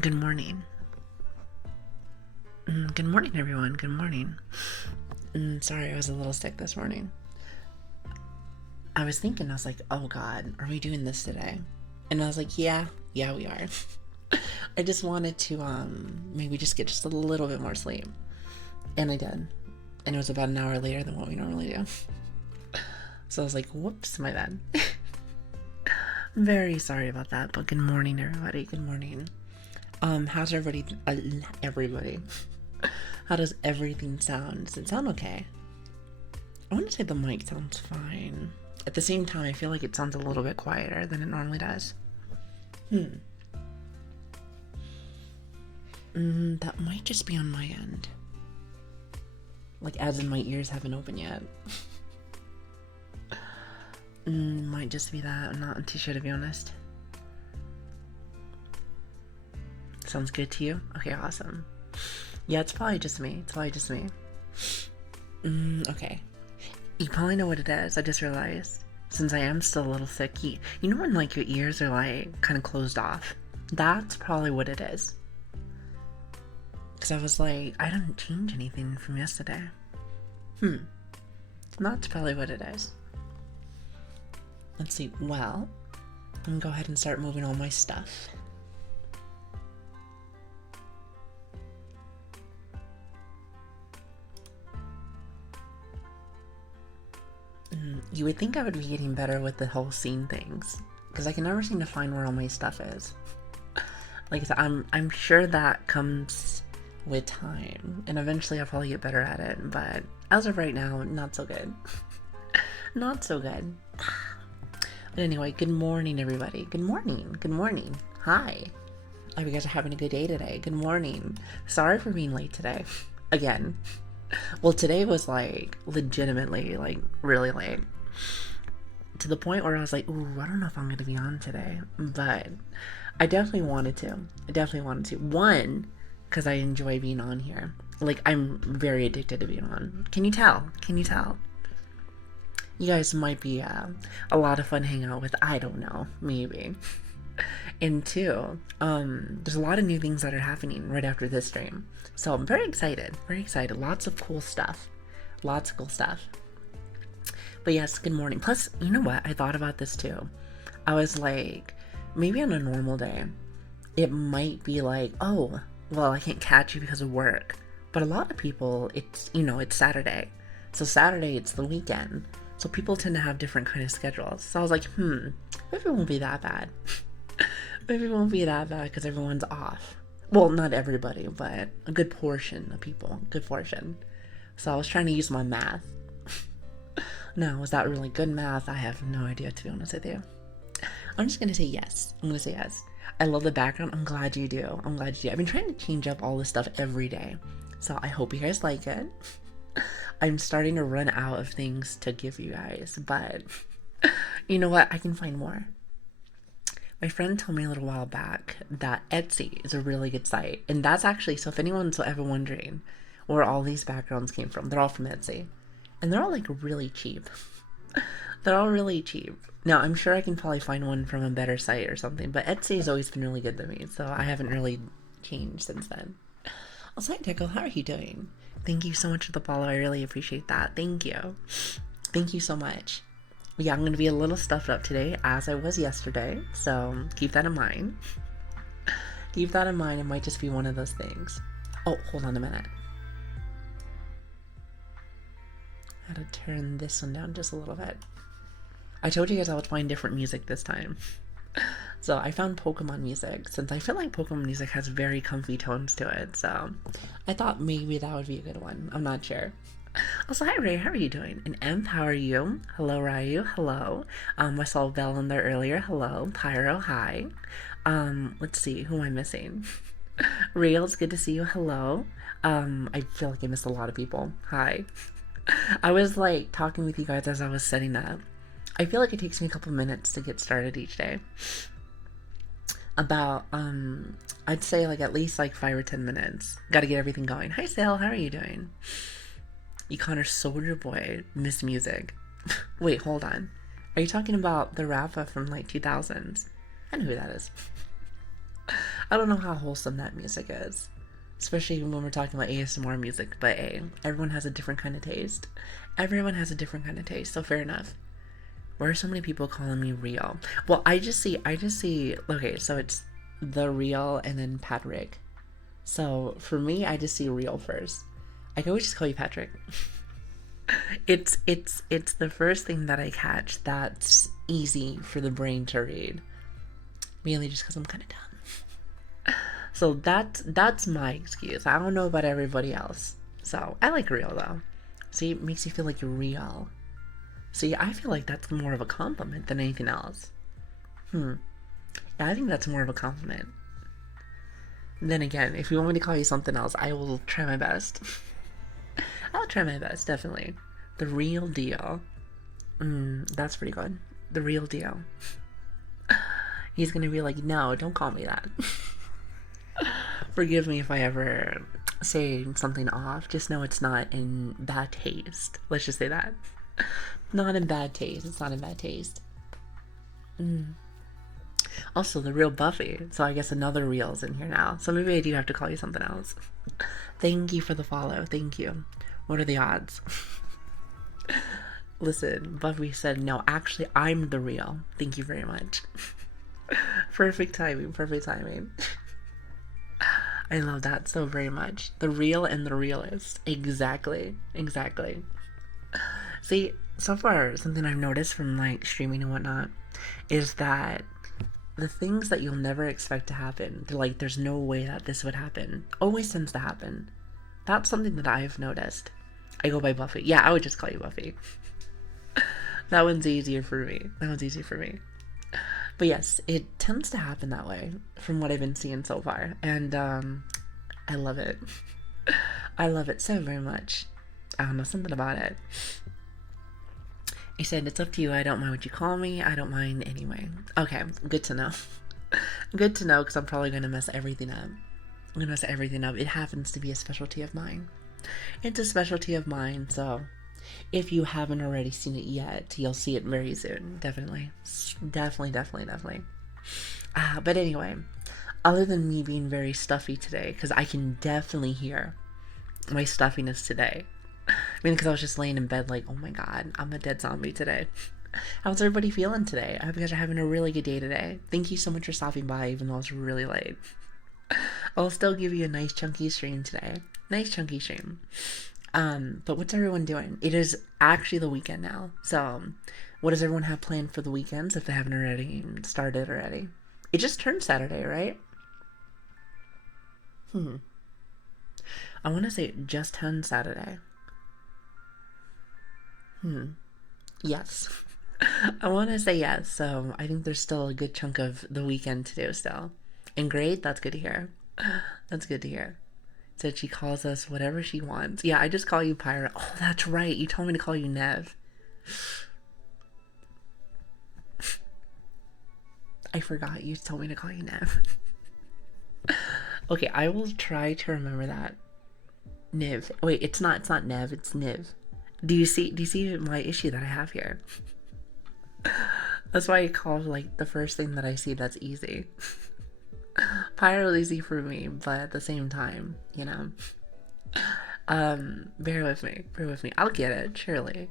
Good morning. Good morning, everyone. Good morning. Sorry, I was a little sick this morning. I was thinking, I was like, oh God, are we doing this today? And I was like, yeah, we are. I just wanted to maybe just get just a little bit more sleep. And I did. And it was about an hour later than what we normally do. So I was like, whoops, my bad. I'm very sorry about that, but good morning, everybody. Good morning. How's everybody? Everybody. How does everything sound? Does it sound okay? I want to say the mic sounds fine. At the same time, I feel like it sounds a little bit quieter than it normally does. That might just be on my end. Like, as in my ears haven't opened yet. Might just be that. I'm not too sure, to be honest. Sounds good to you? Okay, awesome. Yeah, it's probably just me. Okay. You probably know what it is. I just realized. Since I am still a little sick, you know when like your ears are like kind of closed off? That's probably what it is. Because I was like, I didn't change anything from yesterday. That's probably what it is. Let's see. Well, I'm gonna go ahead and start moving all my stuff. You would think I would be getting better with the whole scene things, because I can never seem to find where all my stuff is. Like I said, I'm sure that comes with time, and eventually I'll probably get better at it, but as of right now, not so good. Not so good. But anyway, good morning, everybody. Good morning. Hi. I hope you guys are having a good day today. Good morning. Sorry for being late today. Again. Well, today was like legitimately like really late. To the point where I was like, ooh, I don't know if I'm going to be on today. But I definitely wanted to. One, because I enjoy being on here. Like, I'm very addicted to being on. Can you tell? You guys might be a lot of fun to hang out with. I don't know. Maybe. And two, there's a lot of new things that are happening right after this stream. So I'm very excited. Lots of cool stuff. But yes, good morning. Plus, you know what? I thought about this too. I was like, maybe on a normal day, it might be like, oh, well, I can't catch you because of work. But a lot of people, it's Saturday. So Saturday, it's the weekend. So people tend to have different kind of schedules. So I was like, maybe it won't be that bad. Maybe it won't be that bad because everyone's off. Well, not everybody, but a good portion of people. So I was trying to use my math. Now, was that really good math? I have no idea, to be honest with you. I'm just going to say yes. I love the background. I'm glad you do. I've been trying to change up all this stuff every day. So I hope you guys like it. I'm starting to run out of things to give you guys, but you know what? I can find more. My friend told me a little while back that Etsy is a really good site. And that's actually, so if anyone's ever wondering where all these backgrounds came from, they're all from Etsy. And they're all like really cheap. Now, I'm sure I can probably find one from a better site or something, but Etsy has always been really good to me, so I haven't really changed since then. Also, hi, Deco, how are you doing? Thank you so much for the follow. I really appreciate that. Thank you. Thank you so much. Yeah, I'm going to be a little stuffed up today, as I was yesterday, so keep that in mind. It might just be one of those things. Oh, hold on a minute. I had to turn this one down just a little bit. I told you guys I would find different music this time. So I found Pokemon music, since I feel like Pokemon music has very comfy tones to it, so I thought maybe that would be a good one. I'm not sure. Also, hi Ray, how are you doing? And Emp, how are you? Hello Ryu, hello. I saw Belle in there earlier, hello. Pyro, hi. Let's see, who am I missing? Rails, good to see you, hello. I feel like I missed a lot of people. Hi. I was like talking with you guys as I was setting up. I feel like it takes me a couple minutes to get started each day. About, I'd say like at least like 5 or 10 minutes. Gotta get everything going. Hi Sale, how are you doing? Connor Soldier Boy, Miss Music. Wait, hold on. Are you talking about the rapper from like 2000s? I know who that is. I don't know how wholesome that music is, especially when we're talking about ASMR music. But hey, everyone has a different kind of taste. Everyone has a different kind of taste, so fair enough. Why are so many people calling me real? Well, I just see. Okay, so it's the real and then Patrick. So for me, I just see real first. I can always just call you Patrick. It's the first thing that I catch that's easy for the brain to read. Mainly just because I'm kind of dumb. So that's my excuse. I don't know about everybody else. So I like real though. See, it makes you feel like you're real. See, I feel like that's more of a compliment than anything else. Hmm. Yeah, I think that's more of a compliment. Then again, if you want me to call you something else, I will try my best. I'll try my best, definitely. The real deal. That's pretty good. The real deal. He's gonna be like, no, don't call me that. Forgive me if I ever say something off. Just know it's not in bad taste. Let's just say that. Not in bad taste. It's not in bad taste. Also, the real Buffy. So I guess another real's in here now. So maybe I do have to call you something else. Thank you for the follow. Thank you. What are the odds? Listen, Buffy said, no, actually, I'm the real. Thank you very much. Perfect timing. Perfect timing. I love that so very much. The real and the realist. Exactly. Exactly. See, so far, something I've noticed from like streaming and whatnot is that the things that you'll never expect to happen, like there's no way that this would happen, always tends to happen. That's something that I've noticed. I go by Buffy. Yeah, I would just call you Buffy. That one's easier for me. That one's easier for me. But yes, it tends to happen that way from what I've been seeing so far. And I love it. I love it so very much. I don't know, something about it. He said, it's up to you. I don't mind what you call me. I don't mind anyway. Okay, good to know. Good to know, because I'm probably going to mess everything up. I'm going to mess everything up. It happens to be a specialty of mine. It's a specialty of mine, so if you haven't already seen it yet, you'll see it very soon. Definitely. Definitely, definitely, definitely. But anyway, other than me being very stuffy today, because I can definitely hear my stuffiness today. I mean, because I was just laying in bed like, oh my god, I'm a dead zombie today. How's everybody feeling today? I hope you guys are having a really good day today. Thank you so much for stopping by, even though it's really late. I'll still give you a nice chunky stream today. Nice chunky stream. But what's everyone doing? It is actually the weekend now. So, what does everyone have planned for the weekends if they haven't already started already? It just turned Saturday, right? I want to say it just turned Saturday. Yes. I want to say yes, so I think there's still a good chunk of the weekend to do still. And great, that's good to hear. That's good to hear. Said she calls us whatever she wants. Yeah, I just call you Pyra. Oh, that's right. You told me to call you Nev. I forgot you told me to call you Nev. Okay, I will try to remember that. Niv. Wait, it's not Nev, it's Niv. Do you see my issue that I have here? That's why I call like the first thing that I see that's easy. Pyro easy for me, but at the same time, you know. Bear with me. I'll get it, surely.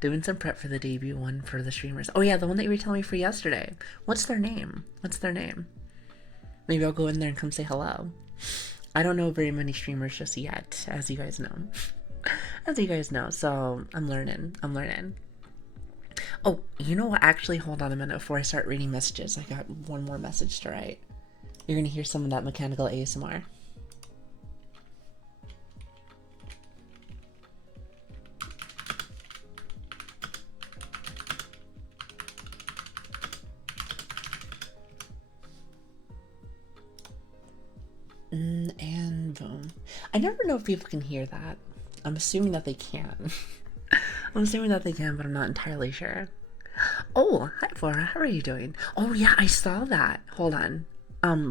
Doing some prep for the debut one for the streamers. Oh yeah, the one that you were telling me for yesterday. What's their name? Maybe I'll go in there and come say hello. I don't know very many streamers just yet, as you guys know. So I'm learning. Oh, you know what? Actually, hold on a minute before I start reading messages. I got one more message to write. You're gonna hear some of that mechanical ASMR. And boom. I never know if people can hear that. I'm assuming that they can. But I'm not entirely sure. Oh, hi Bora, how are you doing? Oh yeah, I saw that. Hold on.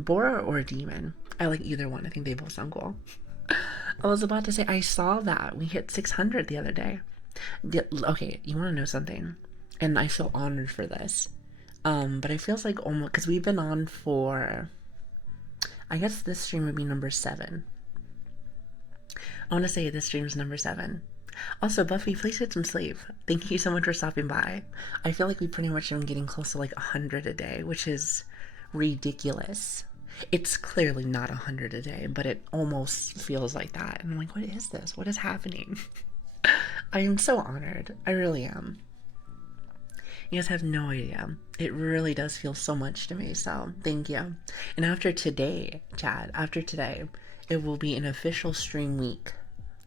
Bora or Demon? I like either one. I think they both sound cool. I was about to say, I saw that. We hit 600 the other day. Okay, you want to know something? And I feel honored for this. But it feels like almost, because we've been on for I guess this stream would be number 7. I want to say this stream's number 7. Also, Buffy, please get some sleep. Thank you so much for stopping by. I feel like we pretty much been getting close to like 100 a day, which is ridiculous. It's clearly not 100 a day, but it almost feels like that. And I'm like, what is this? What is happening? I am so honored. I really am. You guys have no idea. It really does feel so much to me, so thank you. And after today, Chad, after today, it will be an official stream week.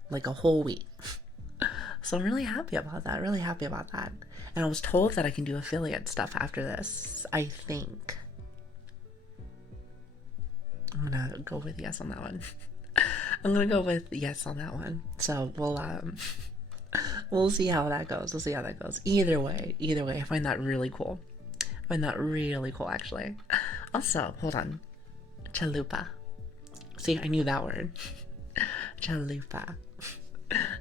Like a whole week. So I'm really happy about that. Really happy about that. And I was told that I can do affiliate stuff after this, I think. I'm gonna go with yes on that one. I'm gonna go with yes on that one. So we'll see how that goes. We'll see how that goes. Either way, I find that really cool. I find that really cool, actually. Also, hold on. Chalupa. See, I knew that word. Chalupa.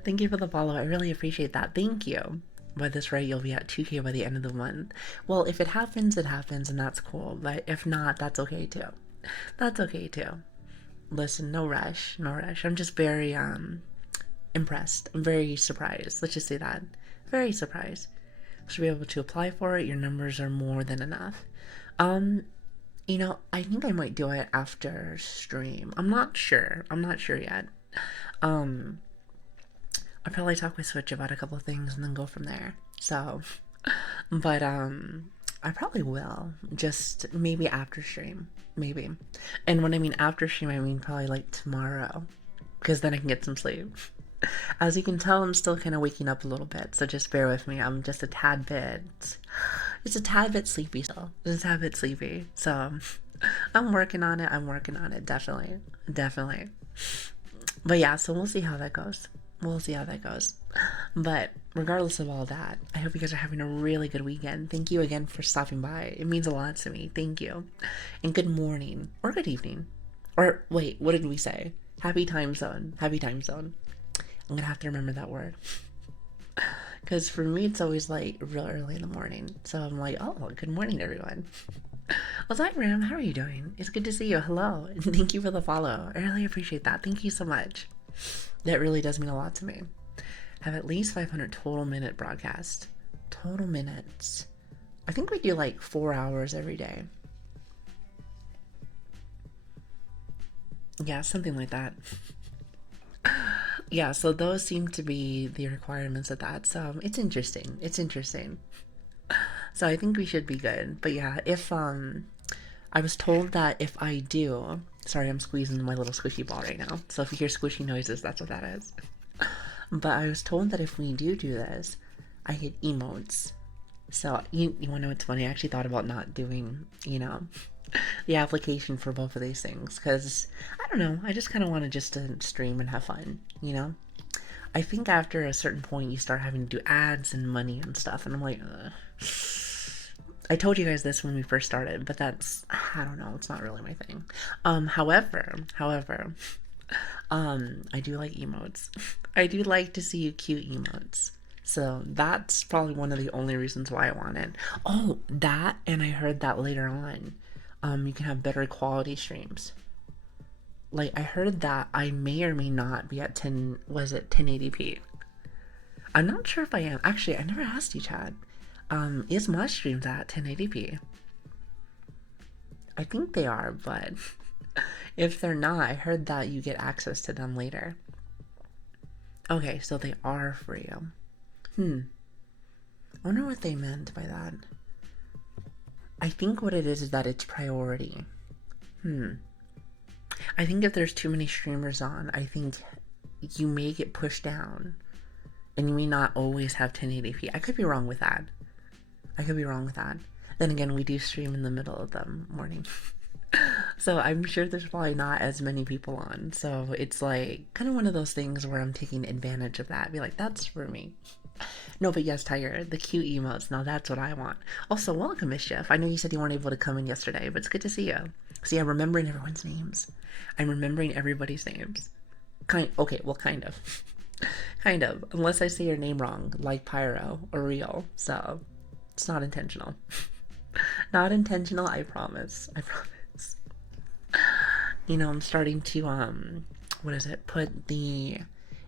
Thank you for the follow. I really appreciate that. Thank you. By this rate, you'll be at 2K by the end of the month. Well, if it happens, it happens, and that's cool. But if not, that's okay too. That's okay too. Listen, no rush. No rush. I'm just very impressed. I'm very surprised. Let's just say that. Very surprised. Should be able to apply for it. Your numbers are more than enough. You know, I think I might do it after stream. I'm not sure. I'm not sure yet. I'll probably talk with Switch about a couple of things and then go from there. So, but I probably will. Just maybe after stream. Maybe. And when I mean after stream, I mean probably like tomorrow. Because then I can get some sleep. As you can tell, I'm still kind of waking up a little bit. So just bear with me. I'm just a tad bit. It's a tad bit sleepy still. It's a tad bit sleepy. So I'm working on it. I'm working on it. Definitely. Definitely. But yeah, so we'll see how that goes. We'll see how that goes. But regardless of all that, I hope you guys are having a really good weekend. Thank you again for stopping by. It means a lot to me. Thank you. And good morning. Or good evening. Or wait, what did we say? Happy time zone. Happy time zone. I'm gonna have to remember that word. Because for me, it's always like real early in the morning. So I'm like, oh, good morning, everyone. Well, hi, Ram. How are you doing? It's good to see you. Hello. And thank you for the follow. I really appreciate that. Thank you so much. That really does mean a lot to me. Have at least 500 total minute broadcast. Total minutes. I think we do like 4 hours every day. Yeah, something like that. Yeah, so those seem to be the requirements of that. So it's interesting. It's interesting. So I think we should be good. But yeah, if I was told that if I do, sorry, I'm squeezing my little squishy ball right now. So if you hear squishy noises, that's what that is. But I was told that if we do this, I get emotes. So you want to know what's funny? I actually thought about not doing, the application for both of these things. Because, I don't know, I just kind of want to just stream and have fun, I think after a certain point, you start having to do ads and money and stuff. And I'm like, ugh. I told you guys this when we first started, but that's, I don't know, it's not really my thing. However, I do like emotes. I do like to see cute emotes. So that's probably one of the only reasons why I want it. Oh, that, and I heard that later on, you can have better quality streams. Like, I heard that I may or may not be at 1080p? I'm not sure if I am. Actually, I never asked you, Chad. Is my streams at 1080p? I think they are, but if they're not, I heard that you get access to them later. Okay, so they are for you. I wonder what they meant by that. I think what it is that it's priority. I think if there's too many streamers on, I think you may get pushed down. And you may not always have 1080p. I could be wrong with that. Then again, we do stream in the middle of the morning. So I'm sure there's probably not as many people on. So it's like kind of one of those things where I'm taking advantage of that. Be like, that's for me. No, but yes, Tiger, the cute emotes. Now that's what I want. Also, welcome, Mischief. I know you said you weren't able to come in yesterday, but it's good to see you. See, I'm remembering everyone's names. I'm remembering everybody's names. Okay, well, kind of. Kind of. Unless I say your name wrong, like Pyro or Real. So, it's not intentional. Not intentional, I promise. I promise. I'm starting to what is it? Put the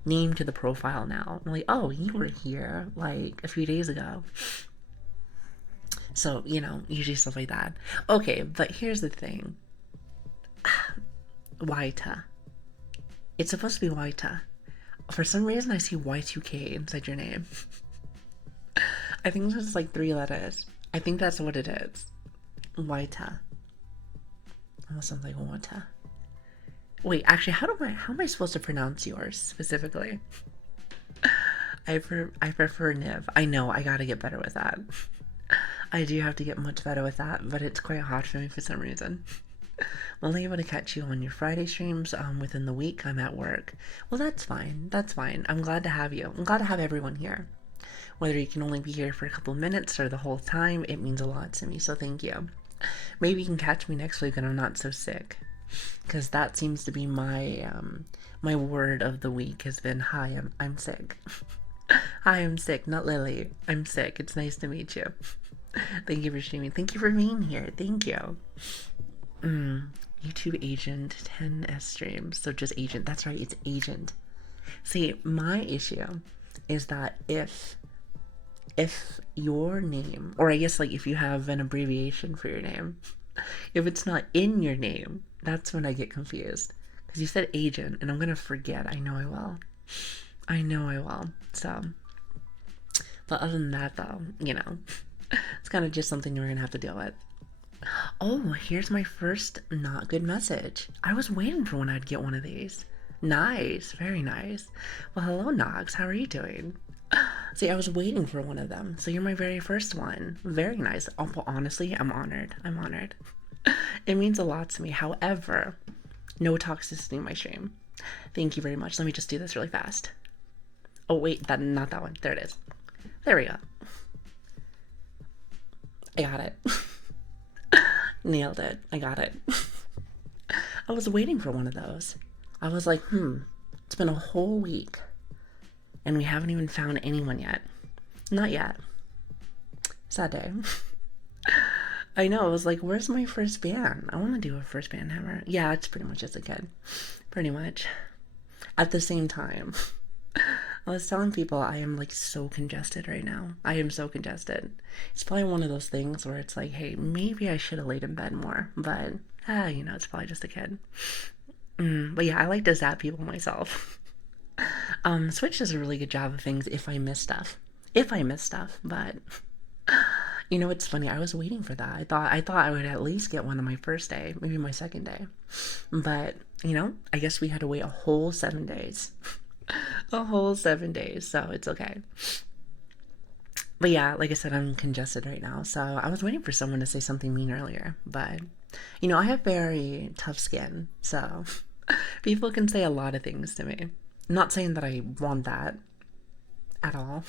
name to the profile now. I'm like, oh, you were here like a few days ago. So, usually stuff like that. Okay, but here's the thing. Waita. It's supposed to be Waita. For some reason, I see Y2K inside your name. I think it's like 3 letters. I think that's what it is. Waita. Almost sounds like water. Wait, actually, how am I supposed to pronounce yours specifically? I prefer Niv. I know I gotta get better with that. I do have to get much better with that, but it's quite hard for me for some reason. I'm only able to catch you on your Friday streams. Within the week, I'm at work. Well, that's fine. That's fine. I'm glad to have you. I'm glad to have everyone here. Whether you can only be here for a couple of minutes or the whole time, it means a lot to me. So thank you. Maybe you can catch me next week when I'm not so sick, because that seems to be my word of the week has been hi. I'm sick. Hi, I'm sick. Not Lily. I'm sick. It's nice to meet you. Thank you for streaming. Thank you for being here. Thank you. YouTube agent 10s streams. So just agent. That's right. It's agent. See, my issue is that if your name, or I guess like if you have an abbreviation for your name, if it's not in your name, that's when I get confused. Because you said agent, and I'm gonna forget. I know I will. I know I will. So, but other than that, though, it's kind of just something you're gonna have to deal with. Oh, here's my first not good message. I was waiting for when I'd get one of these. Nice, very nice. Well, hello, Nox. How are you doing? See, I was waiting for one of them, so you're my very first one. Very nice. Oh, well, honestly, I'm honored. I'm honored. It means a lot to me. However, no toxicity in my stream. Thank you very much. Let me just do this really fast. Oh, wait, not that one. There it is. There we go. I got it. Nailed it. I got it. I was waiting for one of those. I was like, it's been a whole week, and we haven't even found anyone yet. Not yet. Sad day. I know, I was like, where's my first ban? I want to do a first ban hammer. Yeah, it's pretty much as a kid. Pretty much. At the same time, I was telling people I am like so congested right now. I am so congested. It's probably one of those things where it's like, hey, maybe I should have laid in bed more, but it's probably just a kid. But yeah, I like to zap people myself. Switch does a really good job of things if I miss stuff. But it's funny. I was waiting for that. I thought I would at least get one on my first day, maybe my second day. But I guess we had to wait a whole 7 days. A whole 7 days, so it's okay. But yeah, like I said, I'm congested right now, so I was waiting for someone to say something mean earlier. But I have very tough skin, so people can say a lot of things to me. Not saying that I want that at all.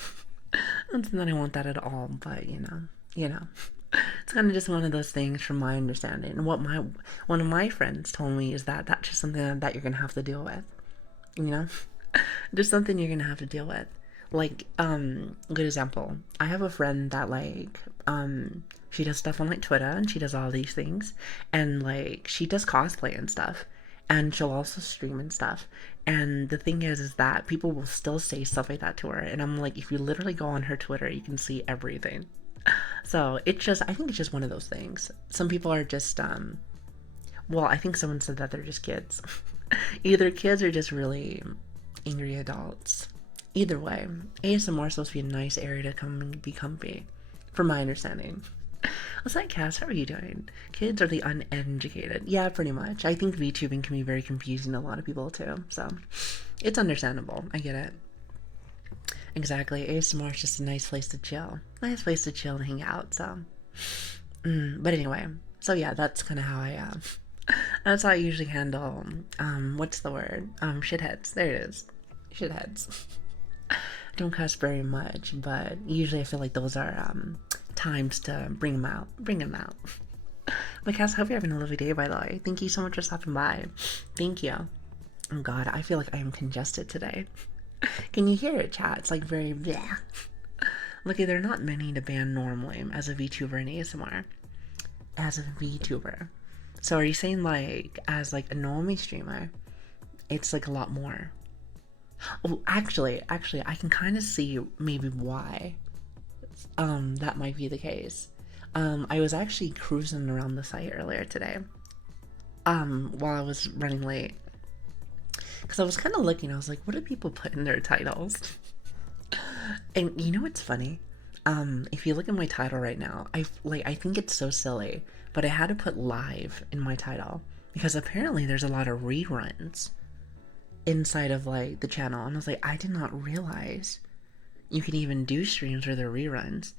Not saying that I want that at all, but it's kind of just one of those things from my understanding. And what one of my friends told me is that that's just something that you're gonna have to deal with. Just something you're gonna have to deal with. Like, good example. I have a friend that she does stuff on like Twitter, and she does all these things, and like she does cosplay and stuff, and she'll also stream and stuff. And the thing is that people will still say stuff like that to her, and I'm like, if you literally go on her Twitter, you can see everything. So I think it's just one of those things. Some people are just well, I think someone said that they're just kids. Either kids or just really angry adults. Either way, ASMR is supposed to be a nice area to come and be comfy, from my understanding. What's that, Cass? How are you doing? Kids are the uneducated. Yeah, pretty much. I think VTubing can be very confusing to a lot of people too, so it's understandable. I get it. Exactly. ASMR is just a nice place to chill. Nice place to chill and hang out, so. But anyway, so yeah, that's kind of how that's how I usually handle, what's the word? Shitheads. There it is. Shitheads. I don't cuss very much, but usually I feel like those are, times to bring them out. But Cass, hope you're having a lovely day, by the way. Thank you so much for stopping by. Thank you. Oh god, I feel like I am congested today. Can you hear it, chat? It's like very bleh. Lucky there are not many to ban normally as a VTuber in ASMR. As a VTuber. So are you saying like as like a normie streamer, it's like a lot more? Oh, actually, I can kind of see maybe why that might be the case. I was actually cruising around the site earlier today, while I was running late, because I was kind of looking. I was like, what do people put in their titles? And you know what's funny? If you look at my title right now, I think it's so silly, but I had to put live in my title because apparently there's a lot of reruns inside of like the channel, and I was like, I did not realize you could even do streams where there are reruns.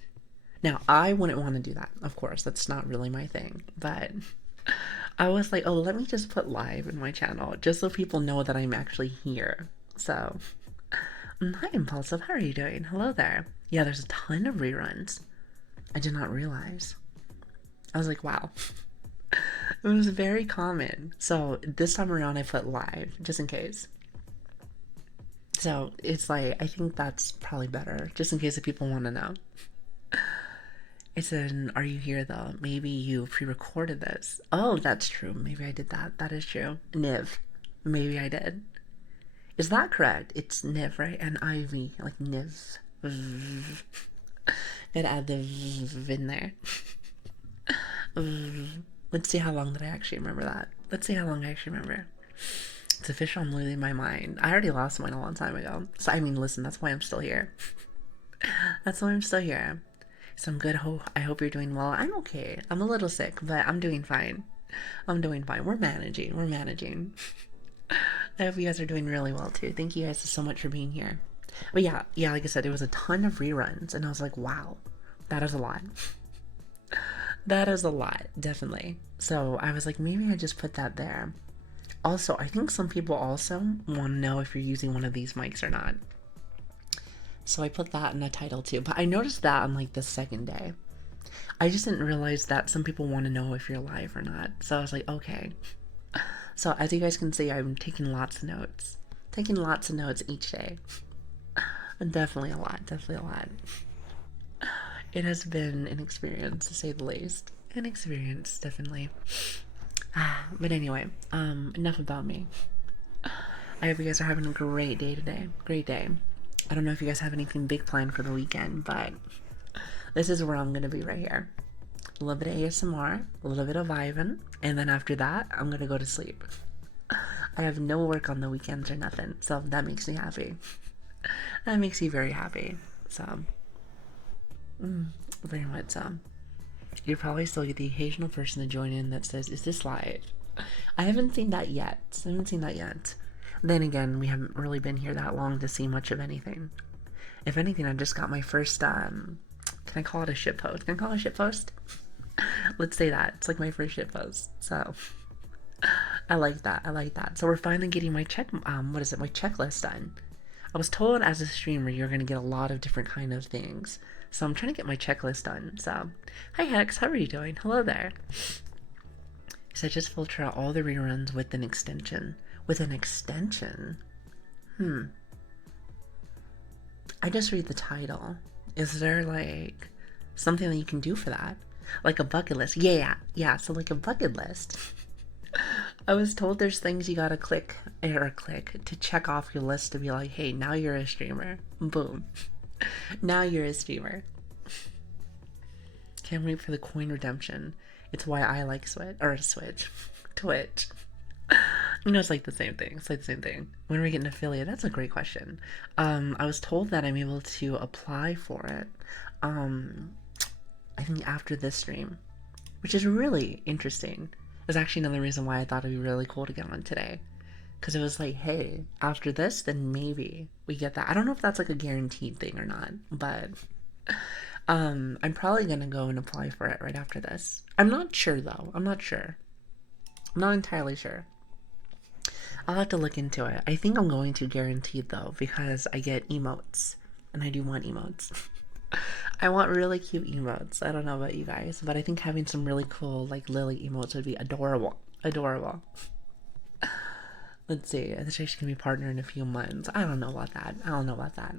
Now, I wouldn't want to do that, of course, that's not really my thing, but I was like, oh, let me just put live in my channel just so people know that I'm actually here. So, hi, Impulsive, how are you doing? Hello there. Yeah, there's a ton of reruns. I did not realize. I was like, wow. It was very common. So, this time around, I put live just in case. So, it's like, I think that's probably better just in case if people want to know. It said, are you here though? Maybe you pre-recorded this. Oh, that's true. Maybe I did that. That is true. Niv. Maybe I did. Is that correct? It's Niv, right? And Ivy, like Niv. Gotta add the v in there. Let's see how long that I actually remember that. Let's see how long I actually remember. It's official, I'm losing my mind. I already lost mine a long time ago. So, I mean, listen, that's why I'm still here. That's why I'm still here. So I'm good. I hope you're doing well. I'm okay. I'm a little sick, but I'm doing fine. I'm doing fine. We're managing. We're managing. I hope you guys are doing really well too. Thank you guys so much for being here. But yeah, like I said, it was a ton of reruns, and I was like, wow, that is a lot. That is a lot, definitely. So I was like, maybe I just put that there. Also, I think some people also want to know if you're using one of these mics or not. So I put that in the title too. But I noticed that on like the second day. I just didn't realize that some people want to know if you're live or not. So I was like, okay. So as you guys can see, I'm taking lots of notes. Taking lots of notes each day. Definitely a lot. Definitely a lot. It has been an experience, to say the least. An experience, definitely. But anyway, enough about me. I hope you guys are having a great day today. Great day. I don't know if you guys have anything big planned for the weekend, but this is where I'm going to be right here. A little bit of ASMR, a little bit of vibing, and then after that, I'm going to go to sleep. I have no work on the weekends or nothing, so that makes me happy. That makes me very happy. So, very much so. You probably still get the occasional person to join in that says, is this live? I haven't seen that yet. Then again, we haven't really been here that long to see much of anything. If anything, I just got my first, can I call it a shit post? Can I call it a shit post? Let's say that. It's like my first shit post. So, I like that. I like that. So we're finally getting my my checklist done. I was told as a streamer you're going to get a lot of different kind of things. So I'm trying to get my checklist done. So, hi Hex, how are you doing? Hello there. So I just filter out all the reruns with an extension. With an extension? I just read the title. Is there like something that you can do for that? Like a bucket list? Yeah. So like a bucket list. I was told there's things you gotta click to check off your list to be like, hey, now you're a streamer. Boom. Now you're a streamer. Can't wait for the coin redemption. It's why I like Twitch. You know, it's like the same thing. It's like the same thing. When are we getting an affiliate? That's a great question. I was told that I'm able to apply for it. I think after this stream, which is really interesting. It's actually another reason why I thought it'd be really cool to get on today. Because it was like, hey, after this, then maybe we get that. I don't know if that's like a guaranteed thing or not, but I'm probably gonna go and apply for it right after this. I'm not sure though. I'm not entirely sure. I'll have to look into it. I think I'm going to guaranteed though, because I get emotes, and I do want emotes. I want really cute emotes. I don't know about you guys, but I think having some really cool like Lili emotes would be adorable. Adorable. Let's see. I think she can be partner in a few months. I don't know about that.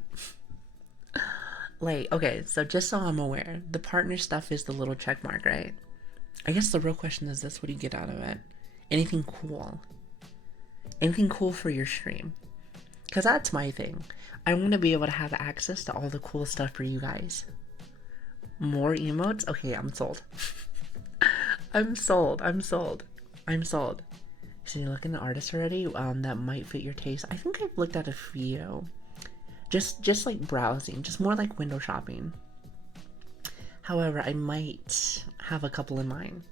Like, okay, so just so I'm aware, the partner stuff is the little check mark, right? I guess the real question is this: what do you get out of it? Anything cool? Anything cool for your stream? Because that's my thing. I want to be able to have access to all the cool stuff for you guys. More emotes? Okay, I'm sold. I'm sold. I'm sold. I'm sold. So you're looking at artists already that might fit your taste. I think I've looked at a few. Just like browsing, just more like window shopping. However, I might have a couple in mind.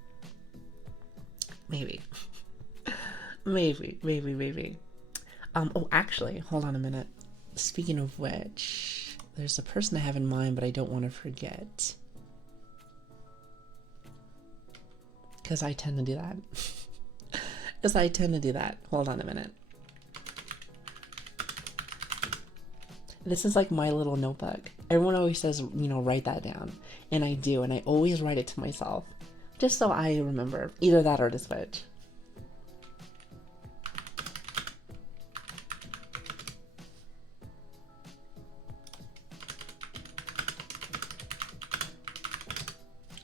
Maybe. Maybe. Oh, actually, hold on a minute. Speaking of which, there's a person I have in mind, but I don't want to forget. Because I tend to do that. Hold on a minute. This is like my little notebook. Everyone always says, write that down. And I do, and I always write it to myself. Just so I remember. Either that or to switch.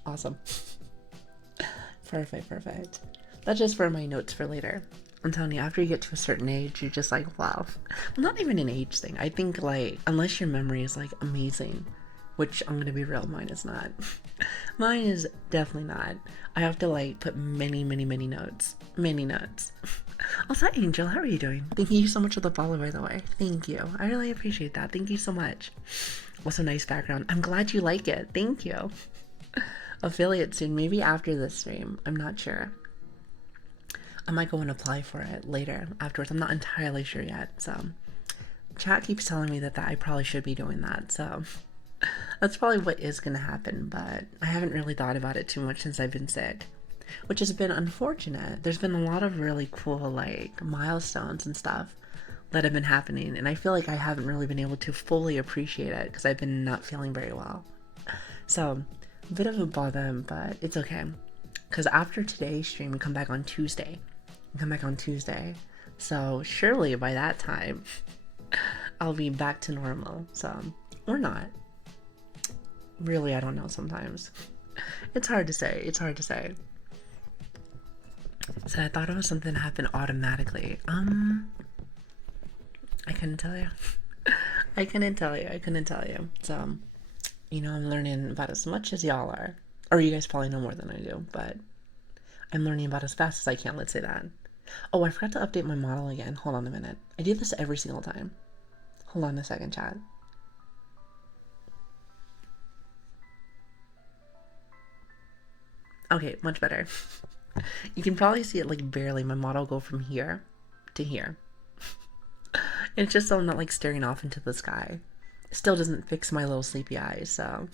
Awesome. Perfect. That's just for my notes for later. I'm telling you, after you get to a certain age, you're just like, wow. Not even an age thing. I think, like, unless your memory is, like, amazing, which I'm gonna be real, mine is not. Mine is definitely not. I have to, like, put many notes. Many notes. Also, Angel, how are you doing? Thank you so much for the follow, by the way. Thank you. I really appreciate that. Thank you so much. What's a nice background? I'm glad you like it. Thank you. Affiliate soon, maybe after this stream. I'm not sure. I might go and apply for it later afterwards. I'm not entirely sure yet. So chat keeps telling me that I probably should be doing that. So that's probably what is going to happen. But I haven't really thought about it too much since I've been sick, which has been unfortunate. There's been a lot of really cool like milestones and stuff that have been happening. And I feel like I haven't really been able to fully appreciate it because I've been not feeling very well. So a bit of a bother, but it's okay. Because after today's stream, we come back on Tuesday. So surely by that time, I'll be back to normal. So, or not. Really, I don't know sometimes. It's hard to say. So I thought it was something that happened automatically. I couldn't tell you. I couldn't tell you. So, I'm learning about as much as y'all are. Or you guys probably know more than I do, but I'm learning about as fast as I can, let's say that. Oh, I forgot to update my model again. Hold on a minute. I do this every single time. Hold on a second, chat. Okay, much better. You can probably see it like barely. My model go from here to here. It's just so I'm not like staring off into the sky. Still doesn't fix my little sleepy eyes, so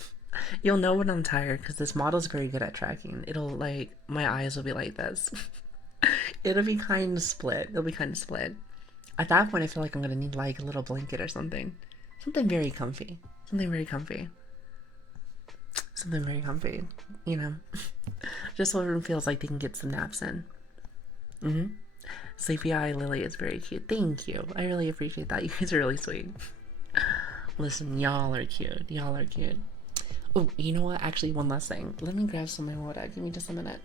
you'll know when I'm tired because this model's very good at tracking. It'll like, my eyes will be like this. It'll be kind of split. At that point, I feel like I'm gonna need like a little blanket or something. Something very comfy. Just so everyone feels like they can get some naps in. Sleepy Eye Lily is very cute. Thank you. I really appreciate that. You guys are really sweet. Listen, y'all are cute. Oh, you know what? Actually, one last thing. Let me grab some of my water. Give me just a minute.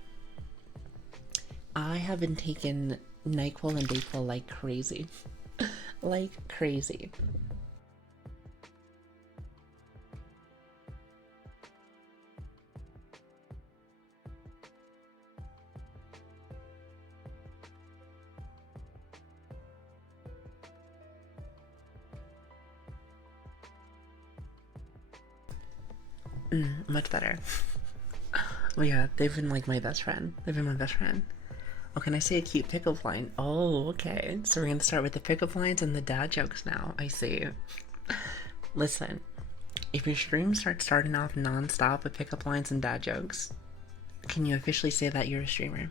I have been taking NyQuil and DayQuil like crazy. Like crazy. Much better. Well, yeah, they've been like my best friend. Oh, can I say a cute pickup line? Oh, okay. So we're gonna start with the pickup lines and the dad jokes now. I see. Listen, if your stream starting off non-stop with pickup lines and dad jokes, can you officially say that you're a streamer?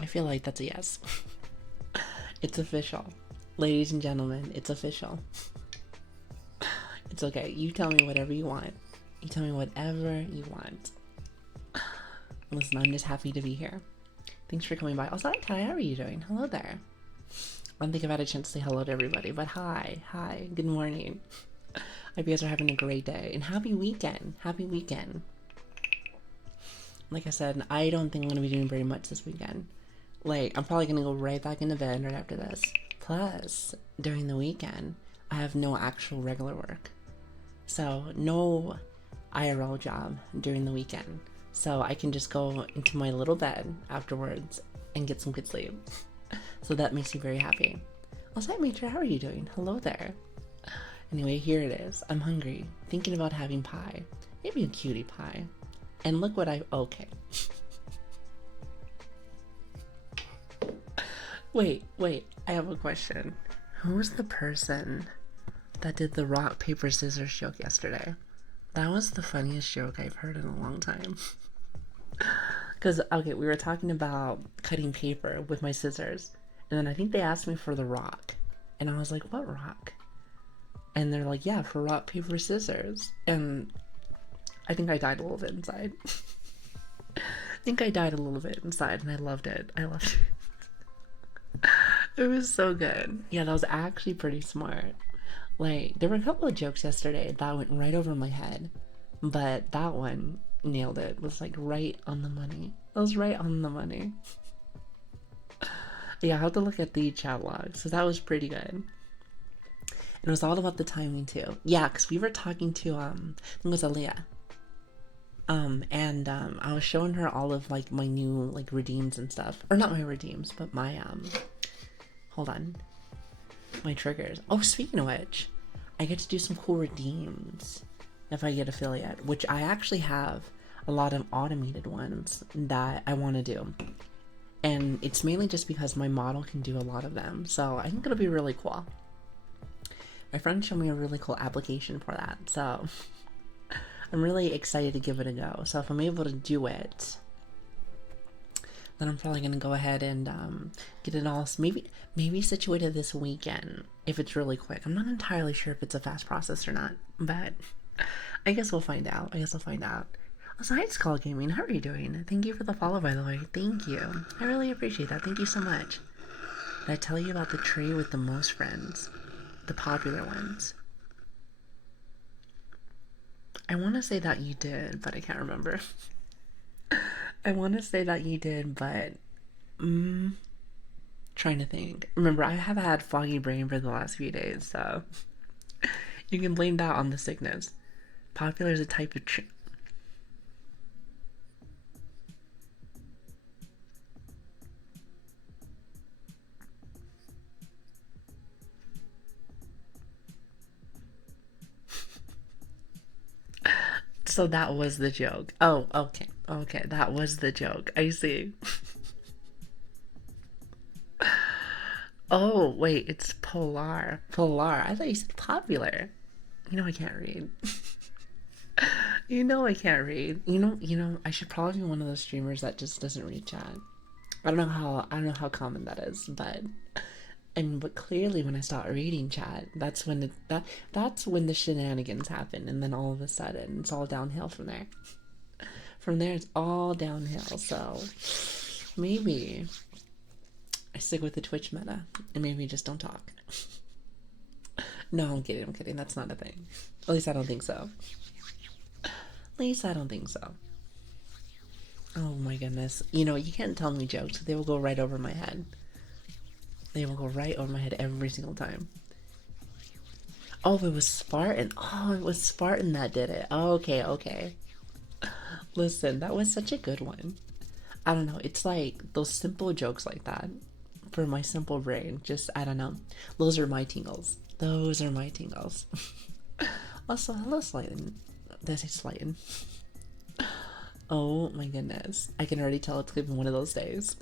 I feel like that's a yes. It's official. Ladies and gentlemen, it's official. It's okay. You tell me whatever you want. Listen, I'm just happy to be here. Thanks for coming by. Also, hi, how are you doing? Hello there. I don't think I've had a chance to say hello to everybody, but hi, good morning. I hope you guys are having a great day and happy weekend. like I said, I don't think I'm gonna be doing very much this weekend. Like, I'm probably gonna go right back into bed right after this. Plus, during the weekend, I have no actual regular work. So, no IRL job during the weekend. So, I can just go into my little bed afterwards and get some good sleep. So, that makes me very happy. Also, hi, Major, how are you doing? Hello there. Anyway, here it is. I'm hungry, thinking about having pie. Maybe a cutie pie. And look what I. Okay. Wait, I have a question. Who's the person that did the rock, paper, scissors joke yesterday? That was the funniest joke I've heard in a long time. Because, okay, we were talking about cutting paper with my scissors. And then I think they asked me for the rock. And I was like, what rock? And they're like, yeah, for rock, paper, scissors. And I think I died a little bit inside. I think I died a little bit inside, and I loved it. I loved it. It was so good. Yeah, that was actually pretty smart. Like, there were a couple of jokes yesterday that went right over my head, but that one nailed it. It was like right on the money. It was right on the money. Yeah, I have to look at the chat log, so that was pretty good. And it was all about the timing too. Yeah, because we were talking to I think it was Aaliyah. And I was showing her all of like my new like redeems and stuff. Or not my redeems, but my hold on. My triggers. Oh, speaking of which, I get to do some cool redeems if I get affiliate, which I actually have a lot of automated ones that I want to do. And it's mainly just because my model can do a lot of them. So I think it'll be really cool. My friend showed me a really cool application for that. So I'm really excited to give it a go. So if I'm able to do it, then I'm probably gonna go ahead and get it all maybe situated this weekend if it's really quick. I'm not entirely sure if it's a fast process or not, but I guess we'll find out. Also, hi, Skull Gaming. How are you doing? Thank you for the follow, by the way. Thank you. I really appreciate that. Thank you so much. Did I tell you about the tree with the most friends? The popular ones. I want to say that you did, but I can't remember. I want to say that you did, but trying to think. Remember, I have had foggy brain for the last few days, so you can blame that on the sickness. Popular is a type of So that was the joke. Oh, okay. Okay, that was the joke. I see. Oh, wait, it's polar. Polar. I thought you said popular. You know I can't read. You know I can't read. I should probably be one of those streamers that just doesn't read chat. I don't know how common that is, but clearly when I start reading chat, that's when that's when the shenanigans happen, and then all of a sudden it's all downhill from there. From there it's all downhill. So maybe I stick with the Twitch meta and maybe just don't talk. No, I'm kidding. That's not a thing. At least I don't think so. Oh my goodness. You can't tell me jokes. They will go right over my head. Every single time. Oh, it was Spartan. Oh, it was Spartan that did it. Oh, okay. Listen, that was such a good one. I don't know. It's like those simple jokes like that for my simple brain. Just, I don't know. Those are my tingles. Also, hello, Slayton. Did I say Slayton? Oh my goodness. I can already tell it's gonna be one of those days.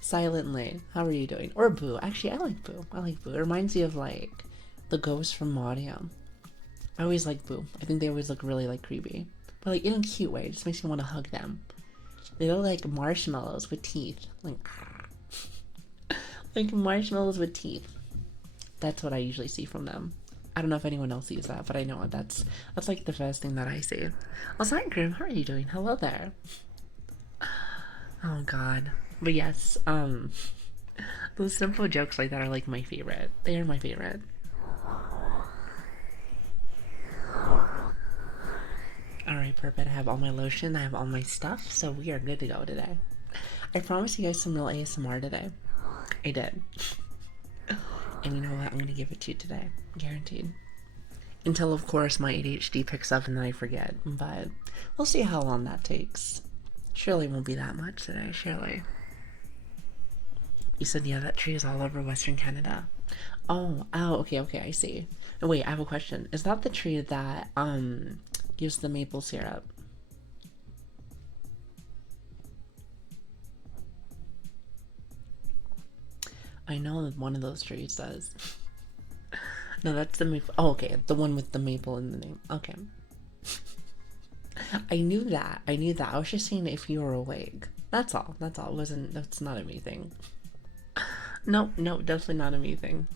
Silently, how are you doing? Or Boo. Actually, I like Boo. It reminds me of like the ghosts from Mario. I always like Boo. I think they always look really like creepy, but like in a cute way. It just makes me want to hug them. They look like marshmallows with teeth, like marshmallows with teeth. That's what I usually see from them. I don't know if anyone else sees that, but I know that's like the first thing that I see. Also, hi Grim, how are you doing? Hello there. Oh God. But yes, those simple jokes like that are like my favorite. They are my favorite. Alright, for bed. I have all my lotion, I have all my stuff, so we are good to go today. I promised you guys some real ASMR today. I did. And you know what? I'm gonna give it to you today. Guaranteed. Until, of course, my ADHD picks up and then I forget. But we'll see how long that takes. Surely won't be that much today, surely. You said, yeah, that tree is all over Western Canada. Oh, okay, I see. Oh, wait, I have a question. Is that the tree that, gives the maple syrup? I know that one of those trees does. No, that's the maple. Oh, okay, the one with the maple in the name. Okay. I knew that. I was just seeing if you were awake. That's all. That's not a me thing. Nope, definitely not a me thing.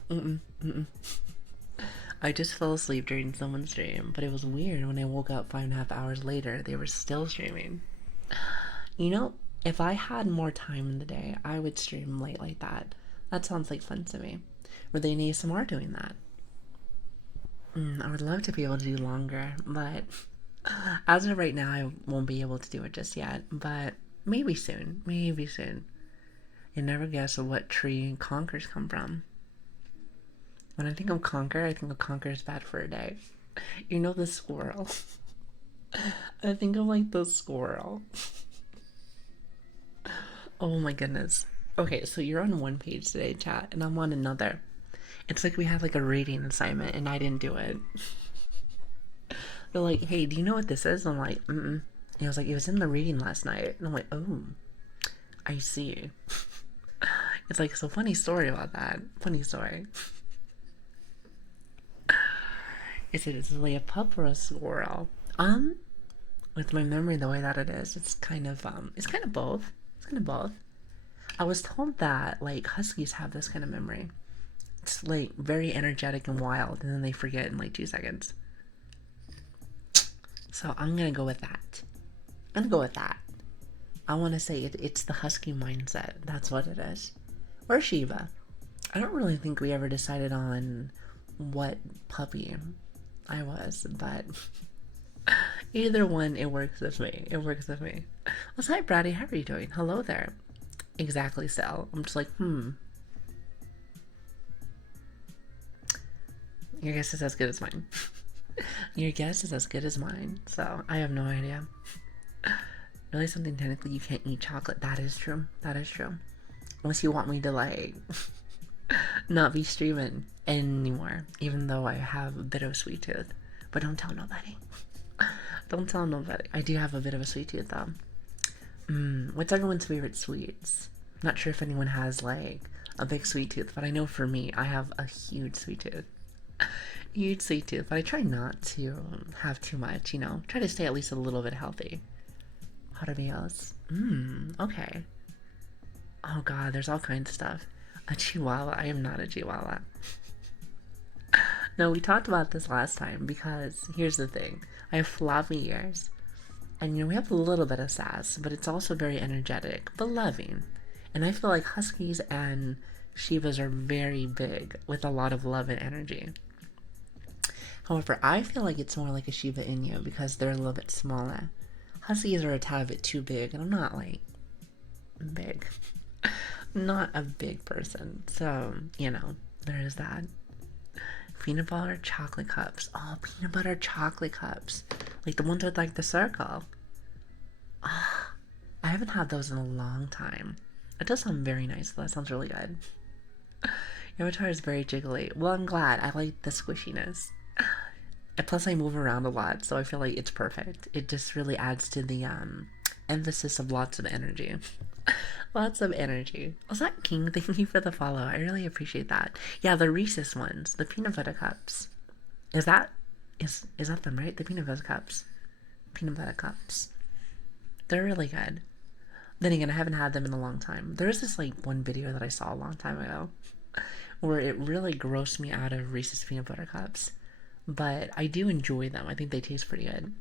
I just fell asleep during someone's stream, but it was weird when I woke up 5.5 hours later, they were still streaming. You know, if I had more time in the day, I would stream late like that. That sounds like fun to me. Were they in ASMR doing that? I would love to be able to do longer, but as of right now, I won't be able to do it just yet. But maybe soon. Maybe soon. You never guess what tree conkers come from. When I think of conker, I think of conker is bad for a day. You know the squirrel. I think of like the squirrel. Oh my goodness. Okay, so you're on one page today, chat, and I'm on another. It's like we had like a reading assignment and I didn't do it. They're like, hey, do you know what this is? I'm like, mm-mm. And I was like, it was in the reading last night. And I'm like, oh, I see. It's like, so funny story about that. Funny story. Is it really a pup or a squirrel? With my memory the way that it is, it's kind of both. It's kind of both. I was told that like huskies have this kind of memory. It's like very energetic and wild, and then they forget in like 2 seconds. So I'm gonna go with that. I want to say it's the husky mindset. That's what it is. Or Shiba. I don't really think we ever decided on what puppy I was, but either one, it works with me. Well, hi, Brady. How are you doing? Hello there. Exactly, Sal. I'm just like, Your guess is as good as mine. Your guess is as good as mine. So I have no idea. Really, something technically you can't eat chocolate. That is true. Unless you want me to like not be streaming anymore, even though I have a bit of a sweet tooth. But don't tell nobody. I do have a bit of a sweet tooth though. What's everyone's favorite sweets? Not sure if anyone has like a big sweet tooth, but I know for me, I have a huge sweet tooth. But I try not to have too much, Try to stay at least a little bit healthy. Jalapenos. Okay. Oh god, there's all kinds of stuff. A chihuahua. I am not a chihuahua. No, we talked about this last time because here's the thing. I have floppy ears. And we have a little bit of sass, but it's also very energetic, but loving. And I feel like huskies and Shivas are very big with a lot of love and energy. However, I feel like it's more like a Shiba Inu because they're a little bit smaller. Huskies are a tad bit too big, and I'm not like big. Not a big person. So, there is that. Peanut butter chocolate cups. Oh, peanut butter chocolate cups. Like the ones with like the circle. Oh, I haven't had those in a long time. It does sound very nice. That sounds really good. Your avatar is very jiggly. Well, I'm glad. I like the squishiness. And plus I move around a lot, so I feel like it's perfect. It just really adds to the emphasis of lots of energy. Lots of energy. Was that King? Thank you for the follow. I really appreciate that. Yeah, the Reese's ones, the peanut butter cups. Is that them, right? The peanut butter cups. They're really good. Then again, I haven't had them in a long time. There's this like one video that I saw a long time ago where it really grossed me out of Reese's peanut butter cups. But I do enjoy them. I think they taste pretty good.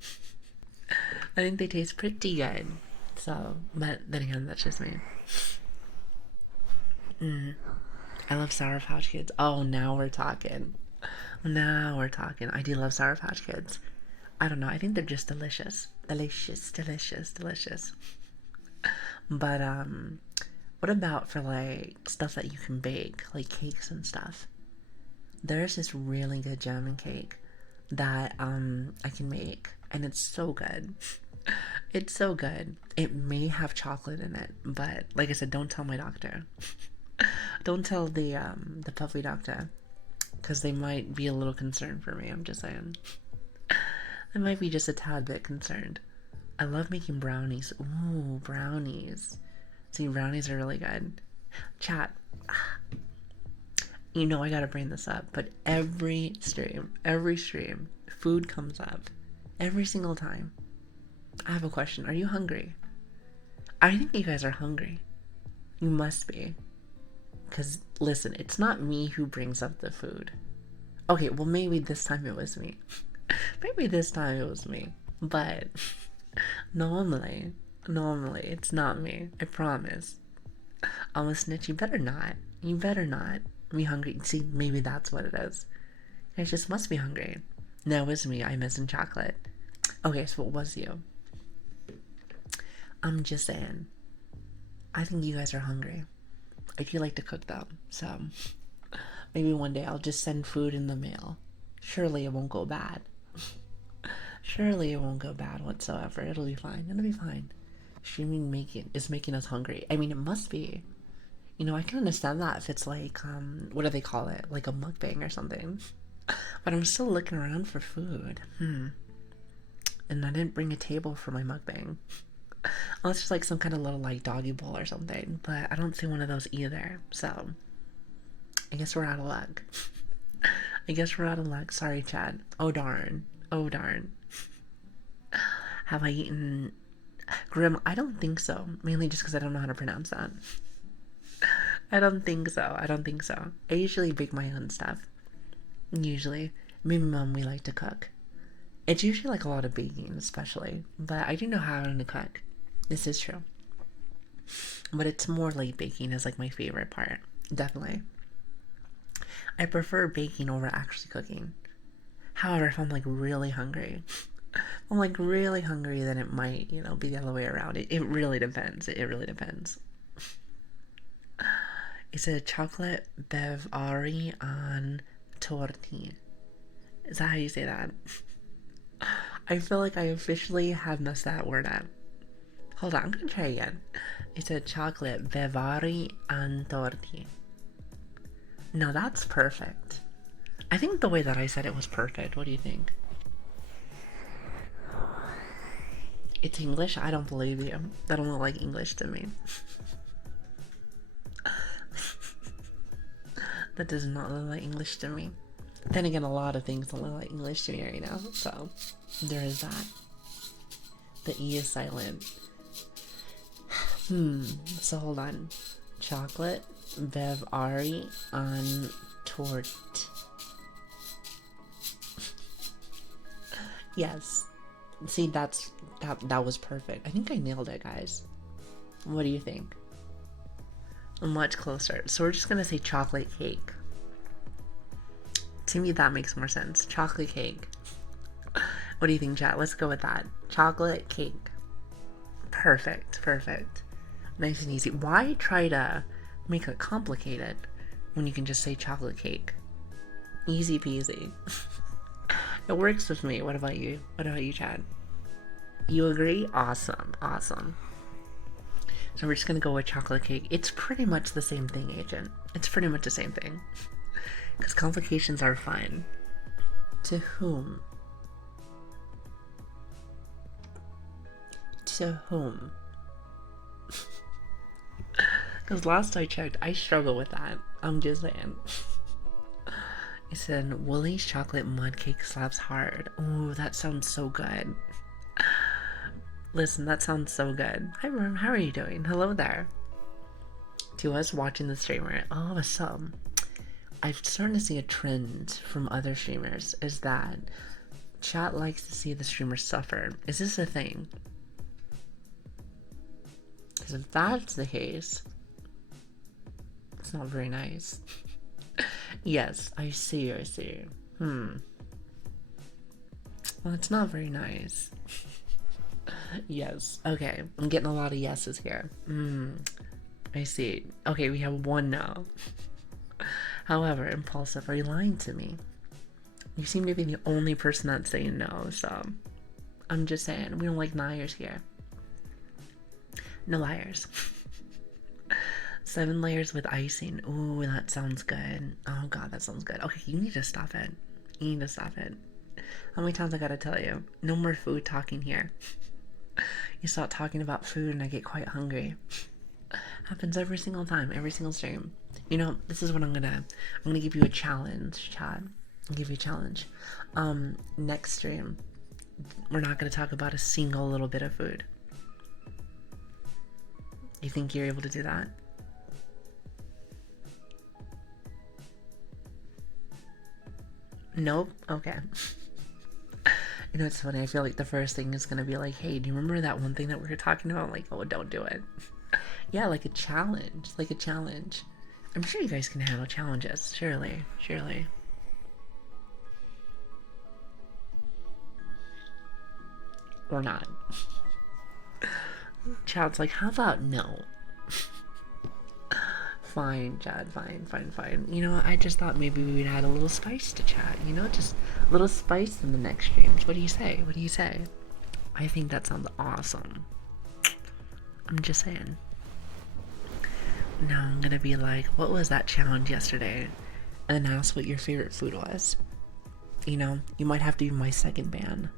So, but then again, that's just me. I love Sour Patch Kids. Oh, now we're talking. I do love Sour Patch Kids. I don't know. I think they're just delicious. Delicious, delicious, delicious. But what about for like stuff that you can bake, like cakes and stuff? There's this really good German cake that I can make, and it's so good. It's so good. It may have chocolate in it, but like I said, don't tell my doctor. Don't tell the puppy doctor, because they might be a little concerned for me. I'm just saying. I might be just a tad bit concerned. I love making brownies. Ooh, brownies. See, brownies are really good. Chat. You know I gotta bring this up, but every stream, food comes up. Every single time. I have a question. Are you hungry? I think you guys are hungry. You must be. Because, listen, it's not me who brings up the food. Okay, well, maybe this time it was me. Maybe this time it was me. But, normally, it's not me. I promise. I'm a snitch. You better not. You better not. Me hungry. See, maybe that's what it is. I just must be hungry. No, it was me. I missing chocolate. Okay, so it was you. I'm just saying. I think you guys are hungry. I do like to cook though, so maybe one day I'll just send food in the mail. Surely it won't go bad. Surely it won't go bad whatsoever. It'll be fine. It'll be fine. Streaming is making us hungry. I mean, it must be. You know, I can understand that if it's like, what do they call it? Like a mukbang or something. But I'm still looking around for food. And I didn't bring a table for my mukbang. Unless it's like some kind of little like doggy bowl or something. But I don't see one of those either. So, I guess we're out of luck. I guess we're out of luck. Sorry, Chad. Oh, darn. Oh, darn. Have I eaten Grim? I don't think so. Mainly just because I don't know how to pronounce that. I don't think so. I don't think so. I usually bake my own stuff. Usually. Me and Mom, we like to cook. It's usually like a lot of baking, especially. But I do know how to cook. This is true. But it's more like baking is like my favorite part. Definitely. I prefer baking over actually cooking. However, if I'm like really hungry, then it might, be the other way around. It really depends. It really depends. It's a chocolate bevari on torti. Is that how you say that? I feel like I officially have messed that word up. Hold on, I'm gonna try again. It's a chocolate bevari on torti. No, that's perfect. I think the way that I said it was perfect. What do you think? It's English? I don't believe you. That don't look like English to me. That does not look like English to me. Then again, a lot of things don't look like English to me right now. So, there is that. The E is silent. So hold on. Chocolate bevari on tort. Yes. See, that was perfect. I think I nailed it, guys. What do you think? Much closer. So we're just gonna say chocolate cake. To me, that makes more sense. Chocolate cake. What do you think, chat? Let's go with that. Chocolate cake. Perfect. Perfect. Nice and easy. Why try to make it complicated when you can just say chocolate cake? Easy peasy. It works with me. What about you? What about you, Chad? You agree? Awesome. Awesome. So we're just gonna go with chocolate cake. It's pretty much the same thing, Agent. It's pretty much the same thing. Because complications are fine. To whom? To whom? Because last I checked, I struggle with that. I'm just saying. It said, Woolly's chocolate mud cake slaps hard. Oh, that sounds so good. Listen, that sounds so good. Hi, Worm. How are you doing? Hello there. To us watching the streamer, all of a sudden, I'm starting to see a trend from other streamers is that chat likes to see the streamer suffer. Is this a thing? Because if that's the case, it's not very nice. Yes, I see. Well, it's not very nice. Yes. Okay. I'm getting a lot of yeses here. I see. Okay, we have one no. However, impulsive, are you lying to me? You seem to be the only person that's saying no, so I'm just saying, we don't like liars here. No liars. 7 layers with icing. Ooh, that sounds good. Oh god, that sounds good. Okay, you need to stop it. You need to stop it. How many times I gotta tell you? No more food talking here. You start talking about food and I get quite hungry. Happens every single time, every single stream. You know, this is what I'm gonna give you a challenge, Chad. I'll give you a challenge. Next stream, we're not gonna talk about a single little bit of food. You think you're able to do that? Nope. Okay. You know, it's funny. I feel like the first thing is gonna be like, "Hey, do you remember that one thing that we were talking about?" I'm like, "Oh, don't do it." Yeah, like a challenge. Like a challenge. I'm sure you guys can handle challenges. Surely. Surely. Or not. Chad's like, "How about no?" Fine, Chad, fine, fine, fine. You know, I just thought maybe we'd add a little spice to chat, you know, just a little spice in the next streams. What do you say? What do you say? I think that sounds awesome. I'm just saying. Now I'm gonna be like, what was that challenge yesterday? And then ask what your favorite food was. You know, you might have to be my second ban.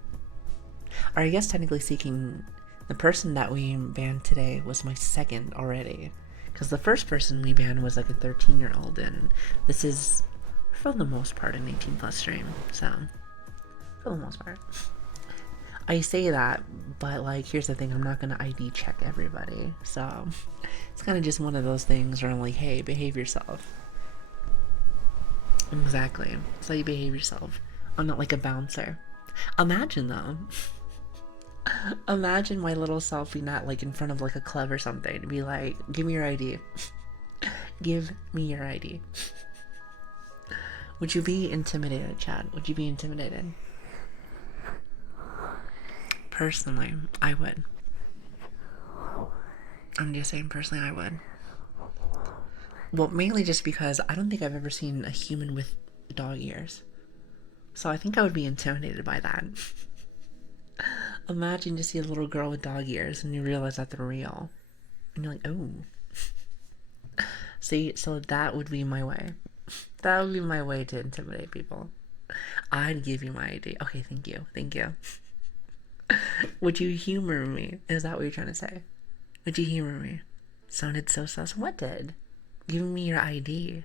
Or I guess technically speaking, the person that we banned today was my second already. Because the first person we banned was like a 13-year-old, and this is, for the most part, an 18+ stream. So, for the most part. I say that, but like, here's the thing, I'm not gonna ID check everybody. So, it's kind of just one of those things where I'm like, hey, behave yourself. Exactly. So you behave yourself. I'm not like a bouncer. Imagine though. Imagine my little self being at like in front of like a club or something to be like, give me your ID. Give me your ID. Would you be intimidated, Chad? Would you be intimidated? Personally, I would. I'm just saying, personally, I would. Well, mainly just because I don't think I've ever seen a human with dog ears. So I think I would be intimidated by that. Imagine to see a little girl with dog ears and you realize that they're real. And you're like, oh. See, so that would be my way. That would be my way to intimidate people. I'd give you my ID. Okay, thank you. Thank you. Would you humor me? Is that what you're trying to say? Would you humor me? Sounded so sus. What did? Giving me your ID.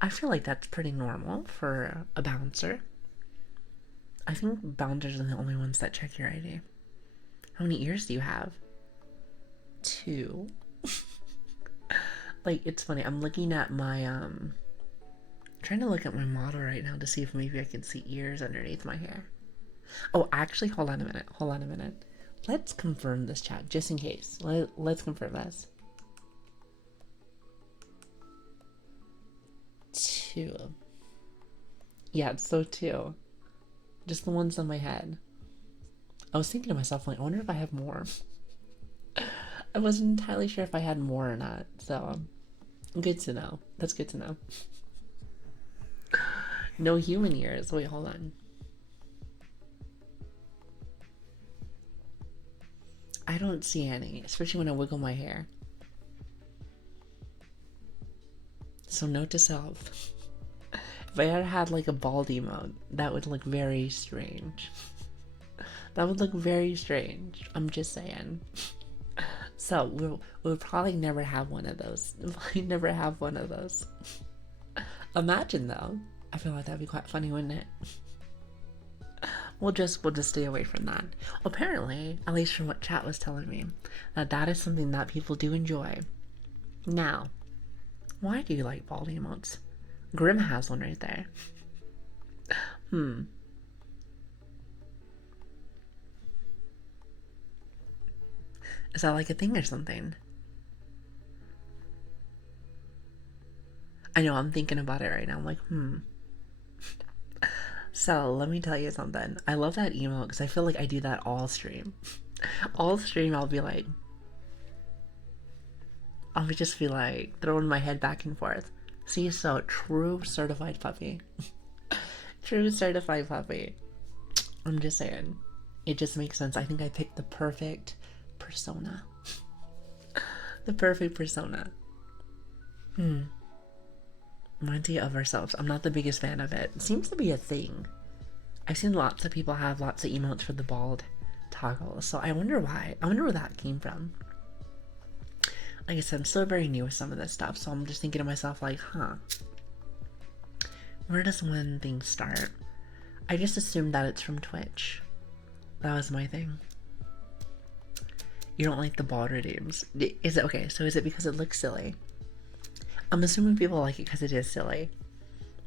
I feel like that's pretty normal for a bouncer. I think bouncers are the only ones that check your ID. How many ears do you have? 2. Like, it's funny. I'm looking at my, trying to look at my model right now to see if maybe I can see ears underneath my hair. Oh, actually, hold on a minute. Hold on a minute. Let's confirm this, chat, just in case. Let's confirm this. 2. Yeah, so 2. Just the ones on my head. I was thinking to myself, like, I wonder if I have more. I wasn't entirely sure if I had more or not, so good to know. That's good to know. No human ears. Wait, hold on. I don't see any, especially when I wiggle my hair. So note to self. If I had had like a bald emote, that would look very strange. That would look very strange. I'm just saying. So we'll probably never have one of those. We'll probably never have one of those. Imagine though. I feel like that'd be quite funny, wouldn't it? We'll just stay away from that. Apparently, at least from what chat was telling me, that is something that people do enjoy. Now, why do you like bald emotes? Grim has one right there. Is that like a thing or something? I know, I'm thinking about it right now. I'm like, So, let me tell you something. I love that emote because I feel like I do that all stream. All stream, I'll just be like throwing my head back and forth. See, so true certified puppy. True certified puppy. I'm just saying. It just makes sense. I think I picked the perfect persona. The perfect persona. Idea of ourselves. I'm not the biggest fan of it. It seems to be a thing. I've seen lots of people have lots of emotes for the bald toggle, so I wonder why. I wonder where that came from. Like I said, I'm still very new with some of this stuff, so I'm just thinking to myself, like, where does one thing start? I just assumed that it's from Twitch. That was my thing. You don't like the bald redeems. Is it okay? So is it because it looks silly? I'm assuming people like it because it is silly.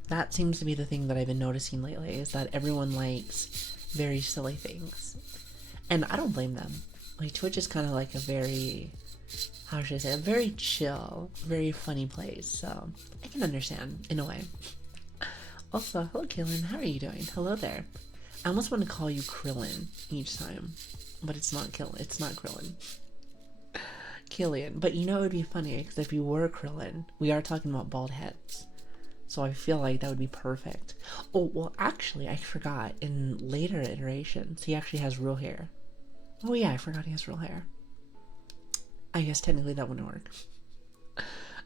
That seems to be the thing that I've been noticing lately, is that everyone likes very silly things. And I don't blame them. Like, Twitch is kind of like a very, how should I say, a very chill, very funny place. So I can understand in a way. Also, hello Kaylin, how are you doing? Hello there. I almost want to call you Krillin each time, but it's not Krillin. Killian. But you know it would be funny, because if you were Krillin, we are talking about bald heads. So I feel like that would be perfect. Oh, well, actually, I forgot. In later iterations, he actually has real hair. Oh yeah, I forgot he has real hair. I guess technically that wouldn't work.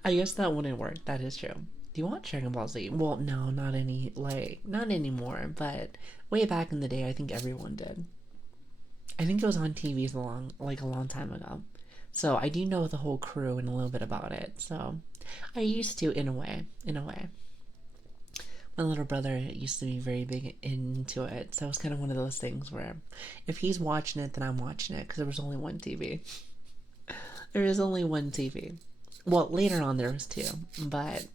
I guess that wouldn't work. That is true. Do you want Dragon Ball Z? Well, no, not anymore. But way back in the day, I think everyone did. I think it was on TV a long time ago. So I do know the whole crew and a little bit about it. So I used to, in a way. My little brother used to be very big into it. So it was kind of one of those things where if he's watching it, then I'm watching it, because there was only one TV. There is only one TV. Well, later on there was two, but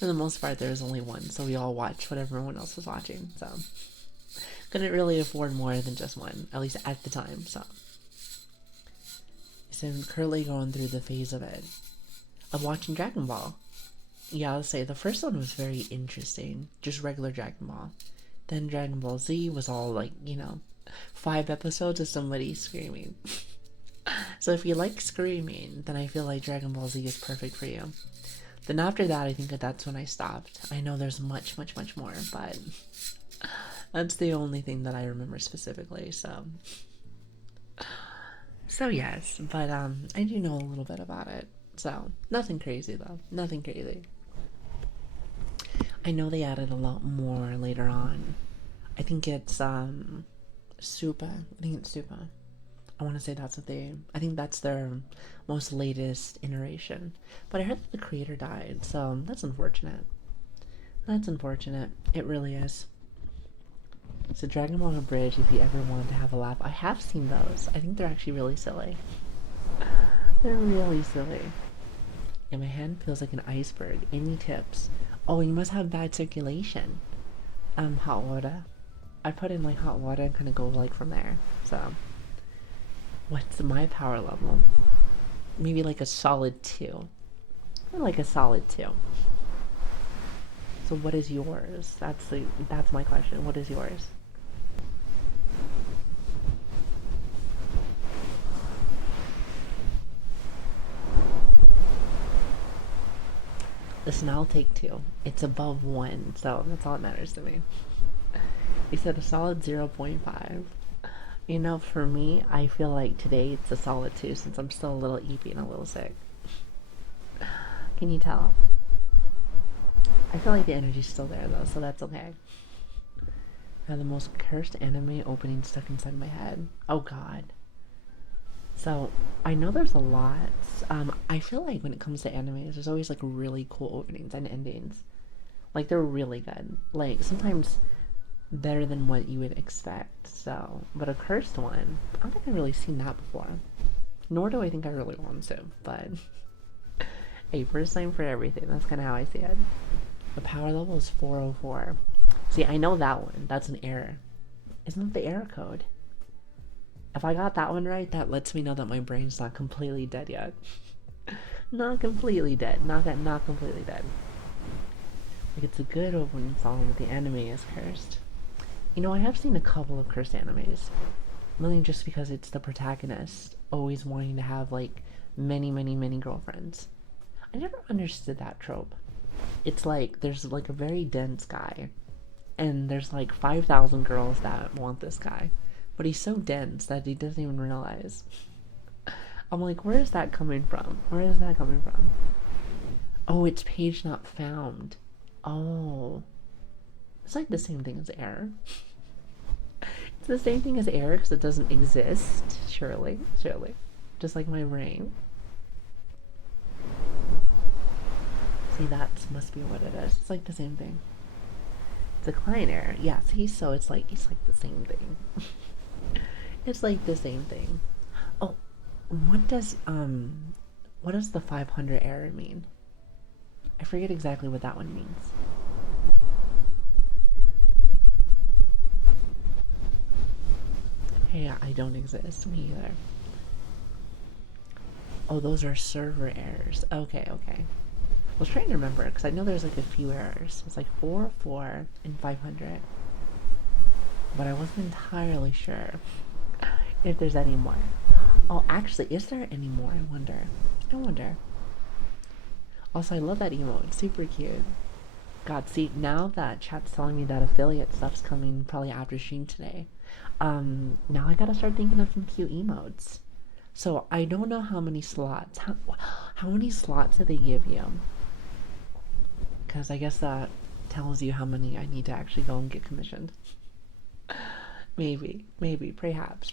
for the most part there was only one. So we all watched what everyone else was watching. So couldn't really afford more than just one, at least at the time. So I'm currently going through the phase of it, of watching Dragon Ball. Yeah, I'll say the first one was very interesting, just regular Dragon Ball. Then Dragon Ball Z was all like, 5 episodes of somebody screaming. So if you like screaming, then I feel like Dragon Ball Z is perfect for you. Then after that, I think that's when I stopped. I know there's much, much, much more, but that's the only thing that I remember specifically, so. So yes, but I do know a little bit about it. So, nothing crazy though. Nothing crazy. I know they added a lot more later on. I think it's Supa. I think it's Supa. I want to say that's I think that's their most latest iteration. But I heard that the creator died, so that's unfortunate. That's unfortunate. It really is. So Dragon Ball Bridge, if you ever wanted to have a laugh, I have seen those. I think they're actually really silly. They're really silly. And my hand feels like an iceberg. Any tips? Oh, you must have bad circulation. Hot water. I put in like hot water and kind of go like from there. So, what's my power level? Maybe like a solid 2. Or like a solid 2. So what is yours? That's my question. What is yours? Listen, I'll take 2. It's above 1, so that's all that matters to me. You said a solid 0.5. For me, I feel like today it's a solid 2, since I'm still a little eepy and a little sick. Can you tell? I feel like the energy's still there though, so that's okay. I have the most cursed anime opening stuck inside my head. Oh god. So, I know there's a lot. I feel like when it comes to animes, there's always like really cool openings and endings. Like, they're really good. Like, sometimes better than what you would expect. So, but a cursed one, I don't think I've really seen that before. Nor do I think I really want to, but hey, first time for everything. That's kind of how I see it. The power level is 404. See, I know that one. That's an error. Isn't that the error code? If I got that one right, that lets me know that my brain's not completely dead yet. Not completely dead. Not completely dead. Like, it's a good opening song, but the anime is cursed. I have seen a couple of cursed animes. Lilian just because it's the protagonist always wanting to have like many girlfriends. I never understood that trope. It's like there's like a very dense guy, and there's like 5,000 girls that want this guy, but he's so dense that he doesn't even realize. I'm like, where is that coming from? Where is that coming from? Oh, it's page not found. Oh, it's like the same thing as error. It's the same thing as error because it doesn't exist. Surely. Just like my brain. See, that must be what it is. It's like the same thing. Decline error. Yeah, see, so it's like the same thing. It's like the same thing. Oh, what does the 500 error mean? I forget exactly what that one means. Hey, I don't exist. Me either. Oh, those are server errors. Okay. I was trying to remember because I know there's like a few errors. It's like 404 and 500, but I wasn't entirely sure if there's any more. Oh, actually, is there any more? I wonder. Also, I love that emote. It's super cute. God, see, now that chat's telling me that affiliate stuff's coming probably after stream today, now I gotta start thinking of some cute emotes. So I don't know how many slots. How many slots do they give you? Because I guess that tells you how many I need to actually go and get commissioned. Maybe, perhaps.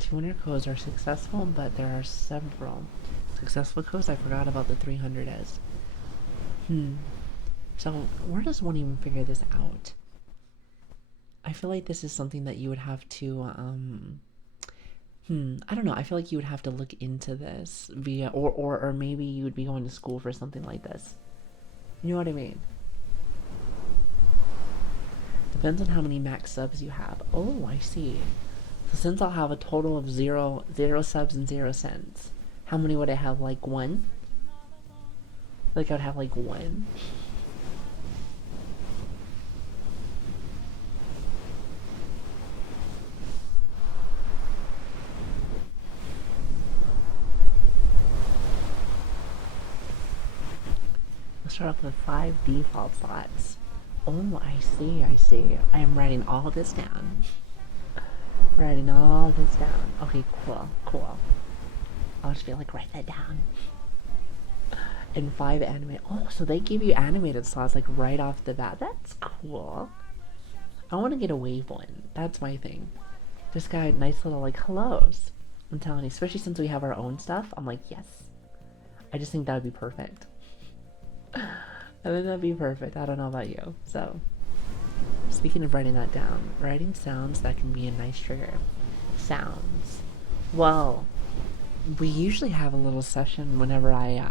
200 codes are successful, but there are several successful codes. I forgot about the 300 is. So where does one even figure this out? I feel like this is something that you would have to I don't know. I feel like you would have to look into this via or maybe you would be going to school for something like this. You know what I mean? Depends on how many max subs you have. Oh, I see. So since I'll have a total of zero subs and 0 cents, how many would I have? Like 1? Like I'd have like 1. Let's start off with 5 default slots. Oh, I see. I am writing all this down. Okay, cool. I'll just be like, write that down. And 5 anime. Oh, so they give you animated slots like right off the bat. That's cool. I want to get a wave one. That's my thing. Just got nice little like hellos. I'm telling you, especially since we have our own stuff. I'm like, yes. I just think that would be perfect. I think that'd be perfect. I don't know about you. So, speaking of writing that down, writing sounds that can be a nice trigger. Sounds. Well, we usually have a little session whenever I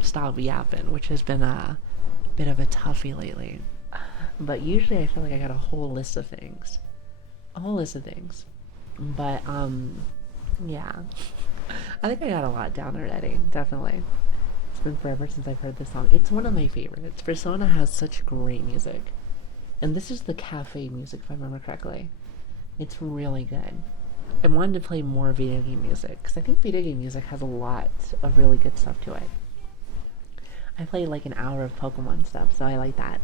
stop yapping, which has been a bit of a toughie lately. But usually I feel like I got a whole list of things. But, yeah. I think I got a lot down already, definitely. It's been forever since I've heard this song. It's one of my favorites. Persona has such great music. And this is the cafe music, if I remember correctly. It's really good. I wanted to play more video game music, because I think video game music has a lot of really good stuff to it. I played like an hour of Pokemon stuff, so I like that.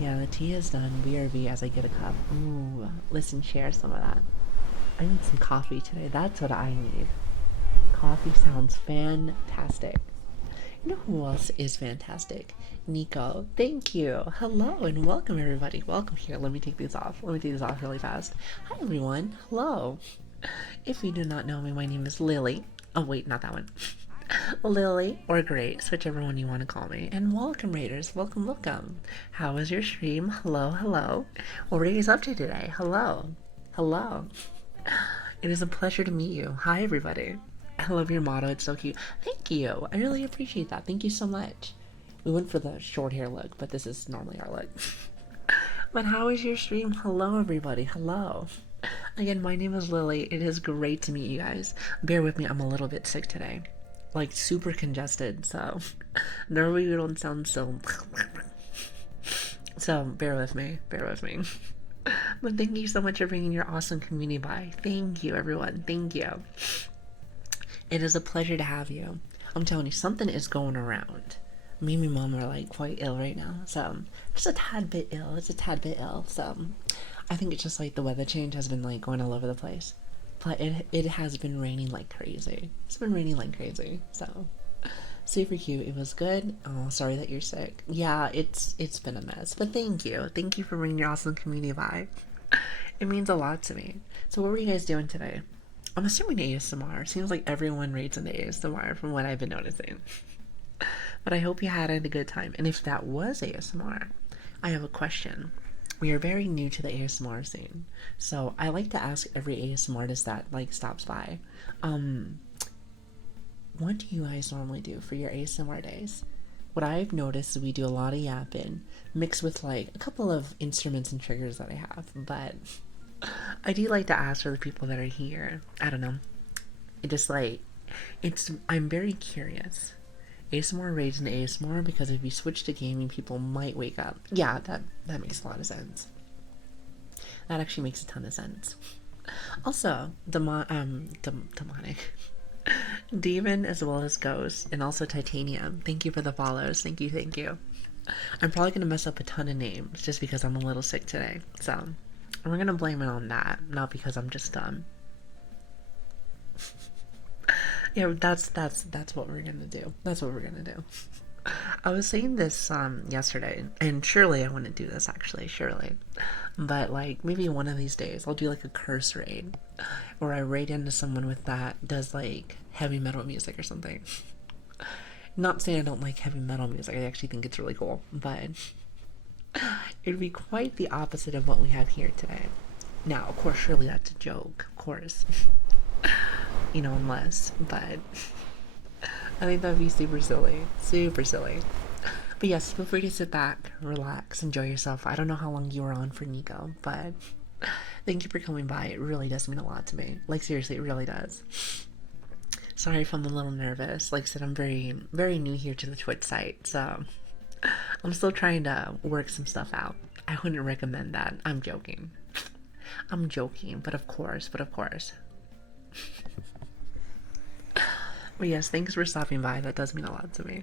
Yeah, the tea is done. BRB as I get a cup. Ooh, listen, share some of that. I need some coffee today. That's what I need. Coffee sounds fantastic. You know who else is fantastic? Nico. Thank you. Hello and welcome everybody. Welcome here. Let me take these off. Really fast. Hi everyone. Hello. If you do not know me, my name is Lili. Oh wait, not that one. Lili or Grace, whichever one you want to call me. And welcome Raiders. Welcome. How was your stream? Hello. What are you guys up to today? Hello. It is a pleasure to meet you. Hi everybody. I love your motto. It's so cute. Thank you. I really appreciate that. Thank you so much. We went for the short hair look, but this is normally our look. But how is your stream? Hello, everybody. Hello. Again, my name is Lili. It is great to meet you guys. Bear with me. I'm a little bit sick today. like super congested, so normally we don't sound so bear with me, bear with me. But thank you so much for bringing your awesome community by. Thank you, everyone. Thank you. It is a pleasure to have you. I'm telling you, something is going around. Me and my mom are like quite ill right now, so just a tad bit ill. It's a tad bit ill, so I think it's just like the weather change has been like going all over the place. But it has been raining like crazy. It's been raining like crazy, so super cute. It was good. Oh, sorry that you're sick. Yeah, it's been a mess, but thank you for bringing your awesome community vibe. It means a lot to me. So what were you guys doing today? I'm assuming ASMR. Seems like everyone rates into ASMR from what I've been noticing. But I hope you had a good time. And if that was ASMR, I have a question. We are very new to the ASMR scene, so I like to ask every ASMR artist that like stops by, what do you guys normally do for your ASMR days? What I've noticed is we do a lot of yapping, mixed with like a couple of instruments and triggers that I have, but I do like to ask for the people that are here. I don't know. It just like, I'm very curious. ASMR raids into ASMR because if you switch to gaming, people might wake up. Yeah, that makes a lot of sense. That actually makes a ton of sense. Also, demonic. Demon as well as Ghost, and also Titanium. Thank you for the follows. Thank you, thank you. I'm probably gonna mess up a ton of names just because I'm a little sick today. So we're gonna blame it on that, not because I'm just dumb. Yeah, that's what we're gonna do. That's what we're gonna do. I was saying this yesterday, and surely I wouldn't do this actually, surely. But like maybe one of these days I'll do like a curse raid. Or I raid into someone with that does like heavy metal music or something. Not saying I don't like heavy metal music, I actually think it's really cool, but it'd be quite the opposite of what we have here today. Now, of course, surely that's a joke, of course. You know, unless, but I think that'd be super silly. Super silly. But yes, feel free to sit back, relax, enjoy yourself. I don't know how long you were on for Nico, but thank you for coming by. It really does mean a lot to me. Like, seriously, it really does. Sorry if I'm a little nervous. Like I said, I'm very, very new here to the Twitch site, so I'm still trying to work some stuff out. I wouldn't recommend that. I'm joking. I'm joking, but of course. But yes, thanks for stopping by. That does mean a lot to me.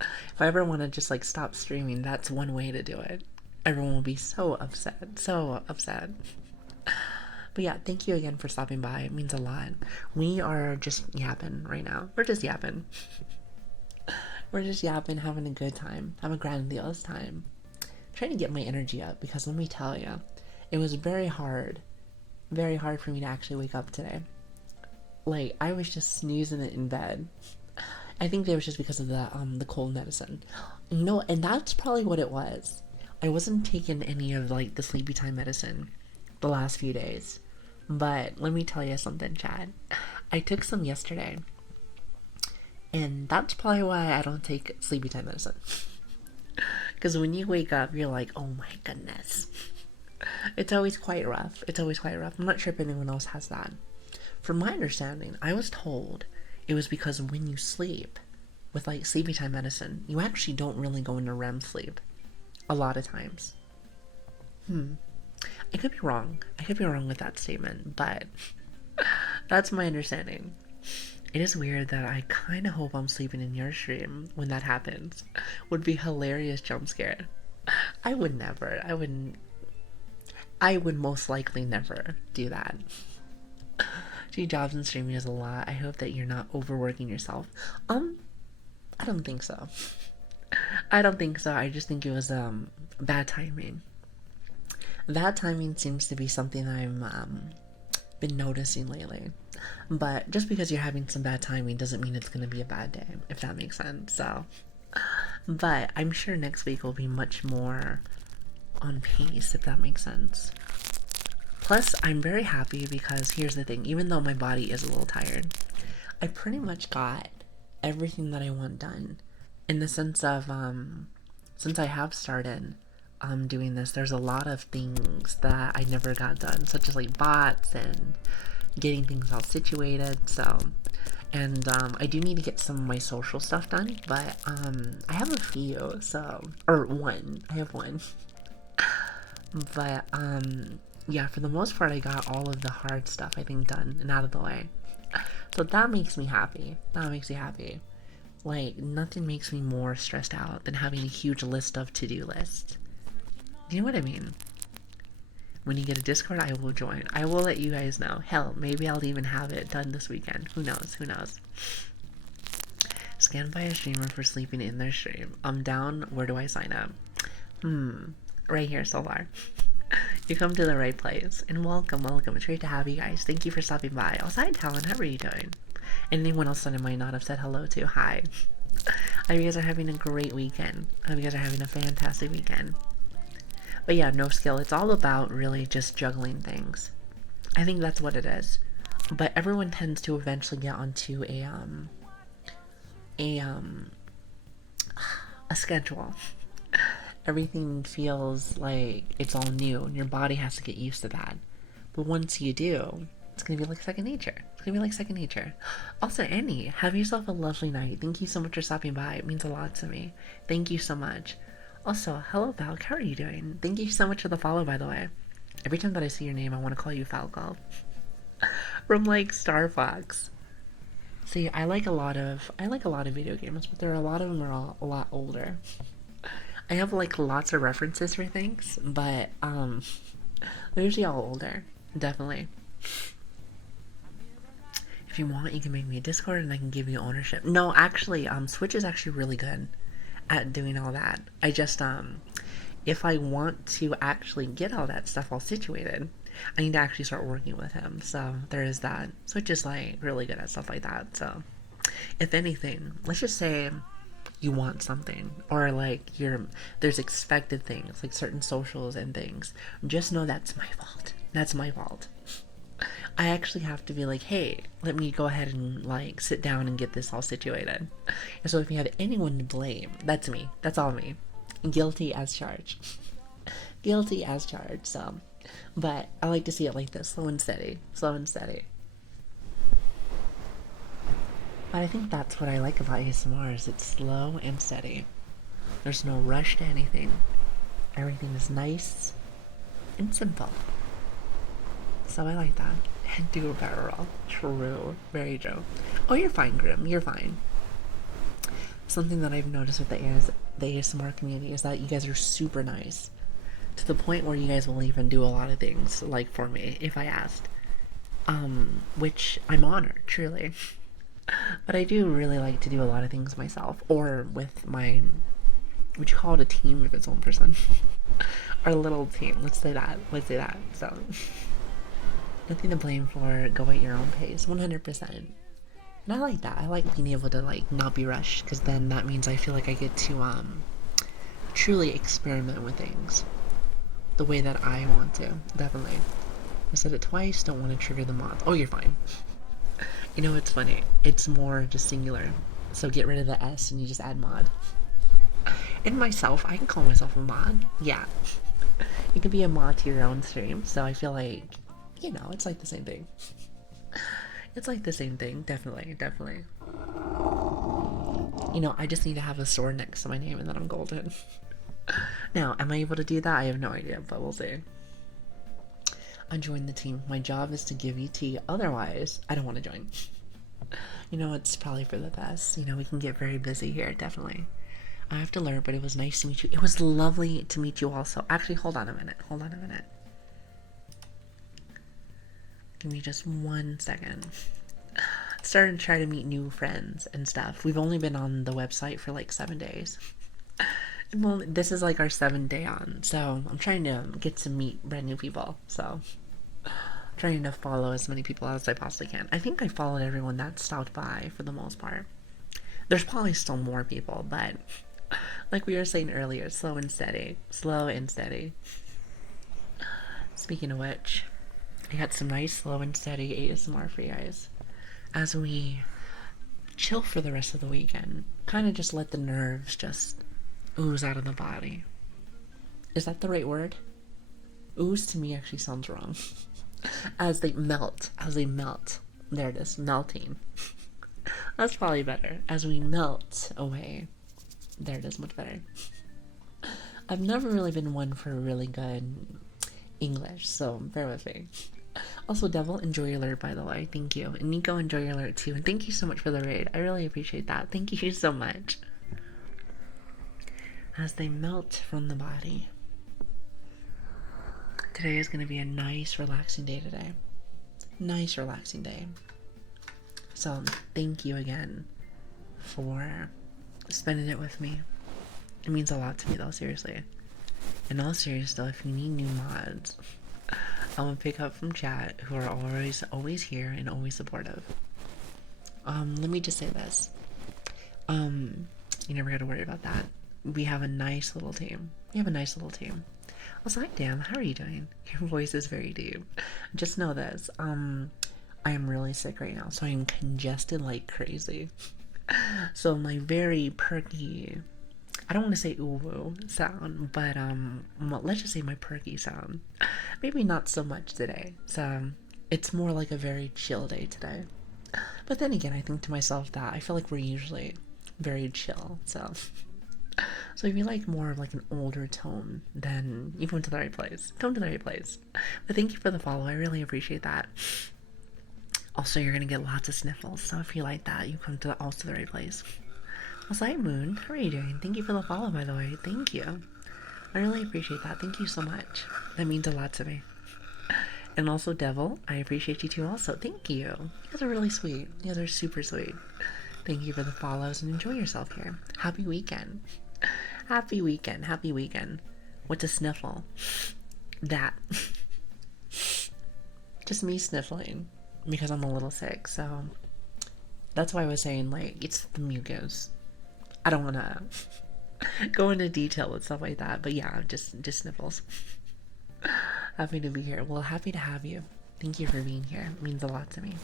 If I ever want to just like stop streaming, that's one way to do it. Everyone will be so upset. So upset. But yeah, thank you again for stopping by. It means a lot. We are just yapping right now. We're just yapping. We're just yapping, having a good time. Having a grandiose time. Trying to get my energy up because let me tell you, it was very hard for me to actually wake up today. Like, I was just snoozing it in bed. I think that was just because of the cold medicine. You know, and that's probably what it was. I wasn't taking any of, like, the sleepy time medicine the last few days. But let me tell you something, Chad. I took some yesterday. And that's probably why I don't take sleepy time medicine. Because when you wake up, you're like, oh my goodness. It's always quite rough. I'm not sure if anyone else has that. From my understanding, I was told it was because when you sleep with like sleepy time medicine, you actually don't really go into REM sleep a lot of times. I could be wrong. With that statement, but that's my understanding. It is weird that I kind of hope I'm sleeping in your stream when that happens. Would be hilarious jump scare. I would never. I would most likely never do that. 2 jobs and streaming is a lot. I hope that you're not overworking yourself. I don't think so. I just think it was bad timing. Bad timing seems to be something I'm been noticing lately. But just because you're having some bad timing doesn't mean it's gonna be a bad day, if that makes sense. So, but I'm sure next week will be much more on pace, if that makes sense. Plus, I'm very happy because here's the thing, even though my body is a little tired, I pretty much got everything that I want done. In the sense of, since I have started doing this, there's a lot of things that I never got done, such as like bots and getting things all situated. So And I do need to get some of my social stuff done, but I have a few, so, or one. I have one. But yeah, for the most part, I got all of the hard stuff I think done and out of the way. So that makes me happy. That makes me happy. Like, nothing makes me more stressed out than having a huge list of to-do lists. Do you know what I mean? When you get a Discord, I will join. I will let you guys know. Hell, maybe I'll even have it done this weekend. Who knows? Who knows? Scanned by a streamer for sleeping in their stream. I'm down. Where do I sign up? Right here, Solar. You come to the right place. And welcome, welcome. It's great to have you guys. Thank you for stopping by. Also, hi, Talon. How are you doing? And anyone else that I might not have said hello to, hi. I hope you guys are having a great weekend. I hope you guys are having a fantastic weekend. But yeah, no skill. It's all about really just juggling things. I think that's what it is. But everyone tends to eventually get onto a schedule. Everything feels like it's all new and your body has to get used to that. But once you do, it's gonna be like second nature. It's gonna be like second nature. Also, Annie, have yourself a lovely night. Thank you so much for stopping by. It means a lot to me. Thank you so much. Also, hello Valk, how are you doing? Thank you so much for the follow, by the way. Every time that I see your name, I want to call you Falco. From like Star Fox. See, I like a lot of video games, but there are a lot of them are all a lot older. I have like lots of references for things, but they're usually all older. Definitely. If you want, you can make me a Discord and I can give you ownership. No, actually, Switch is actually really good at doing all that. I just if I want to actually get all that stuff all situated, I need to actually start working with him. So there is that. Switch is like really good at stuff like that. So if anything, let's just say you want something, or like there's expected things like certain socials and things, just know that's my fault. That's my fault. I actually have to be like, hey, let me go ahead and like sit down and get this all situated. And so if you have anyone to blame, that's me. That's all me. Guilty as charged. Guilty as charged. So, but I like to see it like this, slow and steady. Slow and steady. But I think that's what I like about ASMR, is it's slow and steady. There's no rush to anything. Everything is nice and simple. So I like that. And do a barrel roll. True. Very true. Oh, you're fine, Grim. You're fine. Something that I've noticed with the ASMR community is that you guys are super nice. To the point where you guys will even do a lot of things, like for me, if I asked. Which I'm honored, truly. But I do really like to do a lot of things myself, or with my, would you call it a team if it's one person? Our little team, let's say that, so. Nothing to blame for, go at your own pace, 100%. And I like that, I like being able to like not be rushed, because then that means I feel like I get to truly experiment with things the way that I want to, definitely. I said it twice, don't want to trigger the mod. Oh, you're fine. You know, it's funny. It's more just singular. So get rid of the S and you just add mod. And myself, I can call myself a mod. Yeah. You can be a mod to your own stream. So I feel like, you know, it's like the same thing. It's like the same thing. Definitely, definitely. You know, I just need to have a sword next to my name and then I'm golden. Now, am I able to do that? I have no idea, but we'll see. I joined the team. My job is to give you tea. Otherwise, I don't want to join. You know, it's probably for the best. You know, we can get very busy here, definitely. I have to learn, but it was nice to meet you. It was lovely to meet you also. Actually, hold on a minute. Hold on a minute. Give me just 1 second. Starting to try to meet new friends and stuff. We've only been on the website for like 7 days. Well, this is like our 7th day on, so I'm trying to get to meet brand new people, so I'm trying to follow as many people as I possibly can. I think I followed everyone that stopped by for the most part. There's probably still more people, but like we were saying earlier, slow and steady. Slow and steady. Speaking of which, I got some nice slow and steady ASMR for you guys as we chill for the rest of the weekend. Kind of just let the nerves just ooze out of the body. Is that the right word? Ooze to me actually sounds wrong. As they melt. There it is, melting. That's probably better. As we melt away. There it is, much better. I've never really been one for really good English, so bear with me. Also, Devil, enjoy your alert, by the way. Thank you. And Nico, enjoy your alert too. And thank you so much for the raid. I really appreciate that. Thank you so much. As they melt from the body. Today is going to be a nice, relaxing day today. Nice, relaxing day. So, thank you again for spending it with me. It means a lot to me, though, seriously. In all seriousness, though, if you need new mods, I'm gonna pick up from chat, who are always here and always supportive. Let me just say this. You never gotta worry about that. We have a nice little team. Also, hi Dan, how are you doing? Your voice is very deep. Just know this. I am really sick right now, so I am congested like crazy. So my very perky, I don't want to say ooh sound, but let's just say my perky sound. Maybe not so much today. So it's more like a very chill day today. But then again, I think to myself that I feel like we're usually very chill. So if you like more of like an older tone, then you went to the right place. But thank you for the follow. I really appreciate that. Also, you're gonna get lots of sniffles, so if you like that, you come to the right place. Also, hi Moon, how are you doing? Thank you for the follow, by the way. Thank you. I really appreciate that. Thank you so much. That means a lot to me. And also, Devil, I appreciate you too also. Thank you. You guys are really sweet. You guys are super sweet. Thank you for the follows and enjoy yourself here. Happy weekend. Happy weekend. What's a sniffle? That. Just me sniffling. Because I'm a little sick, so that's why I was saying, like, it's the mucus. I don't want to go into detail with stuff like that, but yeah, just sniffles. Happy to be here. Well, happy to have you. Thank you for being here. It means a lot to me.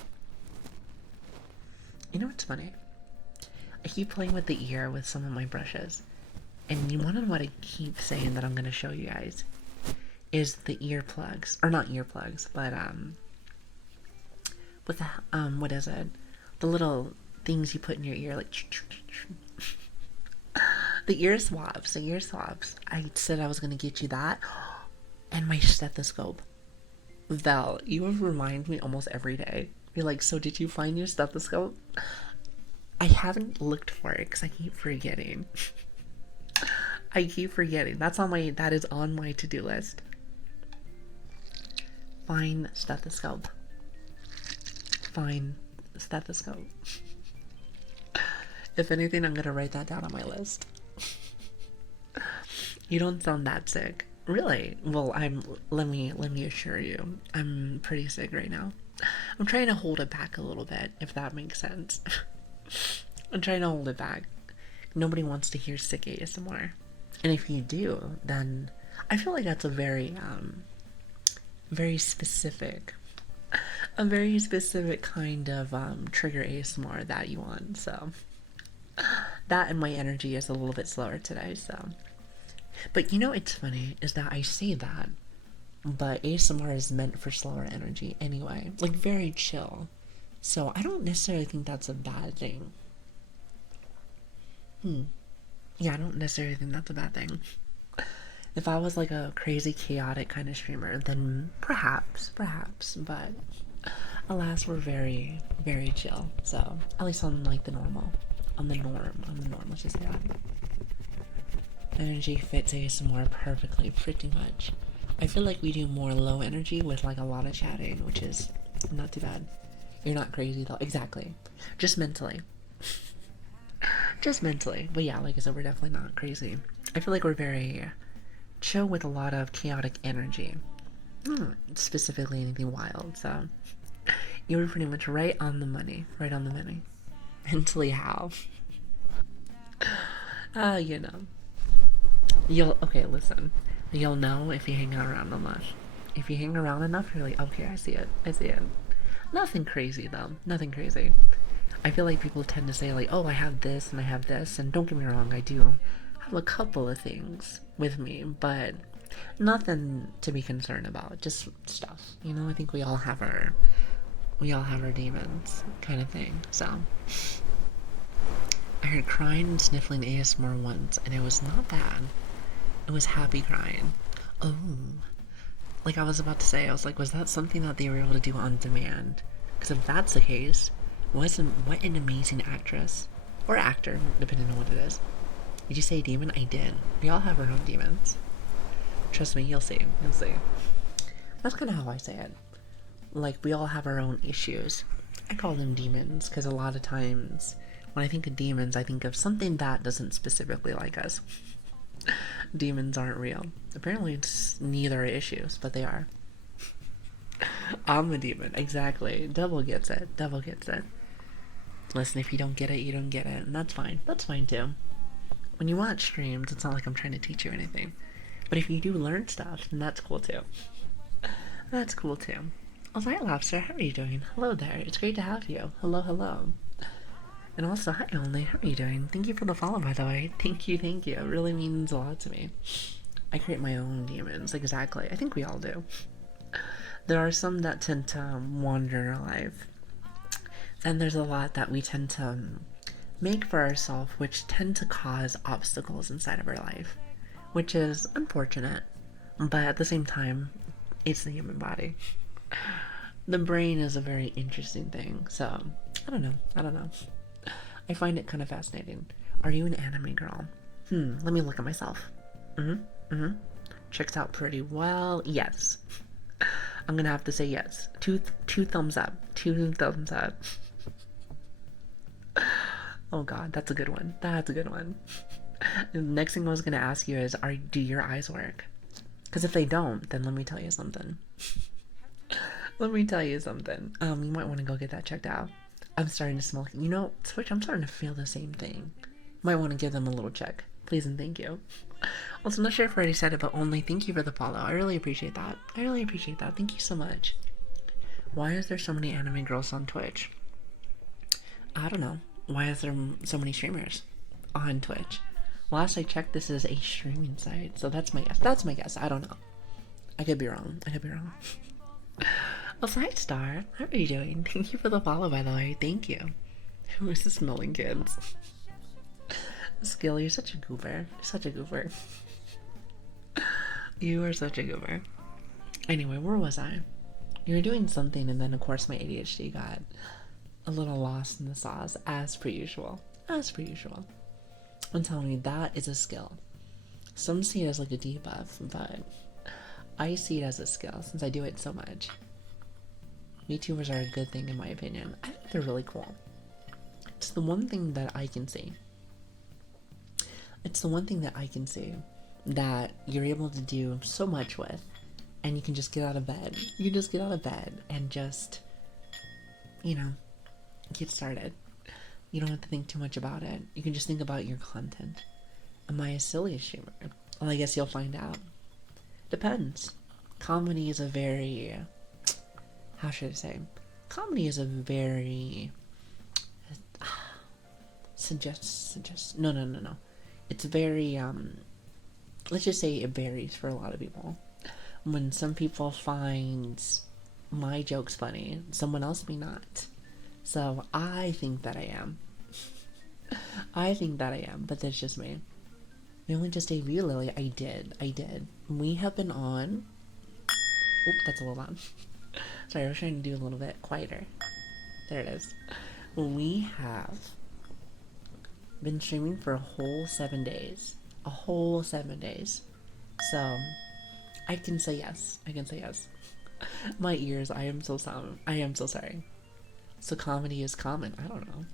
You know what's funny? I keep playing with the ear with some of my brushes, and you want to know what I keep saying that I'm going to show you guys? Is the earplugs, or not earplugs, but with the what is it? The little things you put in your ear, like the ear swabs. I said I was gonna get you that, and my stethoscope. Val, you remind me almost every day. You're like, so did you find your stethoscope? I haven't looked for it because I keep forgetting. That is on my to-do list. Find stethoscope. If anything, I'm gonna write that down on my list. You don't sound that sick. Really? Well, let me assure you, I'm pretty sick right now. I'm trying to hold it back a little bit, if that makes sense. I'm trying to hold it back. Nobody wants to hear sick ASMR. And if you do, then I feel like that's a very specific kind of trigger ASMR that you want. So that and my energy is a little bit slower today. So, but you know, it's funny is that I say that, but ASMR is meant for slower energy anyway, like very chill. So I don't necessarily think that's a bad thing. Yeah, I don't necessarily think that's a bad thing. If I was like a crazy chaotic kind of streamer, then perhaps, but alas, we're very, very chill. So at least on like the norm, let's just say that. Energy fits ASMR perfectly, pretty much. I feel like we do more low energy with like a lot of chatting, which is not too bad. You're not crazy though. Exactly. Just mentally. But yeah, like I said, we're definitely not crazy. I feel like we're very chill with a lot of chaotic energy. Specifically anything wild, so you were pretty much right on the money. Mentally how? You know. Listen. You'll know if you hang around enough. If you hang around enough, you're like, okay, I see it. Nothing crazy, though. Nothing crazy. I feel like people tend to say, like, oh, I have this, and don't get me wrong, I do have a couple of things with me, but nothing to be concerned about. Just stuff, you know? I think we all have our demons, kind of thing, so. I heard crying and sniffling ASMR once, and it was not bad. It was happy crying. Oh, like I was about to say, I was like, was that something that they were able to do on demand? Because if that's the case, what an amazing actress. Or actor, depending on what it is. Did you say demon? I did. We all have our own demons. Trust me, you'll see. You'll see. That's kind of how I say it. Like, we all have our own issues. I call them demons because a lot of times when I think of demons, I think of something that doesn't specifically like us. Demons aren't real. Apparently, it's neither issues, but they are. I'm a demon, exactly. Devil gets it. Devil gets it. Listen, if you don't get it, you don't get it, and that's fine. That's fine too. When you watch streams, it's not like I'm trying to teach you anything. But if you do learn stuff, then that's cool too. That's cool too. Alright, Lobster, how are you doing? Hello there. It's great to have you. Hello, hello. And also, hi, Only. How are you doing? Thank you for the follow, by the way. Thank you, thank you. It really means a lot to me. I create my own demons, exactly. I think we all do. There are some that tend to wander in our life. And there's a lot that we tend to make for ourselves, which tend to cause obstacles inside of our life, which is unfortunate. But at the same time, it's the human body. The brain is a very interesting thing, so I don't know. I find it kind of fascinating. Are you an anime girl? Let me look at myself. Checks out pretty well. Yes. I'm gonna have to say yes. Two thumbs up. 2 thumbs up. Oh god, that's a good one. That's a good one. The next thing I was gonna ask you is, do your eyes work? Because if they don't, then let me tell you something. Let me tell you something. You might want to go get that checked out. I'm starting to smell. You know, Switch, I'm starting to feel the same thing. Might want to give them a little check. Please and thank you. Also, I'm not sure if I already said it, but Only, thank you for the follow. I really appreciate that. I really appreciate that. Thank you so much. Why is there so many anime girls on Twitch? I don't know. Why is there so many streamers on Twitch? Last I checked, this is a streaming site, so that's my guess. That's my guess. I don't know. I could be wrong. I could be wrong. Oh, hi, Star. How are you doing? Thank you for the follow, by the way. Thank you. Who is this smelling kids? Skill, you're such a goober. You're such a goober. You are such a goober. Anyway, where was I? You were doing something, and then, of course, my ADHD got a little lost in the sauce, as per usual. As per usual. I'm telling you, that is a skill. Some see it as like a debuff, but I see it as a skill since I do it so much. VTubers are a good thing in my opinion. I think they're really cool. It's the one thing that I can see. It's the one thing that I can see that you're able to do so much with, and you can just get out of bed. You can just get out of bed and just, you know, get started. You don't have to think too much about it. You can just think about your content. Am I a silly streamer? Well, I guess you'll find out. Depends. Comedy is a very... How should I say? Comedy is a very... No. It's very, let's just say it varies for a lot of people. When some people find my jokes funny, someone else may not. So I think that I am. I think that I am, but that's just me. We only just debuted Lili. I did. We have been on... Oop, that's a little loud. Sorry, I was trying to do a little bit quieter. There it is. We have been streaming for a whole 7 days. A whole 7 days. So, I can say yes. I can say yes. My ears, I am so sorry. So comedy is common. I don't know.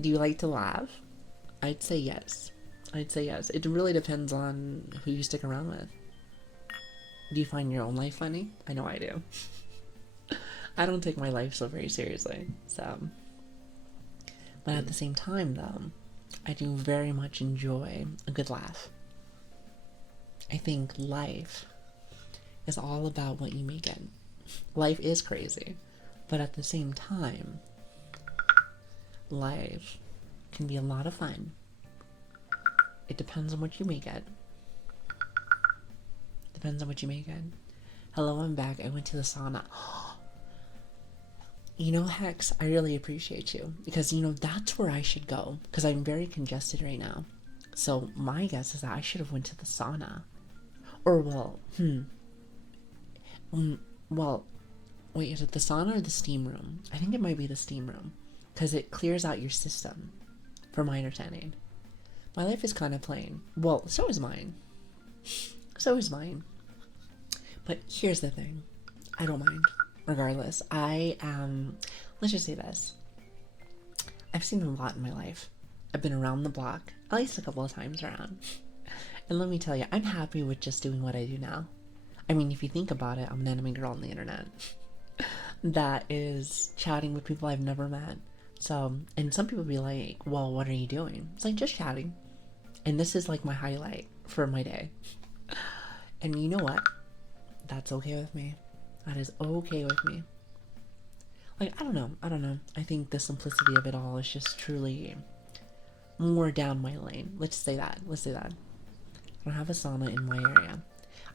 Do you like to laugh? I'd say yes. It really depends on who you stick around with. Do you find your own life funny? I know I do. I don't take my life so very seriously. So, but at the same time, though, I do very much enjoy a good laugh. I think life is all about what you make it. Life is crazy. But at the same time, life can be a lot of fun. It depends on what you make it. Depends on what you make it. Hello, I'm back. I went to the sauna. Hex, I really appreciate you because, that's where I should go because I'm very congested right now. So my guess is that I should have went to the sauna. Or, well, wait, is it the sauna or the steam room? I think it might be the steam room because it clears out your system, from my understanding. My life is kind of plain. Well, so is mine. So is mine. But here's the thing. I don't mind. Regardless, I am, let's just say this. I've seen a lot in my life. I've been around the block, at least a couple of times around. And let me tell you, I'm happy with just doing what I do now. I mean, if you think about it, I'm an anime girl on the internet that is chatting with people I've never met. So, and some people be like, well, what are you doing? It's like, just chatting. And this is like my highlight for my day. And you know what? That's okay with me. That is okay with me. Like, I don't know. I think the simplicity of it all is just truly more down my lane. Let's say that. I don't have a sauna in my area.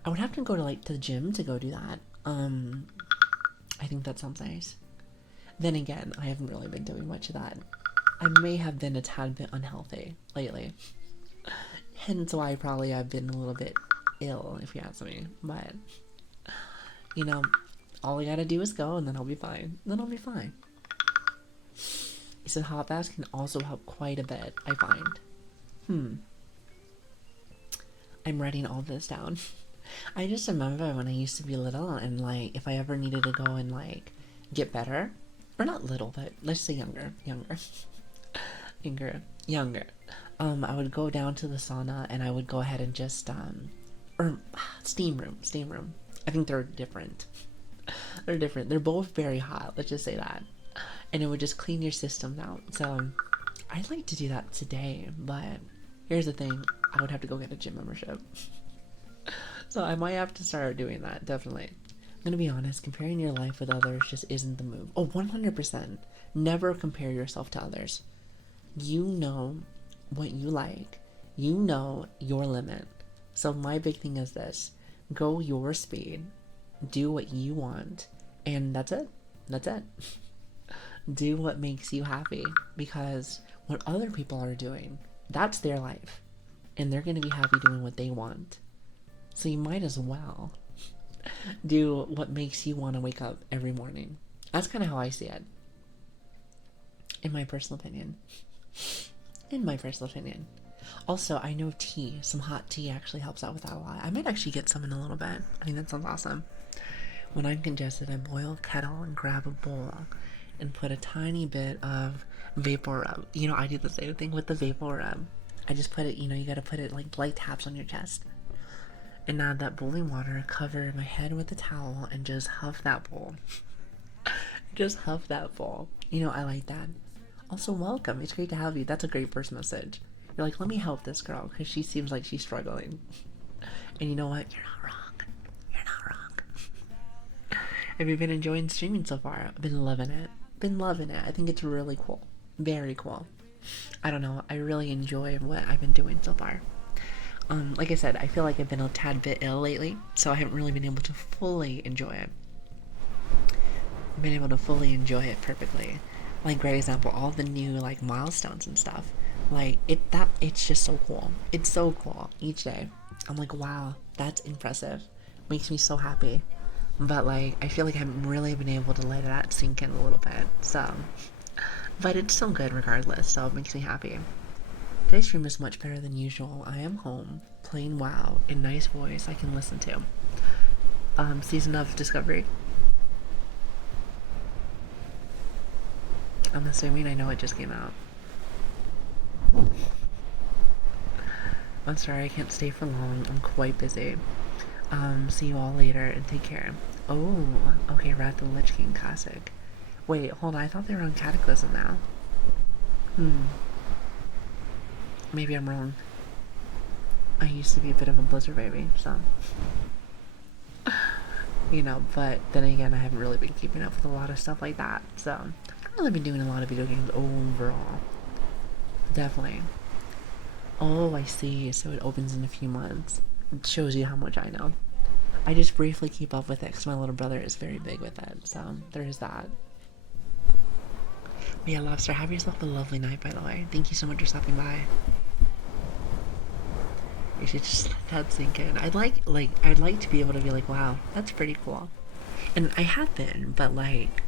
I would have to go to the gym to go do that. I think that sounds nice. Then again, I haven't really been doing much of that. I may have been a tad bit unhealthy lately. Hence why probably I've been a little bit ill, if you ask me. But, all I gotta do is go and then I'll be fine. He said hot baths can also help quite a bit, I find. I'm writing all this down. I just remember when I used to be little and if I ever needed to go and get better, or not little, but let's say younger. I would go down to the sauna and I would go ahead and just or steam room. I think they're different. They're both very hot, let's just say that. And it would just clean your system out. So I'd like to do that today, but here's the thing, I would have to go get a gym membership. So I might have to start doing that, definitely. I'm gonna be honest, comparing your life with others just isn't the move. Oh, 100%. Never compare yourself to others. You know what you like. You know your limit. So my big thing is this. Go your speed. Do what you want. And that's it. Do what makes you happy. Because what other people are doing, that's their life. And they're going to be happy doing what they want. So you might as well do what makes you want to wake up every morning. That's kind of how I see it. In my personal opinion. Also, I know tea, some hot tea actually helps out with that a lot. I might actually get some in a little bit. I think that sounds awesome. When I'm congested, I boil kettle and grab a bowl and put a tiny bit of vapor rub. I do the same thing with the vapor rub. I just put it, you gotta put it light taps on your chest. And add that boiling water, cover my head with a towel, and just huff that bowl. I like that. Also, welcome. It's great to have you. That's a great first message. You're like, let me help this girl because she seems like she's struggling. And you know what? You're not wrong. Have you been enjoying streaming so far? I've been loving it. I think it's really cool. Very cool. I don't know. I really enjoy what I've been doing so far. Like I said, I feel like I've been a tad bit ill lately, so I haven't really been able to fully enjoy it. I've been able to fully enjoy it perfectly. Like, great example, all the new milestones and stuff. It's just so cool. It's so cool each day. I'm like, wow, that's impressive. Makes me so happy. But I feel like I haven't really been able to let that sink in a little bit. So, but it's still good regardless. So it makes me happy. Today's stream is much better than usual. I am home, playing WoW, in nice voice I can listen to. Season of Discovery. I'm assuming I know it just came out. I'm sorry I can't stay for long. I'm quite busy. See you all later and take care. Oh, okay, Wrath of the Lich King Classic. Wait, hold on, I thought they were on Cataclysm now. Maybe I'm wrong. I used to be a bit of a Blizzard baby, so. But then again, I haven't really been keeping up with a lot of stuff like that, so. I've really been doing a lot of video games overall. Definitely. Oh, I see. So it opens in a few months. It shows you how much I know. I just briefly keep up with it because my little brother is very big with it, so there's that. Yeah, Lobster, have yourself a lovely night, by the way. Thank you so much for stopping by. You should just let that sink in. I'd like to be able to be like, wow, that's pretty cool. And I have been, but like,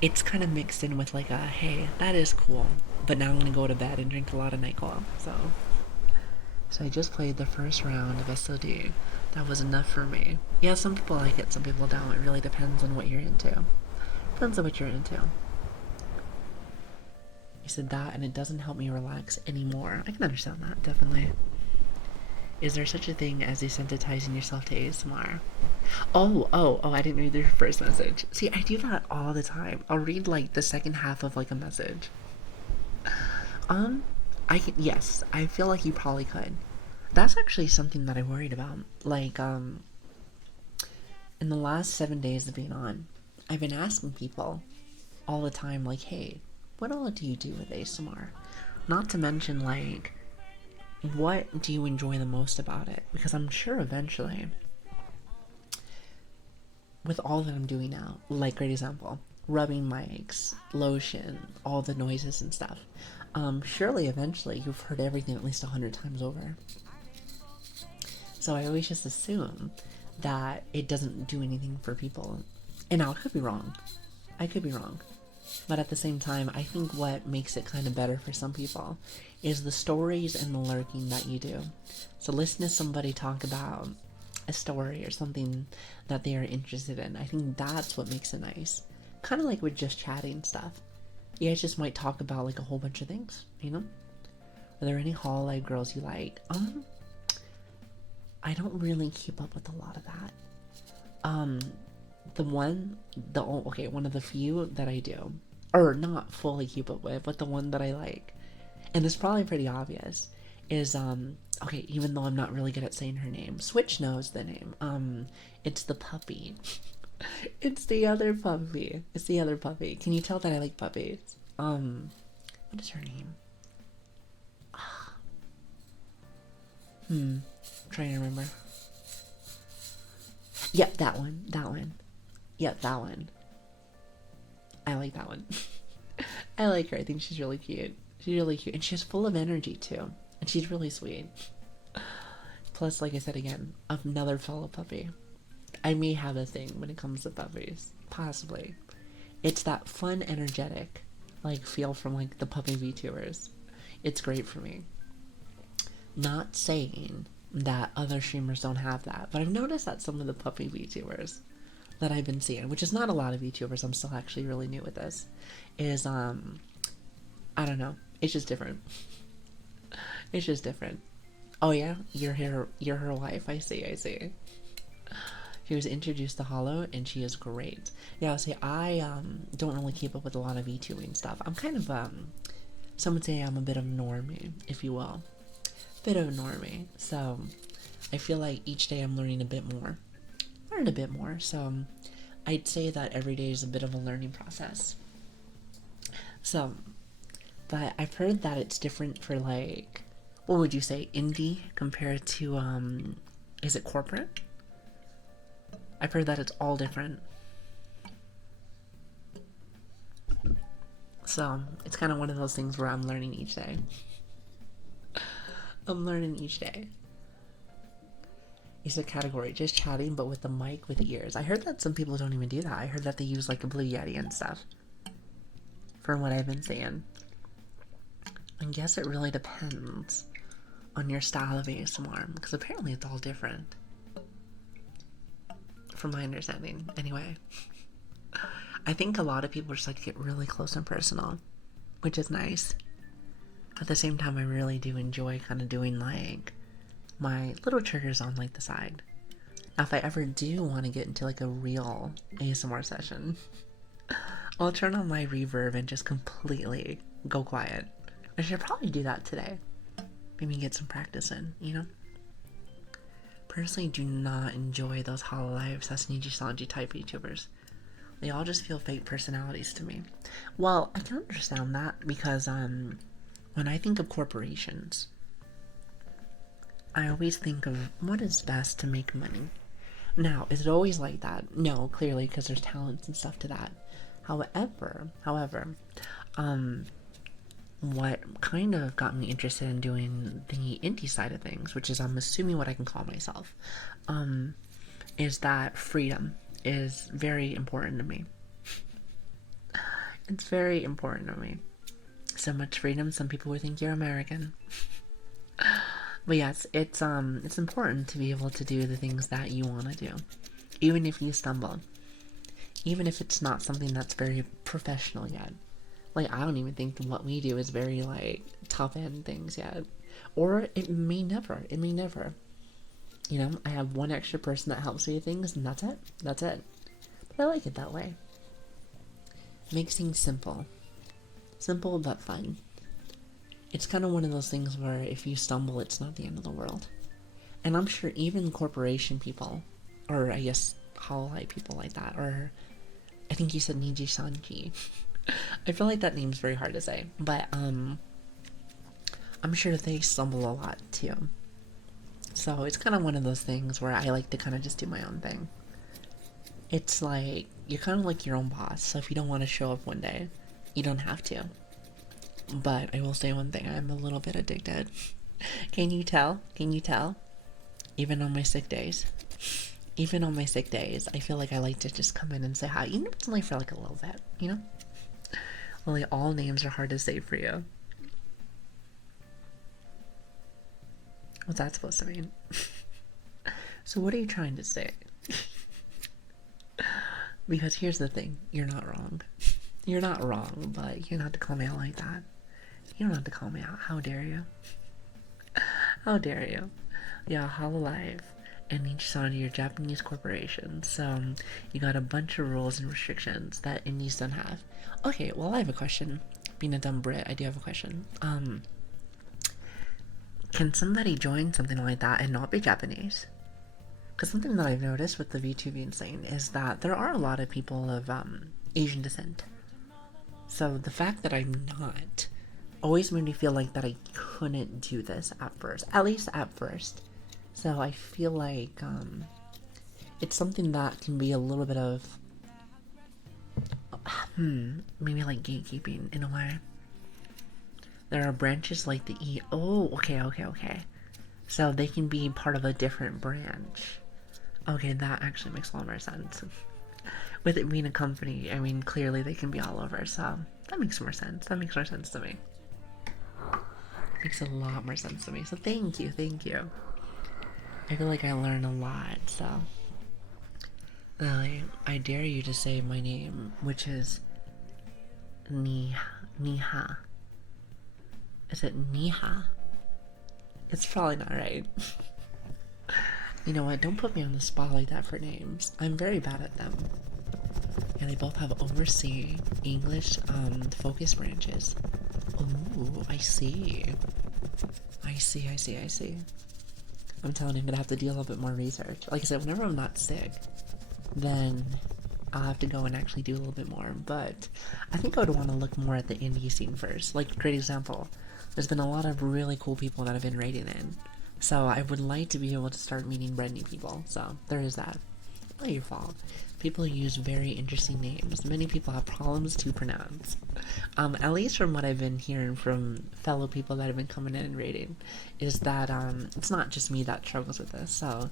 it's kind of mixed in with like a, hey, that is cool. But now I'm gonna go to bed and drink a lot of NyQuil. So I just played the first round of SOD. That was enough for me. Yeah, some people like it, some people don't. It really depends on what you're into. Depends on what you're into. You said that, and it doesn't help me relax anymore. I can understand that, definitely. Is there such a thing as desensitizing yourself to ASMR? Oh, I didn't read your first message. See, I do that all the time. I'll read like the second half of like a message. Um, I can, yes, I feel like you probably could. That's actually something that I worried about. Like, in the last 7 days of being on, I've been asking people all the time, like, hey, what all do you do with ASMR? Not to mention, like, what do you enjoy the most about it? Because I'm sure eventually, with all that I'm doing now, like, great example, rubbing mics, lotion, all the noises and stuff, surely eventually you've heard everything at least 100 times over. So I always just assume that it doesn't do anything for people. And now I could be wrong. I could be wrong. But at the same time, I think what makes it kind of better for some people is the stories and the lurking that you do. So listen to somebody talk about a story or something that they are interested in. I think that's what makes it nice. Kind of like with just chatting stuff. You guys just might talk about like a whole bunch of things, you know? Are there any Hall Live girls you like? I don't really keep up with a lot of that. One of the few that I do, or not fully keep up with, but the one that I like, and it's probably pretty obvious, is okay, even though I'm not really good at saying her name, Switch knows the name. It's the puppy. It's the other puppy. It's the other puppy. Can you tell that I like puppies? What is her name? I'm trying to remember. Yep, that one. That one. Yep, that one. I like that one. I like her. I think she's really cute. She's really cute. And she's full of energy, too. And she's really sweet. Plus, like I said again, another fellow puppy. I may have a thing when it comes to puppies. Possibly. It's that fun, energetic, like, feel from, like, the puppy VTubers. It's great for me. Not saying that other streamers don't have that, but I've noticed that some of the puppy VTubers that I've been seeing, which is not a lot of VTubers, I'm still actually really new with this, is, I don't know, it's just different. It's just different. Oh yeah, you're her wife, I see. She was introduced to Hullo, and she is great. Yeah, I'll say I don't really keep up with a lot of VTubing stuff. I'm kind of, some would say I'm a bit of a normie, if you will. Bit of a normie, so I feel like each day I'm learning a bit more. So I'd say that every day is a bit of a learning process. So, but I've heard that it's different for like, what would you say, indie compared to, is it corporate? I've heard that it's all different. So, it's kind of one of those things where I'm learning each day. I'm learning each day. It's a category, just chatting, but with the mic with ears. I heard that some people don't even do that. I heard that they use like a Blue Yeti and stuff. From what I've been seeing. I guess it really depends on your style of ASMR, because apparently it's all different. From my understanding, anyway. I think a lot of people just like to get really close and personal, which is nice. At the same time, I really do enjoy kind of doing like my little triggers on like the side. Now, if I ever do want to get into like a real ASMR session, I'll turn on my reverb and just completely go quiet. I should probably do that today. Maybe get some practice in, you know? Personally, do not enjoy those Hololive, Sasniji Sanji type YouTubers. They all just feel fake personalities to me. Well, I can understand that because when I think of corporations, I always think of what is best to make money. Now, is it always like that? No, clearly, because there's talents and stuff to that. However, what kind of got me interested in doing the indie side of things, which is I'm assuming what I can call myself, is that freedom is very important to me. It's very important to me. So much freedom, some people would think you're American. But yes, it's important to be able to do the things that you want to do, even if you stumble, even if it's not something that's very professional yet. Like, I don't even think what we do is very, like, top end things yet. Or it may never. It may never. You know, I have one extra person that helps me with things, and that's it. That's it. But I like it that way. It makes things simple. Simple but fun. It's kind of one of those things where if you stumble, it's not the end of the world. And I'm sure even corporation people, or I guess Hullo people like that, or I think you said Niji Sanji. I feel like that name's very hard to say, but I'm sure they stumble a lot too. So it's kind of one of those things where I like to kind of just do my own thing. It's like, you're kind of like your own boss, so if you don't want to show up one day, you don't have to. But I will say one thing, I'm a little bit addicted. Can you tell? Can you tell? Even on my sick days. Even on my sick days, I feel like I like to just come in and say hi. Even if it's only for like a little bit, you know? Lily, all names are hard to say for you. What's that supposed to mean? So what are you trying to say? Because here's the thing, you're not wrong. You're not wrong, but you don't have to call me out like that. You don't have to call me out. How dare you? How dare you? Yeah, Hololive and each side of your Japanese corporations. So you got a bunch of rules and restrictions that Indies don't have. Okay, well I have a question. Being a dumb Brit, I do have a question. Can somebody join something like that and not be Japanese? Because something that I've noticed with the VTuber scene is that there are a lot of people of Asian descent. So the fact that I'm not always made me feel like that I couldn't do this at first. At least at first. So I feel like it's something that can be a little bit of maybe like gatekeeping in a way. There are branches like the E. Oh, okay. So they can be part of a different branch. Okay, that actually makes a lot more sense. With it being a company, I mean, clearly they can be all over, so that makes more sense. That makes more sense to me. Makes a lot more sense to me. So thank you. I feel like I learned a lot, so I dare you to say my name, which is Niha. Is it Niha? It's probably not right. You know what? Don't put me on the spot like that for names. I'm very bad at them. And they both have overseas English focus branches. Oh, I see. I'm telling you, I'm gonna have to do a little bit more research. Like I said, whenever I'm not sick, then I'll have to go and actually do a little bit more. But I think I would want to look more at the indie scene first. Like, great example. There's been a lot of really cool people that have been rating in. So I would like to be able to start meeting brand new people. So there is that. Not your fault. People use very interesting names. Many people have problems to pronounce. At least from what I've been hearing from fellow people that have been coming in and rating, is that it's not just me that struggles with this. So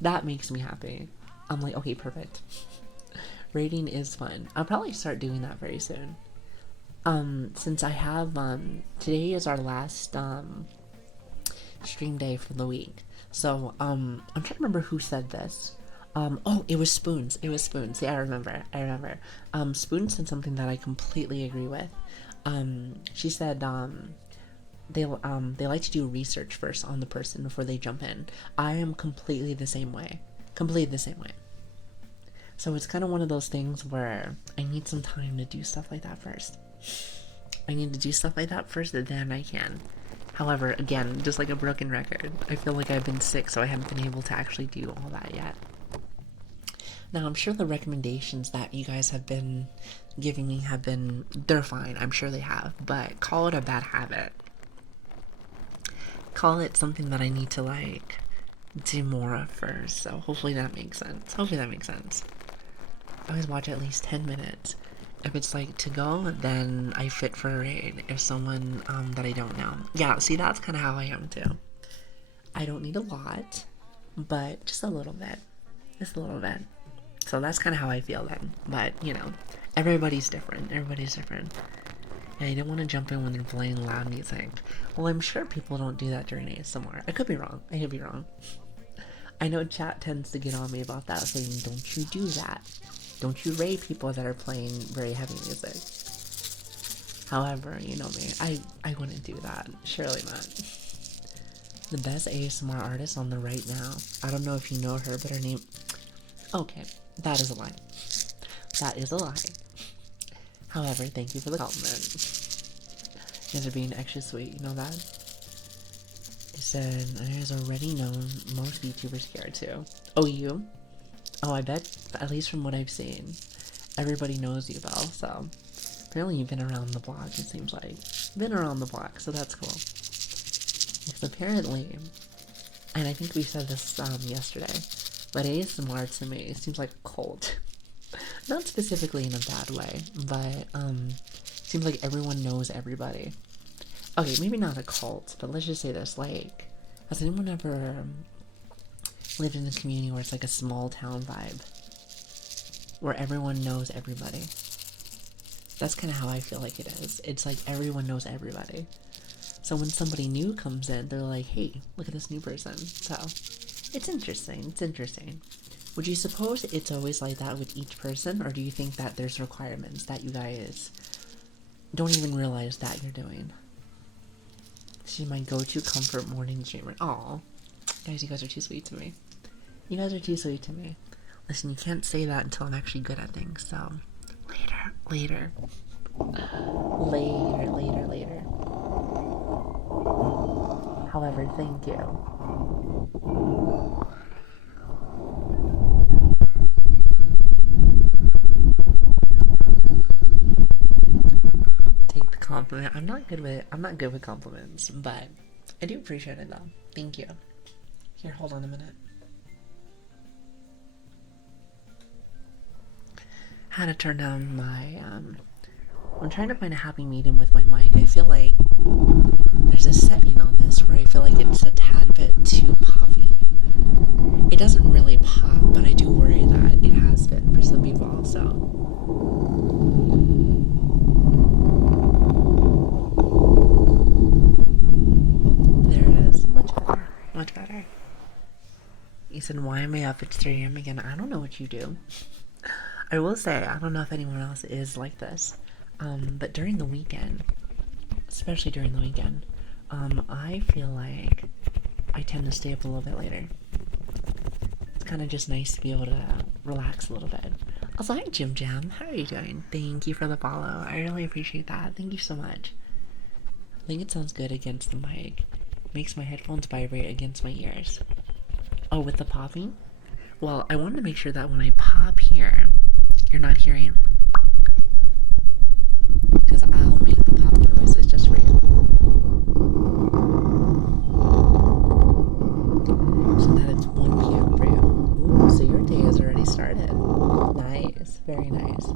that makes me happy. I'm like, okay, perfect. Rating is fun. I'll probably start doing that very soon. Since I have today is our last stream day for the week. So I'm trying to remember who said this. Oh, it was Spoons. Yeah, I remember. Spoons said something that I completely agree with. She said they like to do research first on the person before they jump in. I am completely the same way. So it's kind of one of those things where I need some time to do stuff like that first. Then I can. However, again, just like a broken record, I feel like I've been sick, so I haven't been able to actually do all that yet. Now, I'm sure the recommendations that you guys have been giving me they're fine, I'm sure they have, but call it a bad habit. Call it something that I need to, like, do more of first, so hopefully that makes sense. I always watch at least 10 minutes, If it's like to go, then I fit for a raid. If someone that I don't know. Yeah, see, that's kind of how I am too. I don't need a lot, but just a little bit. Just a little bit. So that's kind of how I feel then. But, you know, everybody's different. Everybody's different. And I don't want to jump in when they're playing loud music. Well, I'm sure people don't do that during ASMR. I could be wrong. I could be wrong. I know chat tends to get on me about that, saying, don't you do that. Don't you raid people that are playing very heavy music. However, you know me, I wouldn't do that. Surely not. The best ASMR artist on the right now. I don't know if you know her, but her name... Okay, that is a lie. That is a lie. However, thank you for the compliment. You guys are being extra sweet, you know that? He said, it is already known most YouTubers here too. Oh, you? Oh, I bet, at least from what I've seen, everybody knows you, Belle, so apparently you've been around the block, it seems like. Been around the block, so that's cool. Because apparently, and I think we said this yesterday, but ASMR to me seems like a cult. Not specifically in a bad way, but seems like everyone knows everybody. Okay, maybe not a cult, but let's just say this, like, has anyone ever lived in a community where it's like a small town vibe? Where everyone knows everybody? That's kind of how I feel like it is. It's like everyone knows everybody. So when somebody new comes in, they're like, hey, look at this new person. So, it's interesting, it's interesting. Would you suppose it's always like that with each person, or do you think that there's requirements that you guys don't even realize that you're doing? She's my go-to comfort morning streamer. Aw. Guys, you guys are too sweet to me. You guys are too sweet to me. Listen, you can't say that until I'm actually good at things, so... Later. Later. However, thank you. Take the compliment. I'm not good with compliments, but I do appreciate it though. Thank you. Here, hold on a minute. Had to turn down my I'm trying to find a happy medium with my mic. I feel like there's a setting on this where I feel like it's a tad bit too poppy. It doesn't really pop, but I do worry that it has been for some people also. There it is. Much better. You said, why am I up at 3 a.m. again? I don't know what you do. I will say, I don't know if anyone else is like this, but during the weekend, especially during the weekend, I feel like I tend to stay up a little bit later. It's kind of just nice to be able to relax a little bit. Also, hi Jim Jam, how are you doing? Thank you for the follow. I really appreciate that. Thank you so much. I think it sounds good against the mic. It makes my headphones vibrate against my ears. Oh, with the popping? Well, I wanted to make sure that when I pop here, you're not hearing, because I'll make the popping noises just for you. So that it's 1 p.m. for you. Ooh, so your day has already started. Nice, very nice.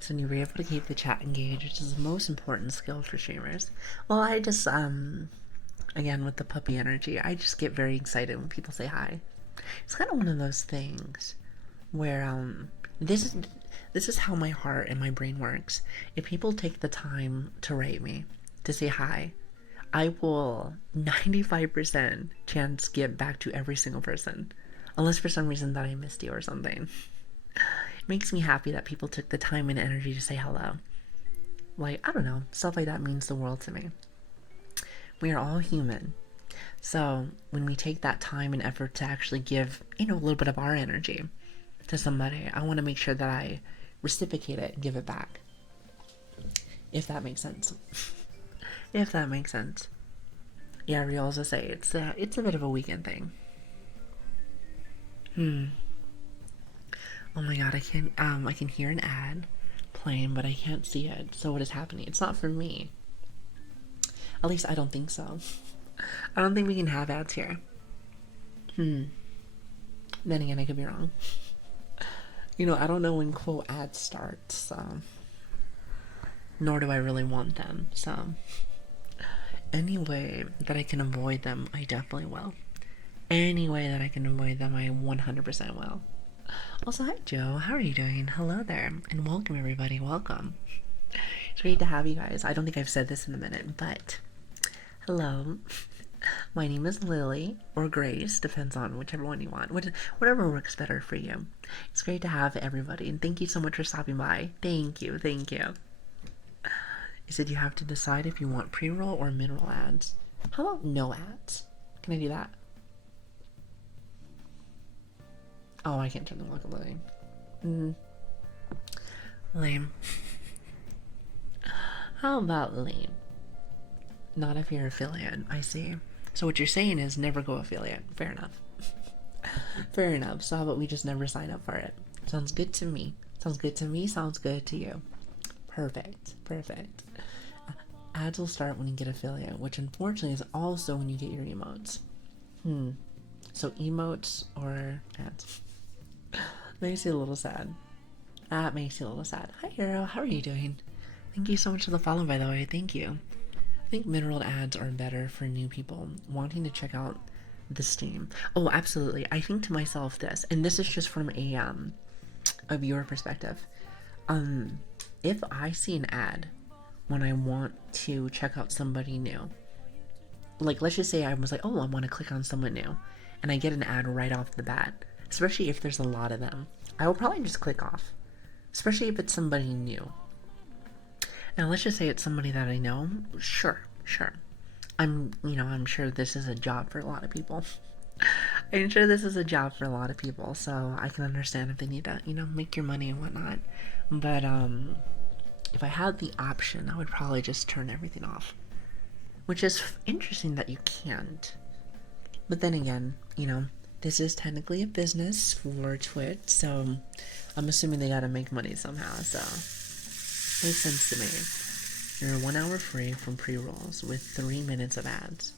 So you were able to keep the chat engaged, which is the most important skill for streamers. Well, I just, again, with the puppy energy, I just get very excited when people say hi. It's kind of one of those things where, this is how my heart and my brain works. If people take the time to write me, to say hi, I will 95% chance get back to every single person. Unless for some reason that I missed you or something. It makes me happy that people took the time and energy to say hello. Like, I don't know, stuff like that means the world to me. We are all human. So when we take that time and effort to actually give, a little bit of our energy to somebody, I want to make sure that I reciprocate it and give it back. If that makes sense. If that makes sense. Yeah, Riol's to say it's a bit of a weekend thing. Oh my god, I can hear an ad playing, but I can't see it. So what is happening? It's not for me. At least I don't think so. I don't think we can have ads here. Then again, I could be wrong. I don't know when quote ads start, so nor do I really want them. So any way that I can avoid them, I definitely will. Any way that I can avoid them, I 100% will. Also, hi Joe, how are you doing? Hello there, and welcome everybody, welcome. It's great to have you guys. I don't think I've said this in a minute, but hello. My name is Lili, or Grace, depends on whichever one you want, whatever works better for you. It's great to have everybody, and thank you so much for stopping by. Thank you, thank you. You said you have to decide if you want pre-roll or mid-roll ads. How about no ads? Can I do that? Oh, I can't turn the lock lame. Lame. How about lame? Not if you're affiliate, I see. So what you're saying is never go affiliate. Fair enough. Fair enough. So how about we just never sign up for it? Sounds good to me. Sounds good to me. Sounds good to you. Perfect. Perfect. Ads will start when you get affiliate, which unfortunately is also when you get your emotes. So emotes or ads? Makes you a little sad. That makes you a little sad. Hi, Hero. How are you doing? Thank you so much for the follow, by the way. Thank you. I think mid-roll ads are better for new people wanting to check out the stream. Oh, absolutely. I think to myself this, and this is just from a viewer perspective. If I see an ad when I want to check out somebody new, like let's just say I was like, oh, I want to click on someone new, and I get an ad right off the bat, especially if there's a lot of them, I will probably just click off, especially if it's somebody new. And let's just say it's somebody that I know. Sure. I'm sure this is a job for a lot of people. I'm sure this is a job for a lot of people, so I can understand if they need to, make your money and whatnot. But if I had the option, I would probably just turn everything off. Which is interesting that you can't. But then again, this is technically a business for Twitch, so I'm assuming they gotta make money somehow, so makes sense to me. You're 1 hour free from pre-rolls with 3 minutes of ads.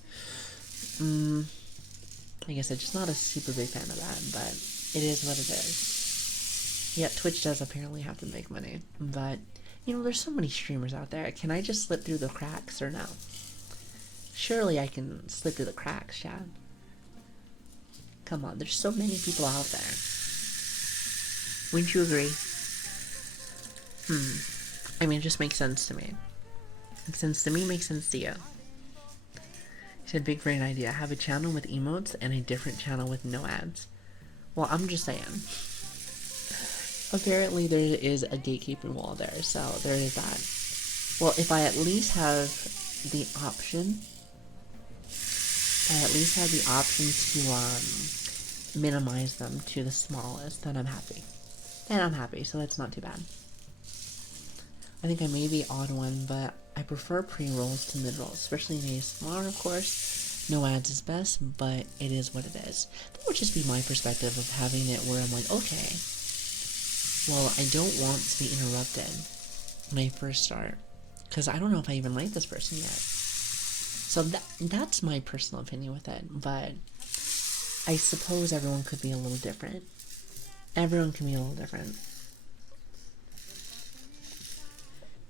Like I said, just not a super big fan of that, but it is what it is. Yeah, Twitch does apparently have to make money, but there's so many streamers out there. Can I just slip through the cracks or no? Surely I can slip through the cracks, Chad. Come on, there's so many people out there. Wouldn't you agree? I mean, it just makes sense to me. Makes sense to me, makes sense to you. He said, big brain idea. Have a channel with emotes and a different channel with no ads. Well, I'm just saying. Apparently there is a gatekeeping wall there, so there is that. Well, if I at least have the option, to minimize them to the smallest, then I'm happy. So that's not too bad. I think I may be odd one, but I prefer pre-rolls to mid-rolls, especially in ASMR, of course. No ads is best, but it is what it is. That would just be my perspective of having it where I'm like, okay, well, I don't want to be interrupted when I first start, because I don't know if I even like this person yet. So that's my personal opinion with it, but I suppose everyone could be a little different. Everyone can be a little different.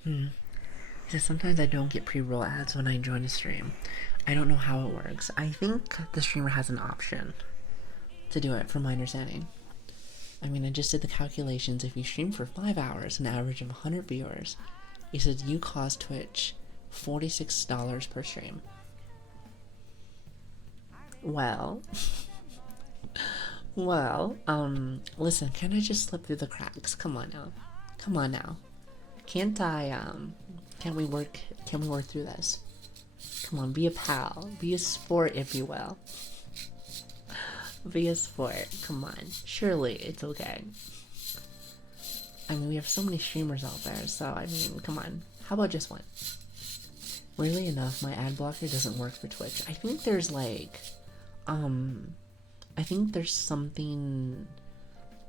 Because sometimes I don't get pre-roll ads when I join a stream. I don't know how it works. I think the streamer has an option to do it, from my understanding. I mean, I just did the calculations. If you stream for 5 hours, an average of 100 viewers, it says you cost Twitch $46 per stream. Well, listen, can I just slip through the cracks? Come on now. Can't we work through this? Come on, be a pal. Be a sport, if you will. Be a sport. Come on. Surely it's okay. I mean, we have so many streamers out there, so I mean, come on. How about just one? Weirdly enough, my ad blocker doesn't work for Twitch. I think there's something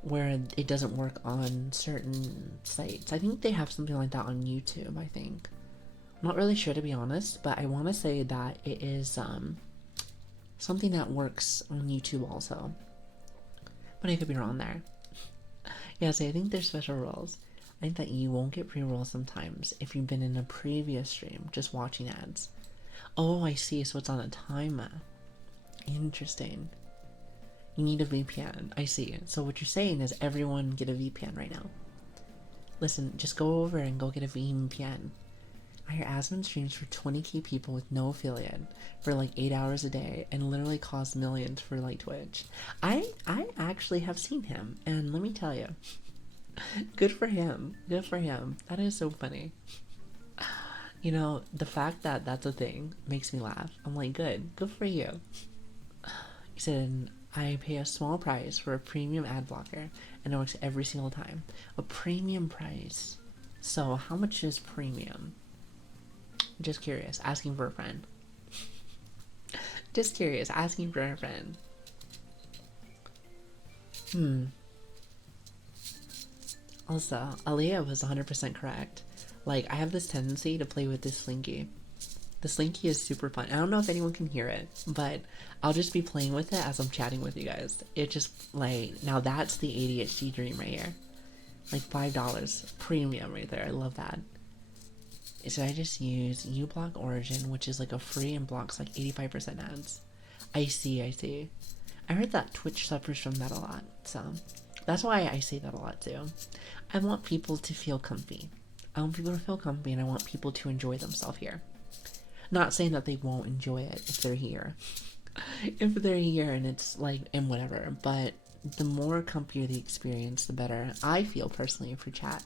where it doesn't work on certain sites. I think they have something like that on YouTube, I think. Not really sure, to be honest, but I want to say that it is something that works on YouTube also. But I could be wrong there. Yeah, see, I think there's special rules. I think that you won't get pre-rolls sometimes if you've been in a previous stream just watching ads. Oh, I see, so it's on a timer. Interesting. You need a VPN. I see. So what you're saying is everyone get a VPN right now. Listen, just go over and go get a VPN. I hear Asmon streams for 20k people with no affiliate for like 8 hours a day and literally costs millions for like Twitch. I actually have seen him, and let me tell you, good for him. Good for him. That is so funny. You know, the fact that that's a thing makes me laugh. I'm like, good for you. He said, I pay a small price for a premium ad blocker, and it works every single time. A premium price. So how much is premium? Just curious, asking for a friend. Just curious, asking for a friend. Also, Aaliyah was 100% correct. Like, I have this tendency to play with this slinky. The slinky is super fun. I don't know if anyone can hear it, but I'll just be playing with it as I'm chatting with you guys. It just, like, now that's the ADHD dream right here. Like, $5 premium right there. I love that. Should I just use uBlock Origin, which is like a free and blocks like 85% ads? I see. I heard that Twitch suffers from that a lot, so that's why I say that a lot too. I want people to feel comfy. I want people to feel comfy, and I want people to enjoy themselves here. Not saying that they won't enjoy it if they're here. If they're here and it's like, and whatever, but the more comfier the experience, the better I feel personally for chat.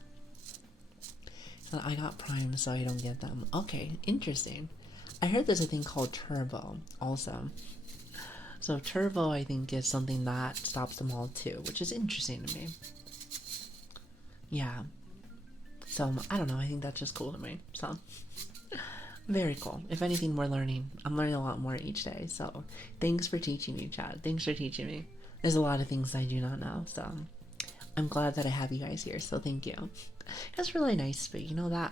I got Prime, so I don't get them. Okay, interesting. I heard there's a thing called Turbo also. So Turbo, I think, is something that stops them all too, which is interesting to me. Yeah. So, I don't know, I think that's just cool to me. So, very cool. If anything, we're learning. I'm learning a lot more each day, so thanks for teaching me, Chad. Thanks for teaching me. There's a lot of things I do not know, so I'm glad that I have you guys here, so thank you. That's really nice, but you know that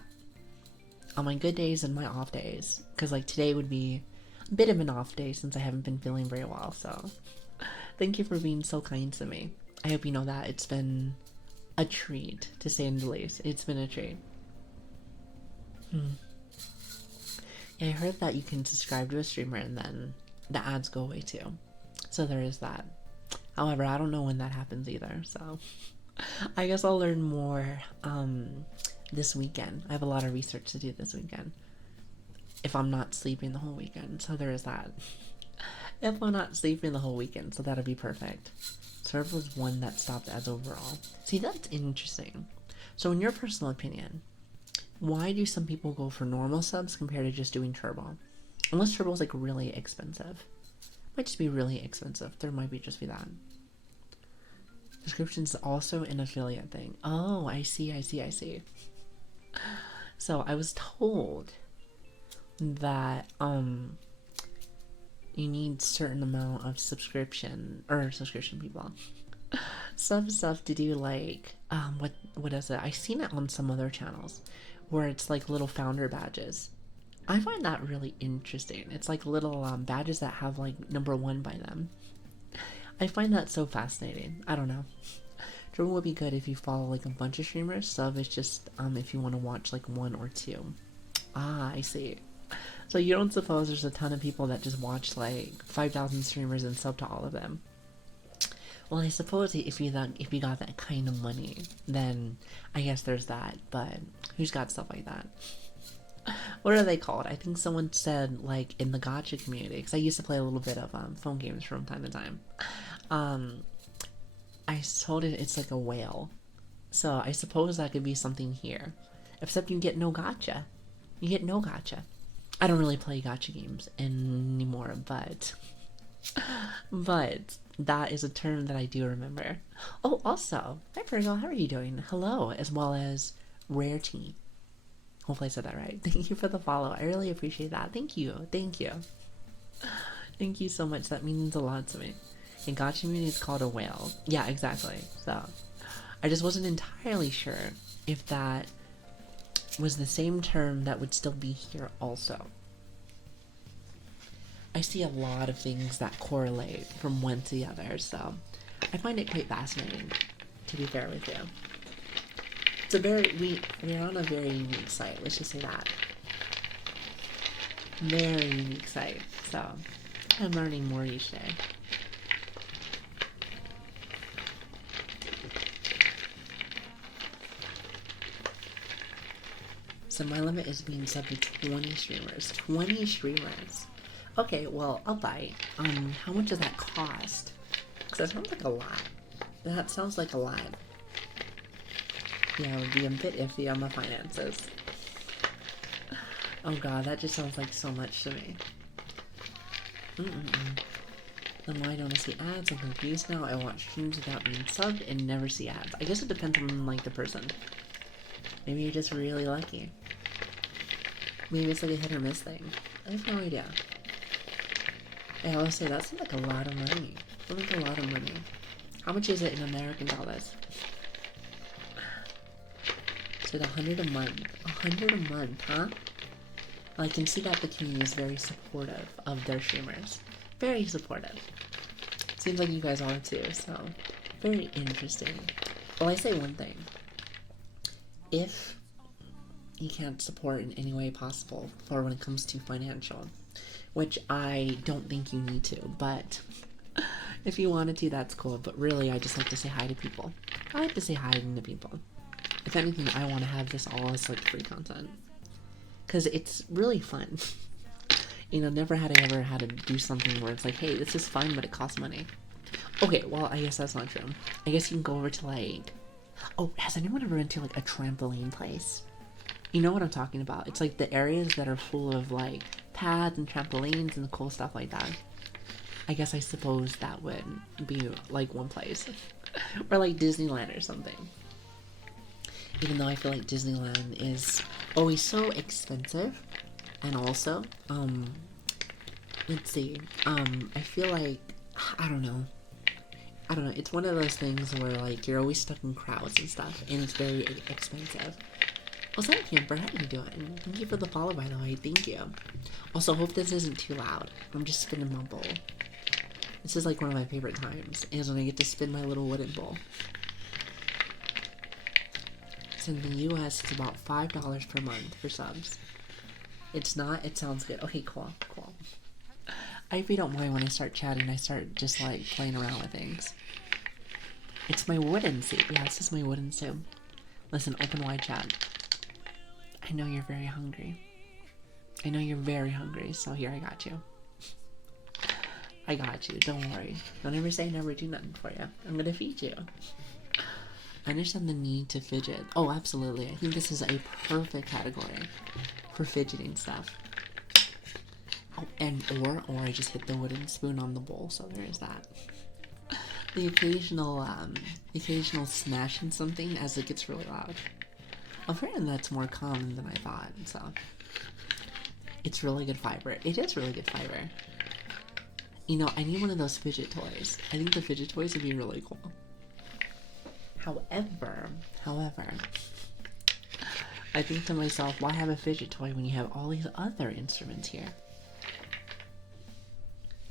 on my good days and my off days, because like today would be a bit of an off day since I haven't been feeling very well, so thank you for being so kind to me. I hope you know that it's been a treat, to say the least. It's been a treat. Yeah, I heard that you can subscribe to a streamer and then the ads go away too, so there is that. However, I don't know when that happens either, so I guess I'll learn more this weekend. I have a lot of research to do this weekend. If I'm not sleeping the whole weekend, so there is that. If I'm not sleeping the whole weekend, so that'll be perfect. Serve was one that stopped ads overall. See, that's interesting. So in your personal opinion, why do some people go for normal subs compared to just doing Turbo? Unless Turbo is like really expensive. Might just be really expensive. There might be just be that. Description's also an affiliate thing. Oh, I see. So I was told that you need certain amount of subscription people. Some stuff to do like what is it? I've seen it on some other channels where it's like little founder badges. I find that really interesting. It's like little badges that have like #1 by them. I find that so fascinating. I don't know. Jordan would be good if you follow like a bunch of streamers. Sub is just if you want to watch like 1 or 2. Ah, I see. So you don't suppose there's a ton of people that just watch like 5,000 streamers and sub to all of them? Well, I suppose if you got that kind of money, then I guess there's that. But who's got stuff like that? What are they called? I think someone said like in the gacha community, because I used to play a little bit of phone games from time to time. I told it it's like a whale. So I suppose that could be something here. Except you get no gacha. You get no gacha. I don't really play gacha games anymore, but that is a term that I do remember. Oh, also, hi Virgo, how are you doing? Hello, as well as Rarity. Hopefully I said that right. Thank you for the follow. I really appreciate that. Thank you. Thank you so much. That means a lot to me. In gacha community, it's called a whale. Yeah, exactly. So I just wasn't entirely sure if that was the same term that would still be here also. I see a lot of things that correlate from one to the other, so I find it quite fascinating, to be fair with you. It's a we're on a very unique site, let's just say that. Very unique site, so I'm learning more each day. So my limit is being subbed to 20 streamers. 20 streamers. Okay, well, I'll bite. How much does that cost? Because that sounds like a lot. That sounds like a lot. Yeah, I would be a bit iffy on the finances. Oh god, that just sounds like so much to me. Then why don't I see ads? I'm confused now. I watch streams without being subbed and never see ads. I guess it depends on, like, the person. Maybe you're just really lucky. Maybe it's like a hit or miss thing. I have no idea. I always say that seems like a lot of money. That's like a lot of money. How much is it in American dollars? So 100 a month. 100 a month, huh? I can see that the community is very supportive of their streamers. Very supportive. Seems like you guys are too, so very interesting. Well, I say one thing. If you can't support in any way possible for when it comes to financial, which I don't think you need to, but if you wanted to, that's cool. But really, I just like to say hi to people. I like to say hi to people. If anything, I want to have this all as like free content. Because it's really fun. You know, never had I ever had to do something where it's like, hey, this is fun, but it costs money. Okay, well, I guess that's not true. I guess you can go over to, like... Oh, has anyone ever been to, like, a trampoline place? You know what I'm talking about. It's, like, the areas that are full of, like, pads and trampolines and cool stuff like that. I guess I suppose that would be, like, one place. Or, like, Disneyland or something. Even though I feel like Disneyland is always so expensive. And also, let's see, I feel like, I don't know, it's one of those things where, like, you're always stuck in crowds and stuff, and it's very expensive. What's up, Camper? How you doing? Thank you for the follow, by the way, thank you. Also, hope this isn't too loud. I'm just spinning my bowl. This is, like, one of my favorite times, is when I get to spin my little wooden bowl. So in the US, it's about $5 per month for subs. It's not? It sounds good. Okay, cool. I hope you don't mind when I start chatting, I start just, like, playing around with things. It's my wooden soup. Yeah, this is my wooden soup. Listen, open wide chat. I know you're very hungry. I know you're very hungry, so here, I got you. I got you, don't worry. Don't ever say never do nothing for you. I'm gonna feed you. I understand the need to fidget. Oh, absolutely. I think this is a perfect category for fidgeting stuff. Oh, and or I just hit the wooden spoon on the bowl, so there is that. The occasional smashing something as it gets really loud. Apparently that's more common than I thought, so. It's really good fiber. It is really good fiber. You know, I need one of those fidget toys. I think the fidget toys would be really cool. However, I think to myself, why have a fidget toy when you have all these other instruments here?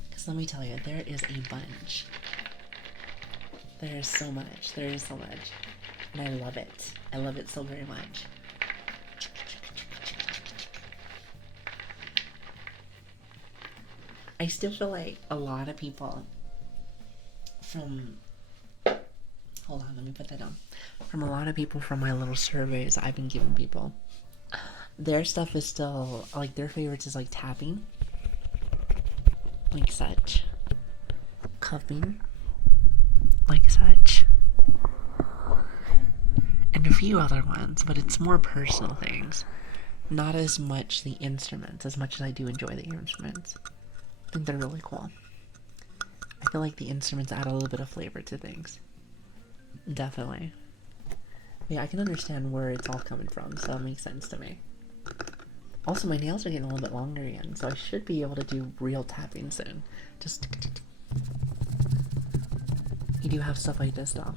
Because let me tell you, there is a bunch. There is so much. And I love it. I love it so very much. I still feel like a lot of people from... Hold on, let me put that down. From a lot of people from my little surveys I've been giving people, their stuff is still, like, their favorites is, like, tapping. Like such. Cupping. Like such. And a few other ones, but it's more personal things. Not as much the instruments, as much as I do enjoy the instruments. I think they're really cool. I feel like the instruments add a little bit of flavor to things. Definitely. Yeah, I can understand where it's all coming from, so it makes sense to me. Also, my nails are getting a little bit longer again, so I should be able to do real tapping soon. Just... You do have stuff like this, though.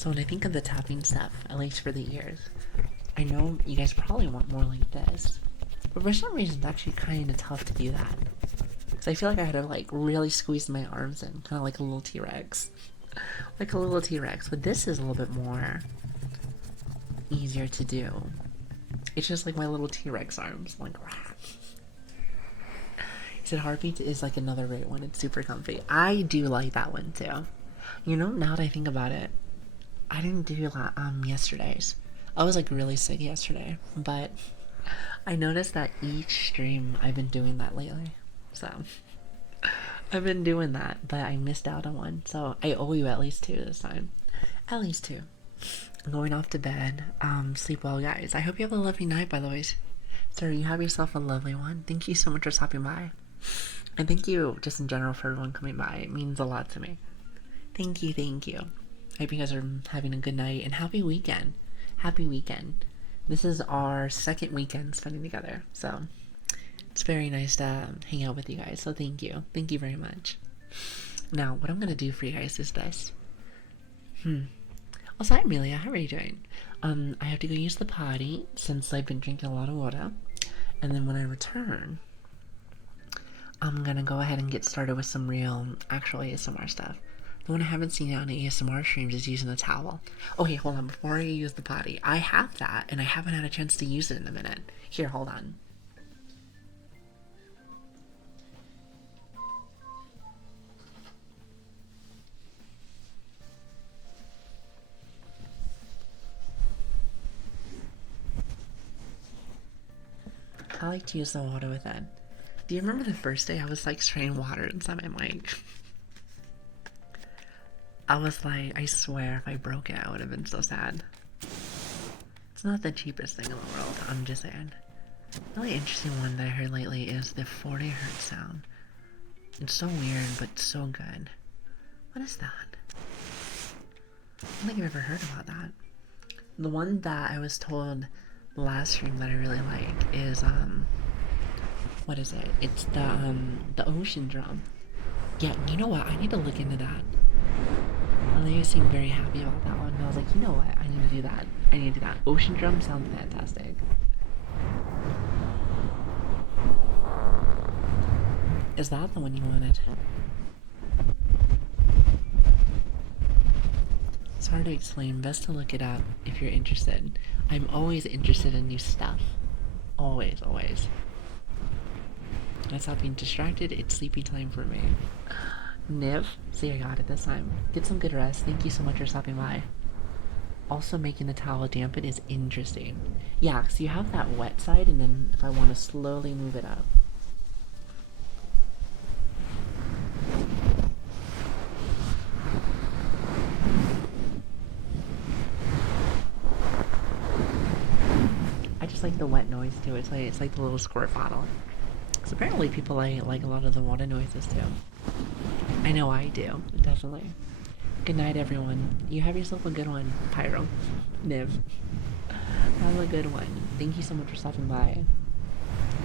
So when I think of the tapping stuff, at least for the ears, I know you guys probably want more like this, but for some reason it's actually kind of tough to do that. Because I feel like I had to like really squeeze my arms in, kind of like a little T-Rex. Like a little T-Rex, but this is a little bit more easier to do. It's just like my little T-Rex arms, like rah. He said Heartbeat is like another great one. It's super comfy. I do like that one too. You know, now that I think about it, I didn't do that yesterday's. I was like really sick yesterday, but I noticed that each stream I've been doing that lately. So I've been doing that, but I missed out on one. So I owe you at least 2 this time. At least 2. I'm going off to bed. Sleep well, guys. I hope you have a lovely night, by the way. Sir, you have yourself a lovely one. Thank you so much for stopping by. And thank you, just in general, for everyone coming by. It means a lot to me. Thank you, thank you. I hope you guys are having a good night and happy weekend. Happy weekend. This is our second weekend spending together, so it's very nice to hang out with you guys. So thank you. Thank you very much. Now, what I'm going to do for you guys is this. Also, hi, Amelia. How are you doing? I have to go use the potty since I've been drinking a lot of water. And then when I return, I'm going to go ahead and get started with some real, actual ASMR stuff. The one I haven't seen on the ASMR streams is using a towel. Okay, hold on. Before I use the potty, I have that, and I haven't had a chance to use it in a minute. Here, hold on. I like to use the water with it. Do you remember the first day I was like spraying water inside my mic? I was like, I swear if I broke it, I would have been so sad. It's not the cheapest thing in the world, I'm just saying. The really interesting one that I heard lately is the 40 hertz sound. It's so weird, but so good. What is that? I don't think I've ever heard about that. The one that I was told last stream that I really like is, what is it? It's the ocean drum. Yeah, you know what? I need to look into that. Lili seemed very happy about that one, and I was like, you know what? I need to do that. I need to do that. Ocean drum sounds fantastic. Is that the one you wanted? It's hard to explain. Best to look it up if you're interested. I'm always interested in new stuff. Always, always. I stop being distracted. It's sleepy time for me. Niv, see, I got it this time. Get some good rest. Thank you so much for stopping by. Also, making the towel dampen is interesting. Yeah, so you have that wet side, and then if I want to slowly move it up. I just like the wet noise too. It's like the little squirt bottle. So apparently people like a lot of the water noises too. I know I do, definitely. Good night, everyone. You have yourself a good one, Pyro. Niv. Have a good one. Thank you so much for stopping by.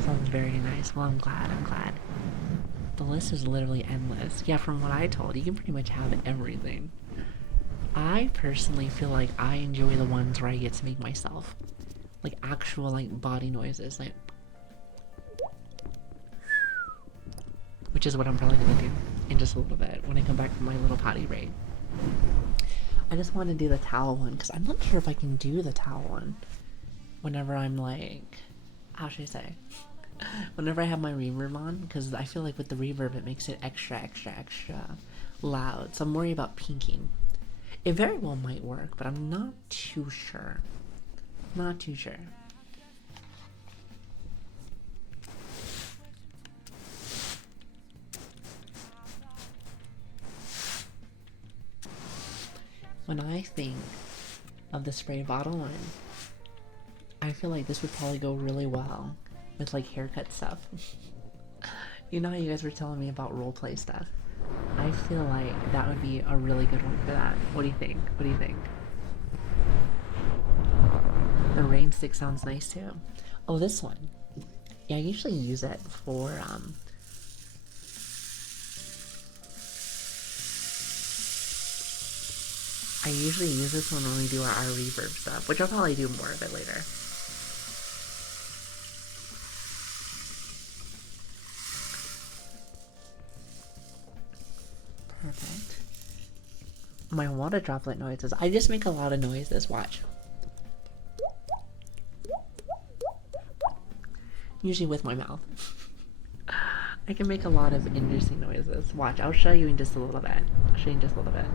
Sounds very nice. Well, I'm glad. The list is literally endless. Yeah, from what I told, you can pretty much have everything. I personally feel like I enjoy the ones where I get to make myself. Like actual like body noises, like, which is what I'm probably gonna do in just a little bit when I come back from my little potty break. I just want to do the towel one because I'm not sure if I can do the towel one whenever I'm like, how should I say? Whenever I have my reverb on, because I feel like with the reverb it makes it extra loud. So I'm worried about pinking. It very well might work, but I'm not too sure. Not too sure. When I think of the spray bottle one, I feel like this would probably go really well with like haircut stuff. You know how you guys were telling me about roleplay stuff? I feel like that would be a really good one for that. What do you think? What do you think? The rain stick sounds nice too. Oh, this one. Yeah, I usually use it for I usually use this one when we do our reverb stuff, which I'll probably do more of it later. Perfect. My water droplet noises. I just make a lot of noises. Watch. Usually with my mouth. I can make a lot of interesting noises. Watch, I'll show you in just a little bit. I'll show you in just a little bit.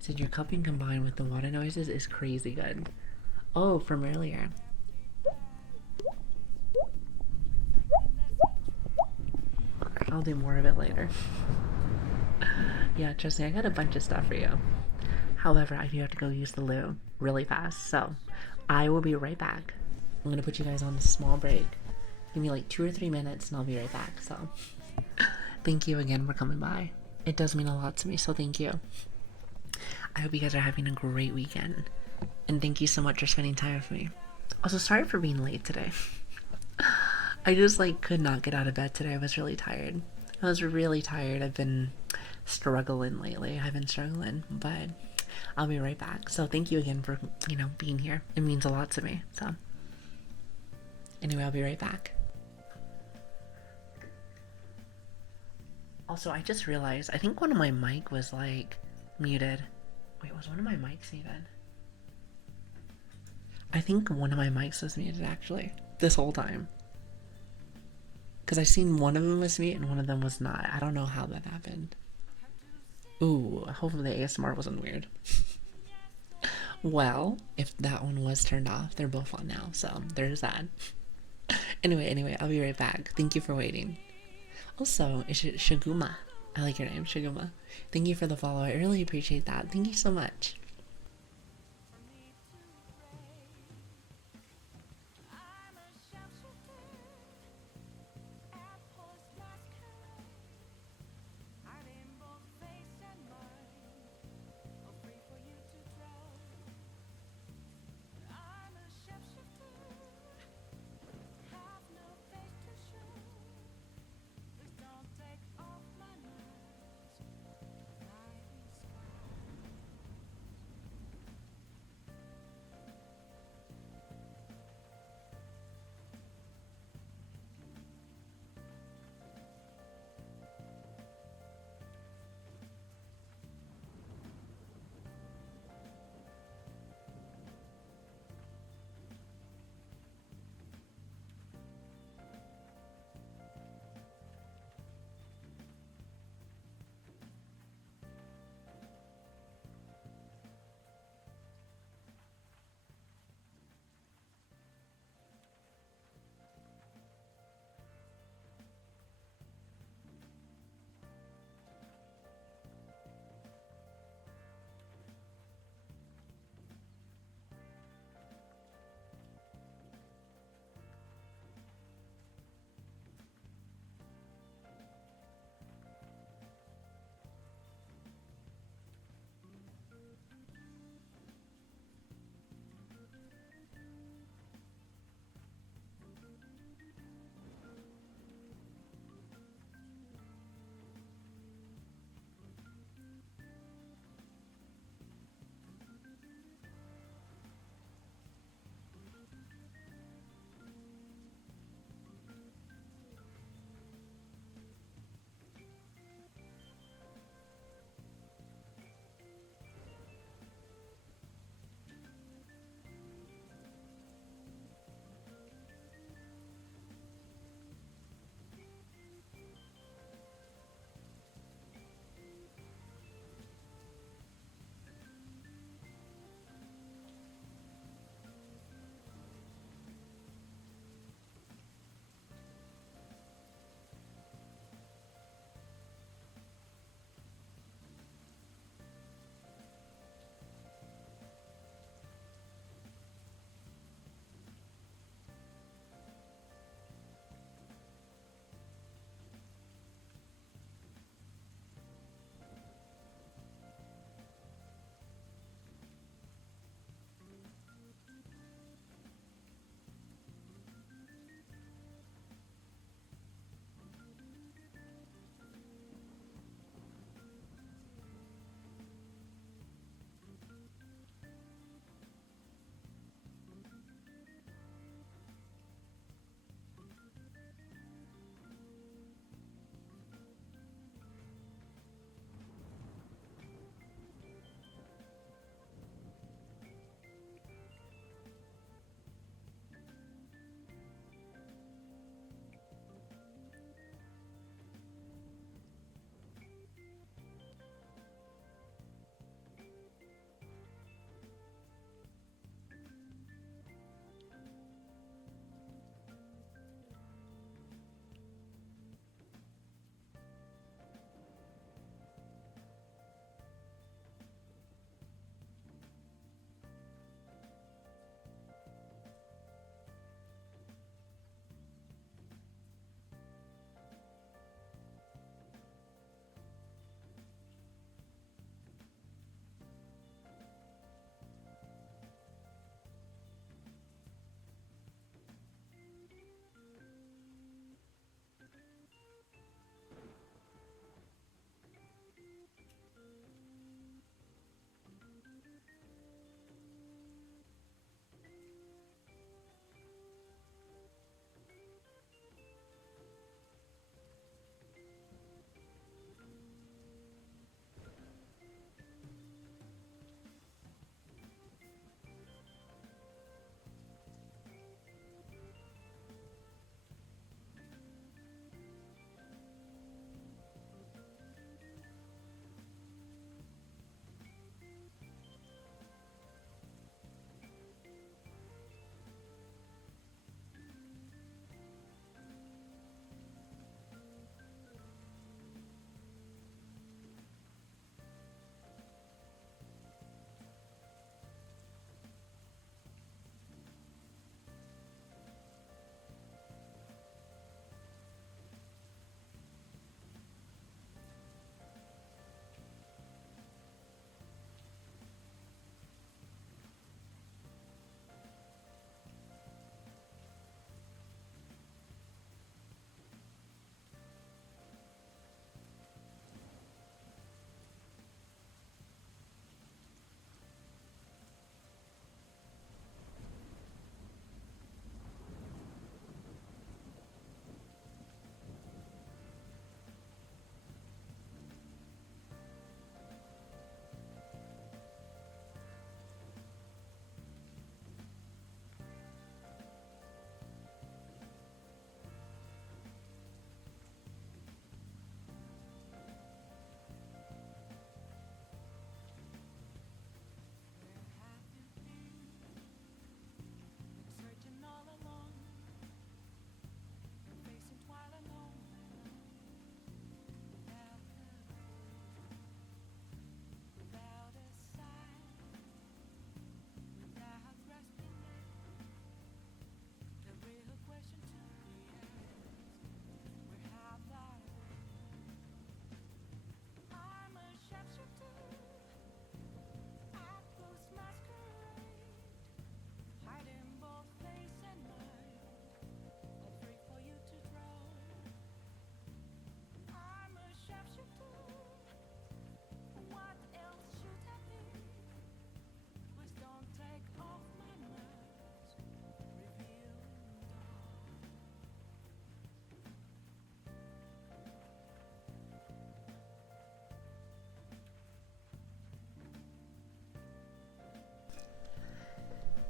So your cupping combined with the water noises is crazy good. Oh, from earlier. I'll do more of it later. Yeah, trust me, I got a bunch of stuff for you. However, I do have to go use the loo really fast, so I will be right back. I'm gonna put you guys on a small break. Give me like 2 or 3 minutes and I'll be right back. So thank you again for coming by. It does mean a lot to me, so thank you. I hope you guys are having a great weekend. And thank you so much for spending time with me. Also, sorry for being late today. I just like could not get out of bed today. I was really tired. I was really tired. I've been struggling lately. I've been struggling, but I'll be right back. So thank you again for, being here. It means a lot to me. So anyway, I'll be right back. Also, I just realized, I think one of my mic was like muted. Wait, was one of my mics muted? I think one of my mics was muted actually, this whole time. Because I seen one of them was muted and one of them was not. I don't know how that happened. Ooh, hopefully the ASMR wasn't weird. Well, if that one was turned off, they're both on now, so there's that. Anyway, I'll be right back. Thank you for waiting. Also, it's Shaguma. I like your name, Shaguma. Thank you for the follow. I really appreciate that. Thank you so much.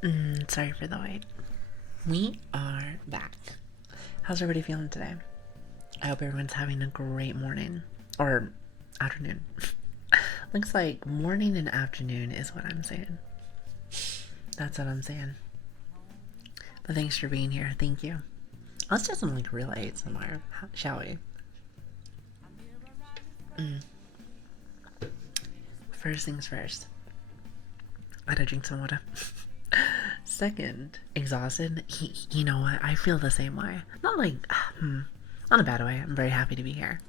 Sorry for the wait. We are back. How's everybody feeling today? I hope everyone's having a great morning. Or afternoon. Looks like morning and afternoon is what I'm saying. That's what I'm saying. But thanks for being here. Thank you. Let's do some like real ASMR, shall we? First things first. I gotta drink some water. Second, exhausted. You know what? I feel the same way. Not like, not a bad way. I'm very happy to be here.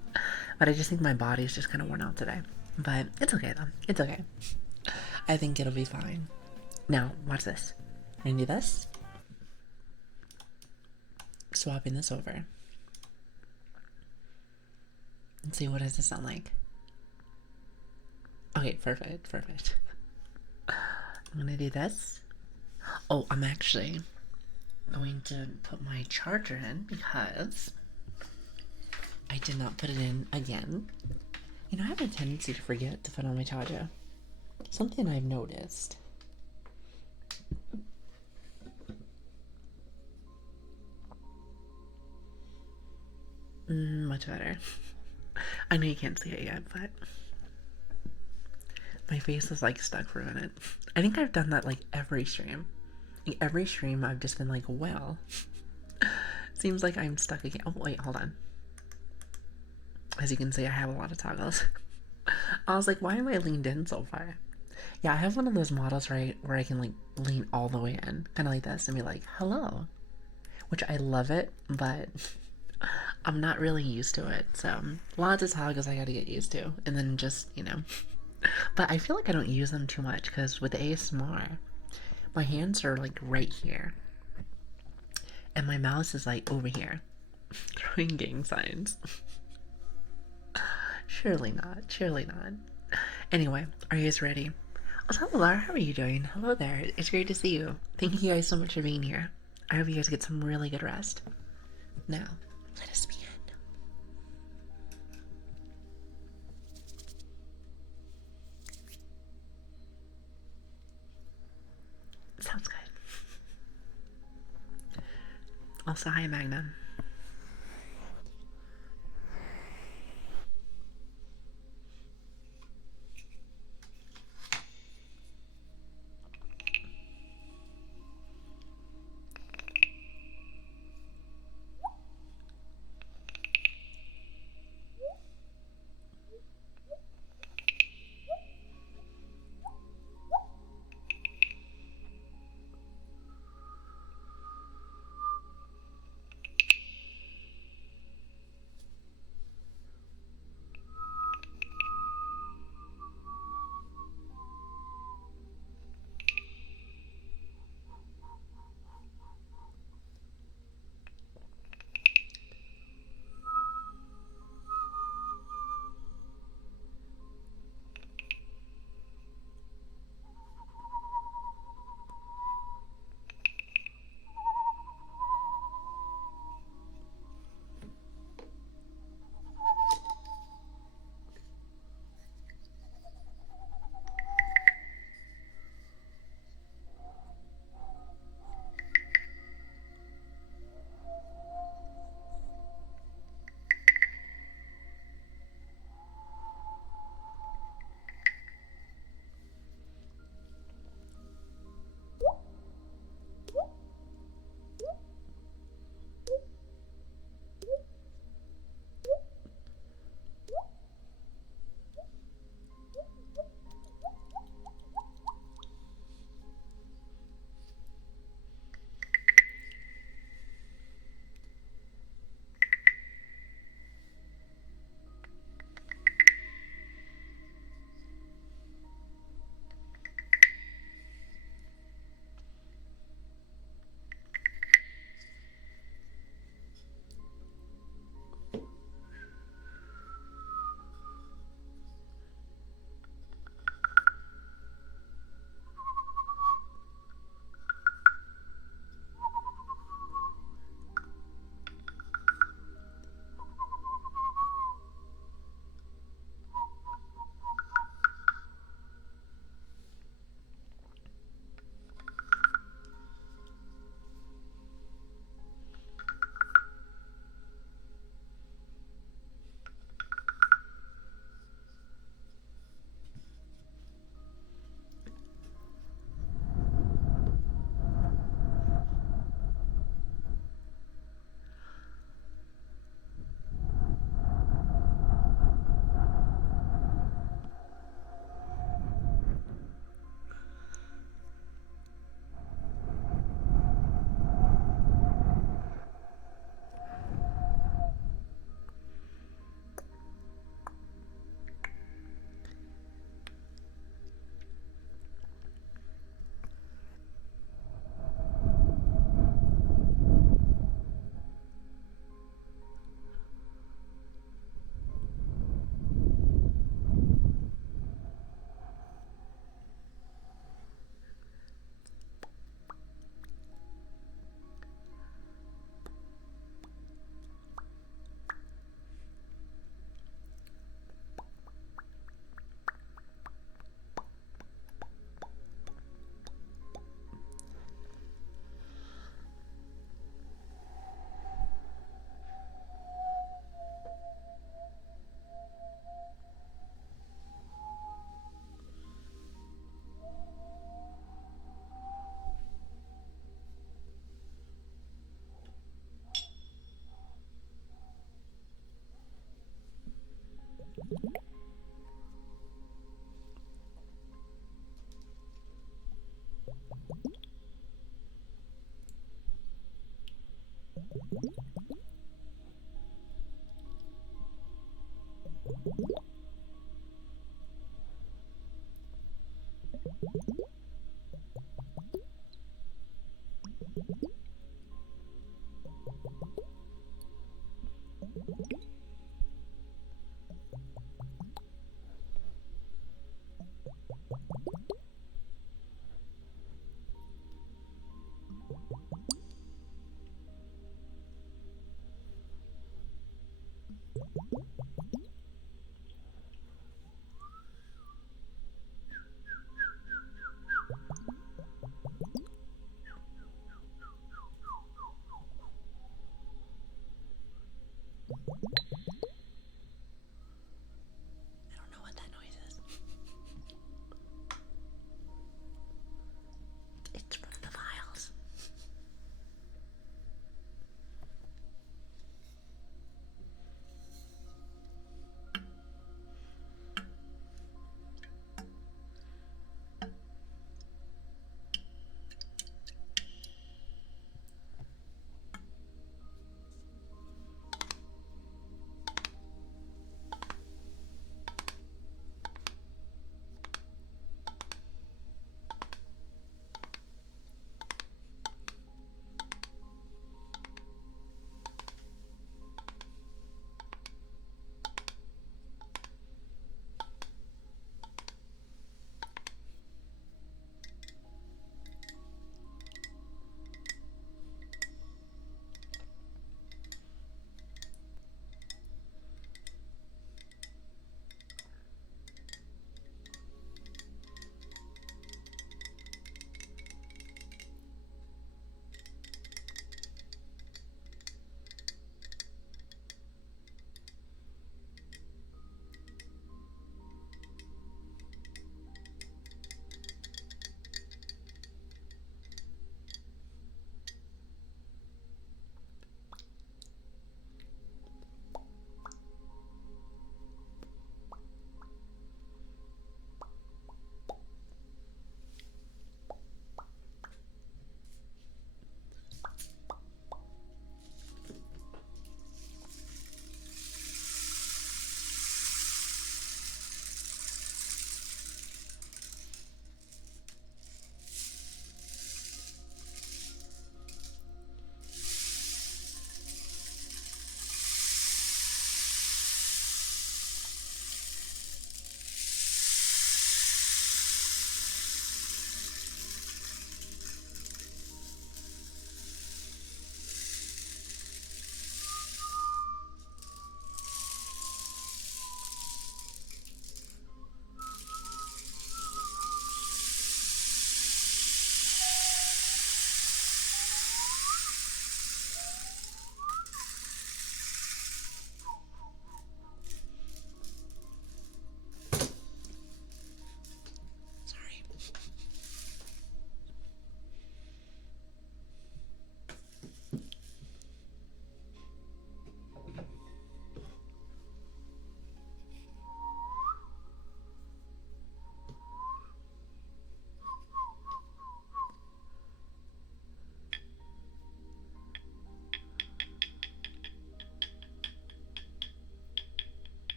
But I just think my body's just kind of worn out today. But it's okay though. It's okay. I think it'll be fine. Now, watch this. I do this. Swapping this over. And see what does this sound like. Okay, perfect, perfect. I'm gonna do this. Oh, I'm actually going to put my charger in because I did not put it in again. You know, I have a tendency to forget to put on my charger. Something I've noticed. Much better. I know you can't see it yet, but my face is like stuck for a minute. I think I've done that like every stream. Like, every stream I've just been like, well, seems like I'm stuck again. Oh, wait, hold on. As you can see, I have a lot of toggles. I was like, why am I leaned in so far? Yeah, I have one of those models right where I can like lean all the way in, kind of like this, and be like, hello. Which I love it, but I'm not really used to it. So lots of toggles I gotta get used to. And then just, you know. But I feel like I don't use them too much because with the ASMR, my hands are like right here. And my mouse is like over here. Throwing gang signs. Surely not. Surely not. Anyway, are you guys ready? Oh, hello, Laura. How are you doing? Hello there. It's great to see you. Thank you guys so much for being here. I hope you guys get some really good rest. Now, let us begin. Sounds good. Also, hi, Magnum. I don't know what that noise is. It's from the files.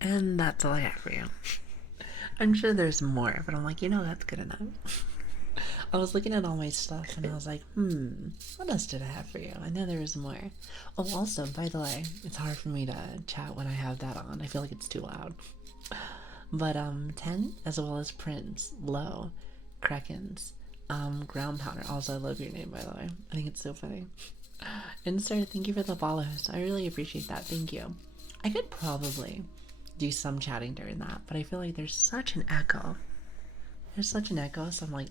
And that's all I have for you. I'm sure there's more, but I'm like, that's good enough. I was looking at all my stuff and I was like, what else did I have for you? I know there was more. Oh, also, by the way, it's hard for me to chat when I have that on. I feel like it's too loud. But 10 as well as Prince, Low, Krakens, Ground Pounder. Also, I love your name, by the way. I think it's so funny. And sir, thank you for the follows. I really appreciate that. Thank you. I could probably do some chatting during that, but I feel like there's such an echo. There's such an echo, so I'm like,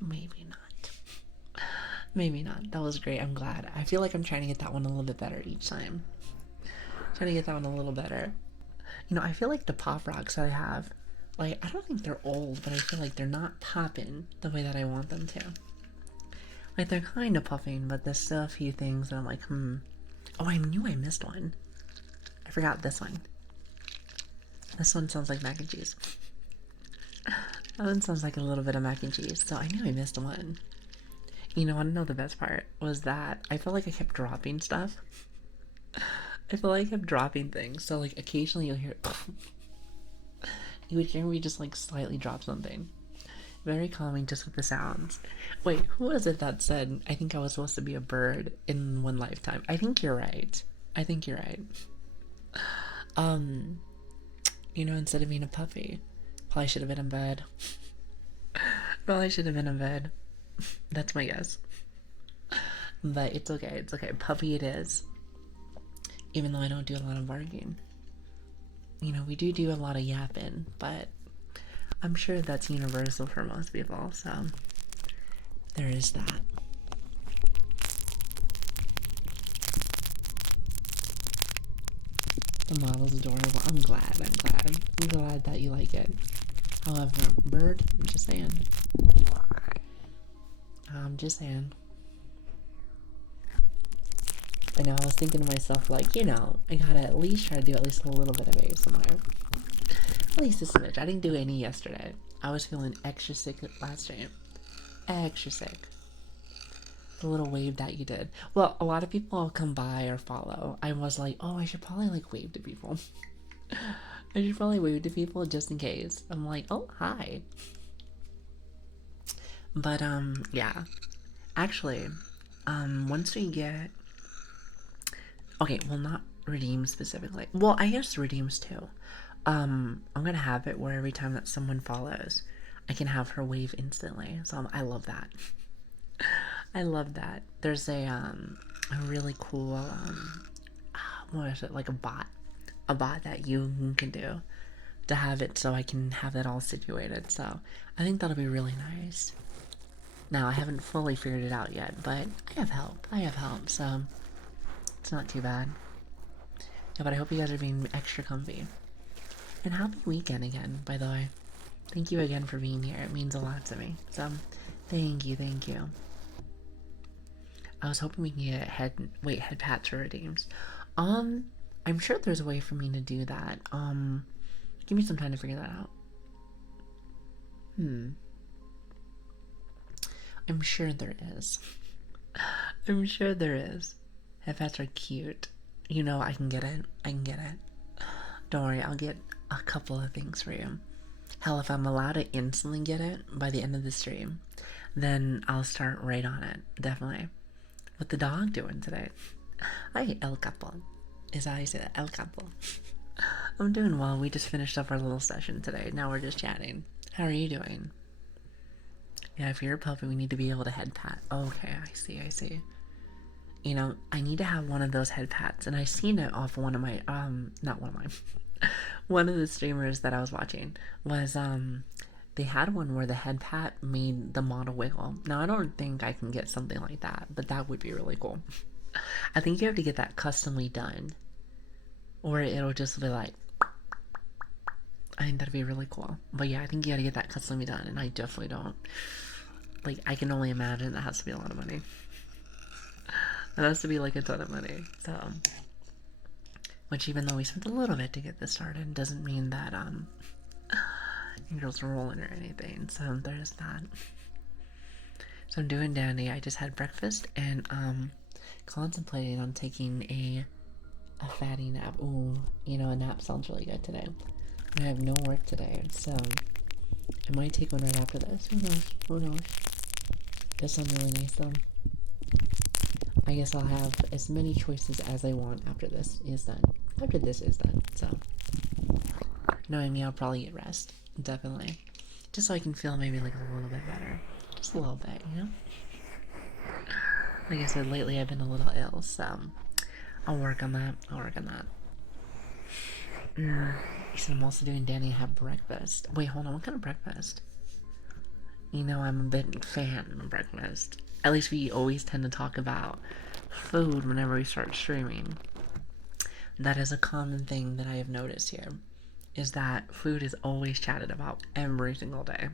maybe not. Maybe not. That was great. I'm glad. I feel like I'm trying to get that one a little bit better each time. Trying to get that one a little better. I feel like the pop rocks I have, like, I don't think they're old, but I feel like they're not popping the way that I want them to. Like, they're kind of puffing, but there's still a few things that I'm like, Oh, I knew I missed one. I forgot this one. This one sounds like mac and cheese. That one sounds like a little bit of mac and cheese, so I knew I missed one. Want to know the best part was that I felt like I kept dropping stuff. I feel like I kept dropping things, so like occasionally you'll hear you would hear me just like slightly drop something. Very calming just with the sounds. Wait, who was it that said I think I was supposed to be a bird in one lifetime? I think you're right. I think you're right. Instead of being a puppy, probably should have been in bed. Probably should have been in bed. That's my guess. But it's okay, it's okay. Puppy it is. Even though I don't do a lot of barking. We do a lot of yapping, but I'm sure that's universal for most people, so there is that. The model's adorable. I'm glad that you like it. However, bird, I'm just saying. I know, I was thinking to myself, like, I gotta at least try to do at least a little bit of ASMR. At least a smidge. I didn't do any yesterday. I was feeling extra sick last night. Extra sick. The little wave that you did. Well, a lot of people will come by or follow. I was like, oh, I should probably like wave to people. I should probably wave to people just in case. I'm like, oh, hi. But yeah. Actually, once we get okay, well, not redeem specifically. Well, I guess redeems too. I'm gonna have it where every time that someone follows, I can have her wave instantly. So I love that. I love that. There's a really cool what is it, like a bot that you can do to have it so I can have that all situated. So I think that'll be really nice. Now I haven't fully figured it out yet, but I have help, so it's not too bad. Yeah, but I hope you guys are being extra comfy. And happy weekend again, by the way. Thank you again for being here. It means a lot to me. So thank you. I was hoping we can get head pats for redeems. I'm sure there's a way for me to do that. Give me some time to figure that out. I'm sure there is. I'm sure there is. Head pats are cute. I can get it. Don't worry, I'll get a couple of things for you. Hell, if I'm allowed to instantly get it by the end of the stream, then I'll start right on it. Definitely. What the dog doing today? Hi, El Capo. Is how I say that, El Capo. I'm doing well. We just finished up our little session today. Now we're just chatting. How are you doing? Yeah, if you're a puppy, we need to be able to head pat. Okay, I see. I need to have one of those head pats, and I seen it off one of my, not one of mine. One of the streamers that I was watching was, they had one where the head pat made the model wiggle. Now, I don't think I can get something like that, but that would be really cool. I think you have to get that customly done, or it'll just be like, I think that'd be really cool. But yeah, I think you gotta get that customly done, and I definitely don't. Like, I can only imagine that has to be a lot of money. That has to be like a ton of money. So, which even though we spent a little bit to get this started, doesn't mean that girls are rolling or anything. So there's that. So I'm doing dandy. I just had breakfast and contemplating on taking a A fatty nap. Ooh, a nap sounds really good today. I have no work today, so I might take one right after this. Who knows? Who knows? This sounds really nice though. I guess I'll have as many choices as I want after this is done. After this is done, so knowing me, I'll probably get rest. Definitely. Just so I can feel maybe like a little bit better. Just a little bit, Like I said, lately I've been a little ill, so I'll work on that. I'll work on that. He said I'm also doing Danny have breakfast. Wait, hold on. What kind of breakfast? I'm a big fan of breakfast. At least we always tend to talk about food whenever we start streaming. That is a common thing that I have noticed here. Is that food is always chatted about every single day.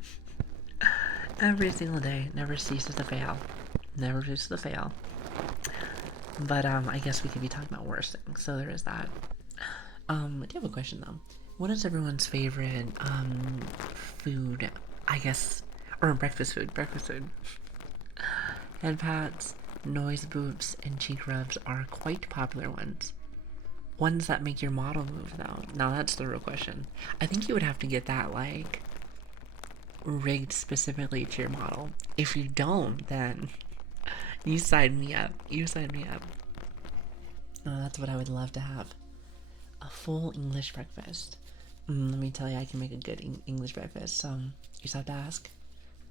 Every single day. Never ceases to fail. Never ceases to fail. But I guess we could be talking about worse things. So there is that. I do have a question though. What is everyone's favorite food? I guess, or breakfast food. Breakfast food. Head pats, noise boots, and cheek rubs are quite popular ones. Ones that make your model move though. Now that's the real question. I think you would have to get that like rigged specifically to your model. If you don't, then you sign me up. You sign me up. Oh, that's what I would love to have. A full English breakfast. Let me tell you, I can make a good English breakfast. You just have to ask.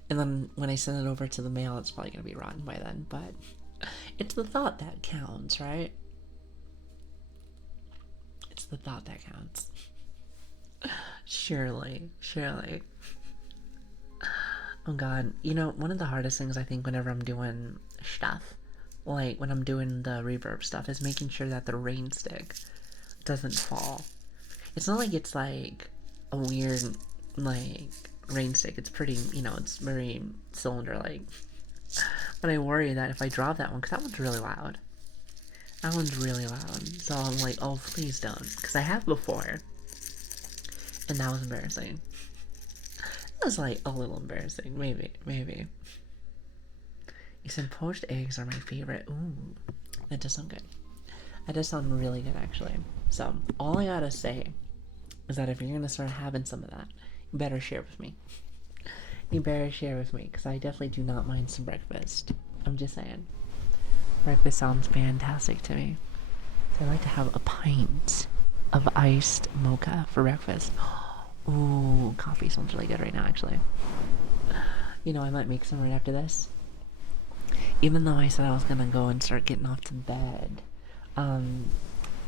And then when I send it over to the mail, it's probably going to be rotten by then. But it's the thought that counts, right? It's the thought that counts. Surely, surely. Oh god, one of the hardest things I think whenever I'm doing stuff, like when I'm doing the reverb stuff, is making sure that the rain stick doesn't fall. It's not like it's like a weird, like, rain stick. It's pretty, it's very cylinder-like. But I worry that if I drop that one, because that one's really loud. That one's really loud. So I'm like, oh, please don't. Because I have before. And that was embarrassing. That was like a little embarrassing. Maybe. You said poached eggs are my favorite. Ooh, that does sound good. That does sound really good, actually. So, all I gotta say is that if you're gonna start having some of that, you better share with me. You better share with me, because I definitely do not mind some breakfast. I'm just saying. Breakfast sounds fantastic to me. So I like to have a pint of iced mocha for breakfast. Ooh, coffee sounds really good right now, actually. I might make some right after this. Even though I said I was gonna go and start getting off to bed,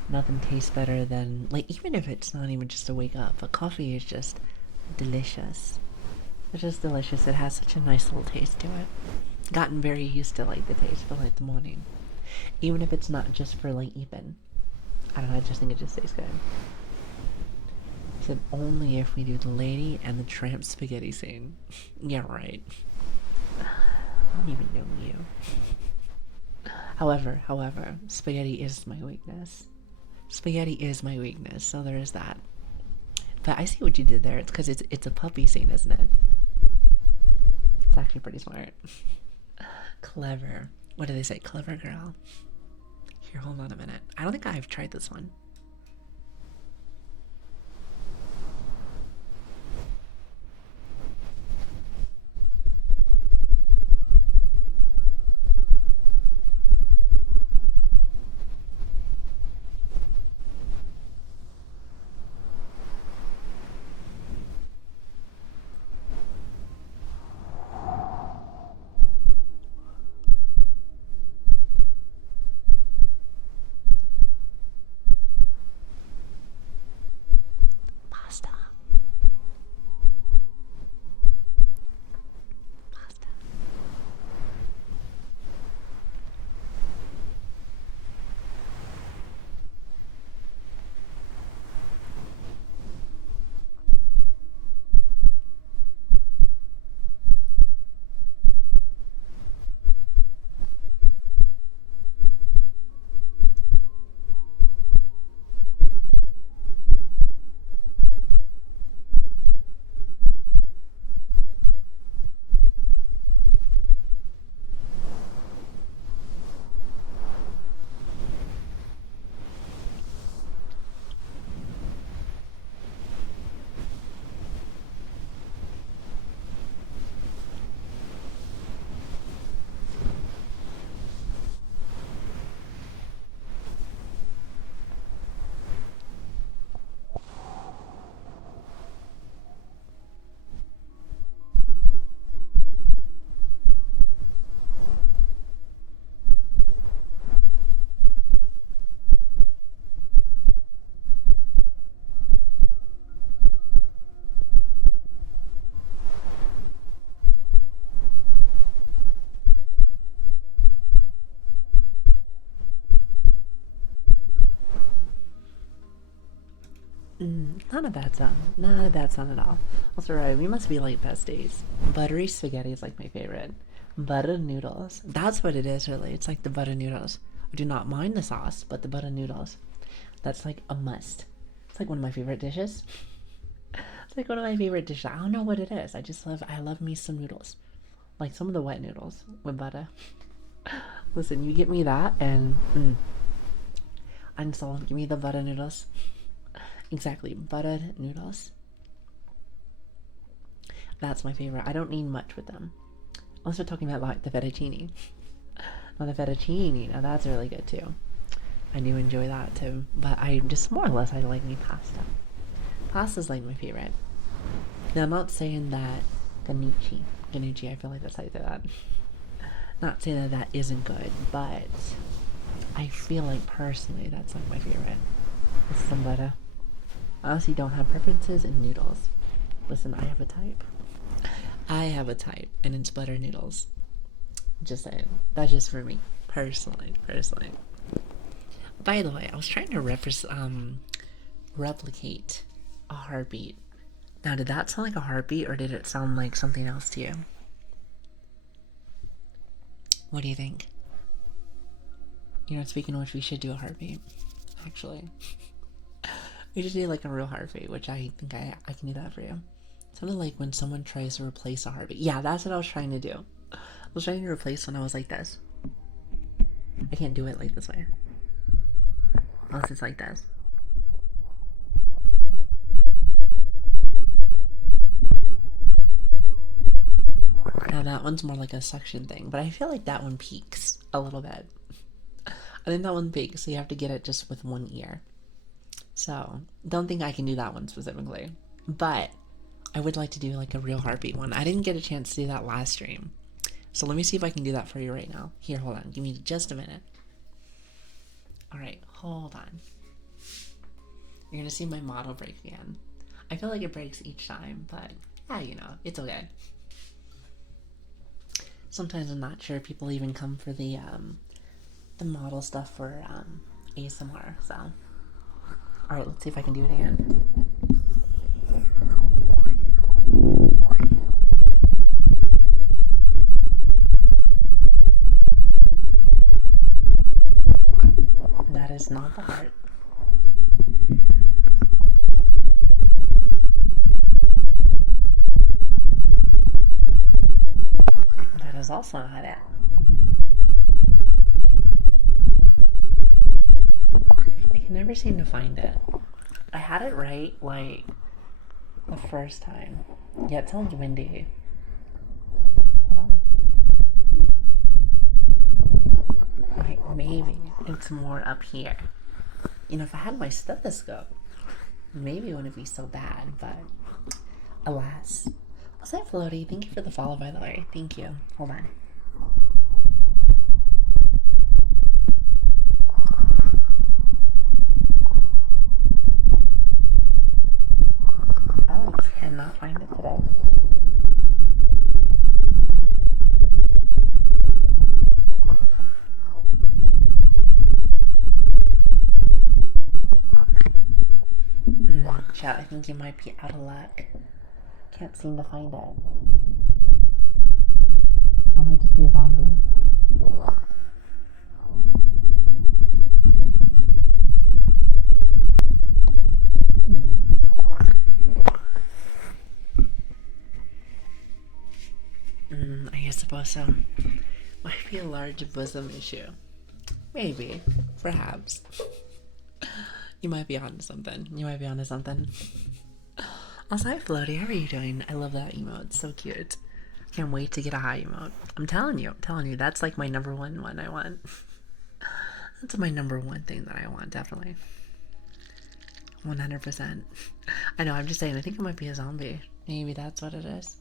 nothing tastes better than, like, even if it's not even just to wake up, but coffee is just delicious. It's just delicious. It has such a nice little taste to it. Gotten very used to, like, the taste for, like, the morning. Even if it's not just for, like, even. I don't know, I just think it just tastes good. I said only if we do the lady and the tramp spaghetti scene. Yeah, right. I don't even know you. However, spaghetti is my weakness. Spaghetti is my weakness, so there is that. But I see what you did there. It's because it's a puppy scene, isn't it? It's actually pretty smart. Clever. What do they say? Clever girl. Here, hold on a minute. I don't think I've tried this one. Not a bad song. Not a bad song at all. Also, right, we must be like besties. Buttery spaghetti is like my favorite. Butter noodles. That's what it is, really. It's like the butter noodles. I do not mind the sauce, but the butter noodles. That's like a must. It's like one of my favorite dishes. It's like one of my favorite dishes. I don't know what it is. I love me some noodles. Like some of the wet noodles with butter. Listen, you get me that and I'm sold. Give me the butter noodles. Exactly, buttered noodles. That's my favorite. I don't need much with them. Unless we're talking about like the fettuccine. Now the fettuccine, now that's really good too. I do enjoy that too. But I just more or less I like me pasta. Pasta's like my favorite. Now I'm not saying that Ganucci, I feel like that's how you say that. Not saying that that isn't good, but I feel like personally that's like my favorite. With some butter. I honestly don't have preferences in noodles. Listen, I have a type. I have a type, and it's butter noodles. Just saying. That's just for me. Personally. By the way, I was trying to replicate a heartbeat. Now, did that sound like a heartbeat, or did it sound like something else to you? What do you think? You know, speaking of which, we should do a heartbeat. Actually. We just need like a real heartbeat, which I think I can do that for you. Sounded like when someone tries to replace a heartbeat. Yeah, that's what I was trying to do. I was trying to replace when I was like this. I can't do it like this way. Unless it's like this. Now that one's more like a suction thing, but I feel like that one peaks a little bit. I think that one peaks, so you have to get it just with one ear. So, don't think I can do that one specifically. But I would like to do like a real heartbeat one. I didn't get a chance to do that last stream. So let me see if I can do that for you right now. Here, hold on. Give me just a minute. Alright, hold on. You're gonna see my model break again. I feel like it breaks each time, but yeah, you know, it's okay. Sometimes I'm not sure people even come for the model stuff for ASMR, so. Alright, let's see if I can do it again. That is not the heart. That is also not it. I can never seem to find it. I had it right, like, the first time. Yeah, it sounds windy. Hold on. Like, maybe it's more up here. You know, if I had my stethoscope, maybe it wouldn't be so bad, but alas. What's up, Floaty? Thank you for the follow, by the way. Thank you. Hold on. I cannot find it today. Chat, I think you might be out of luck. Can't seem to find it. I might just be a zombie. I suppose so. Might be a large bosom issue. Maybe. Perhaps. You might be onto something. Also, hi Floaty, how are you doing? I love that emote. It's so cute. Can't wait to get a high emote. I'm telling you, that's like my number one I want. That's my number one thing that I want, definitely. 100%. I know, I'm just saying, I think it might be a zombie. Maybe that's what it is.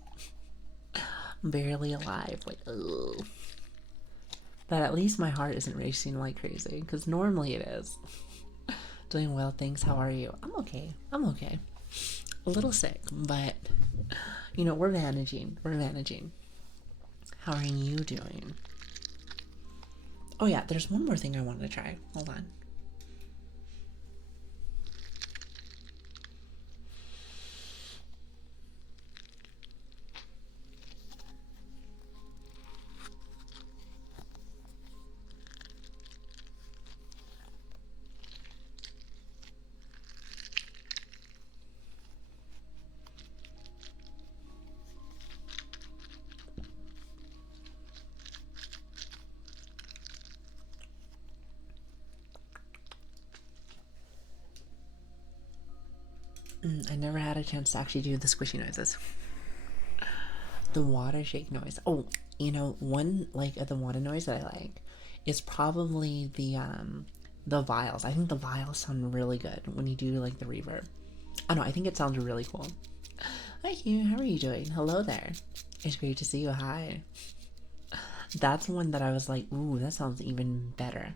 Barely alive, like, ugh. But at least my heart isn't racing like crazy, because normally it is. Doing well, thanks. How are you? I'm okay. A little sick, but you know, we're managing. How are you doing? Oh yeah, there's one more thing I wanted to try. Hold on. I never had a chance to actually do the squishy noises. The water shake noise. Oh, one like of the water noise that I like is probably the vials. I think the vials sound really good when you do like the reverb. I don't know, I think it sounds really cool. Hi Hugh, how are you doing? Hello there. It's great to see you. Hi. That's one that I was like, ooh, that sounds even better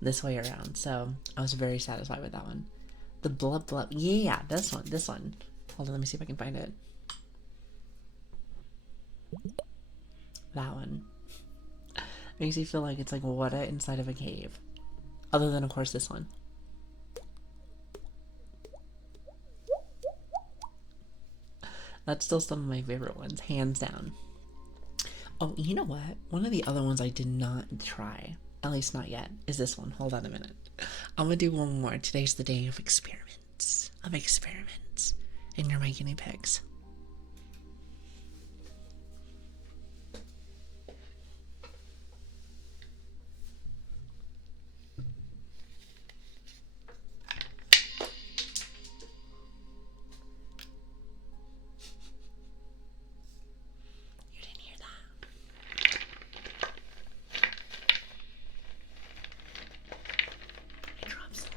this way around. So I was very satisfied with that one. The blub blub. Yeah, this one. This one. Hold on, let me see if I can find it. That one. Makes you feel like it's like water inside of a cave. Other than, of course, this one. That's still some of my favorite ones, hands down. Oh, you know what? One of the other ones I did not try, at least not yet, is this one. Hold on a minute. I'm gonna do one more. Today's the day of experiments. And you're my guinea pigs. You didn't hear that? I dropped something.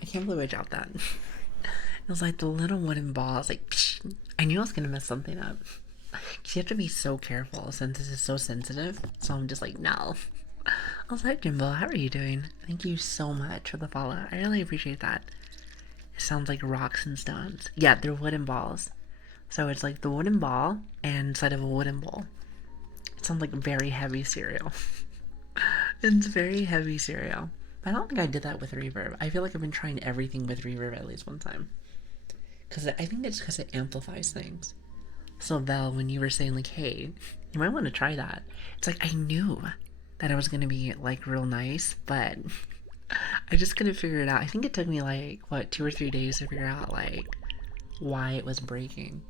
I can't believe I dropped that. It was like the little wooden balls. Like, psh, I knew I was gonna mess something up. Cause you have to be so careful since this is so sensitive. So I'm just like, no. I was like, Jimbo, how are you doing? Thank you so much for the follow. I really appreciate that. It sounds like rocks and stones. Yeah, they're wooden balls. So it's like the wooden ball and inside of a wooden bowl. It sounds like very heavy cereal. It's very heavy cereal. But I don't think I did that with reverb. I feel like I've been trying everything with reverb at least one time. Because I think it's because it amplifies things. So, Val, when you were saying, like, hey, you might want to try that, it's like I knew that it was going to be, like, real nice, but I just couldn't figure it out. I think it took me, like, what, 2 or 3 days to figure out, like, why it was breaking.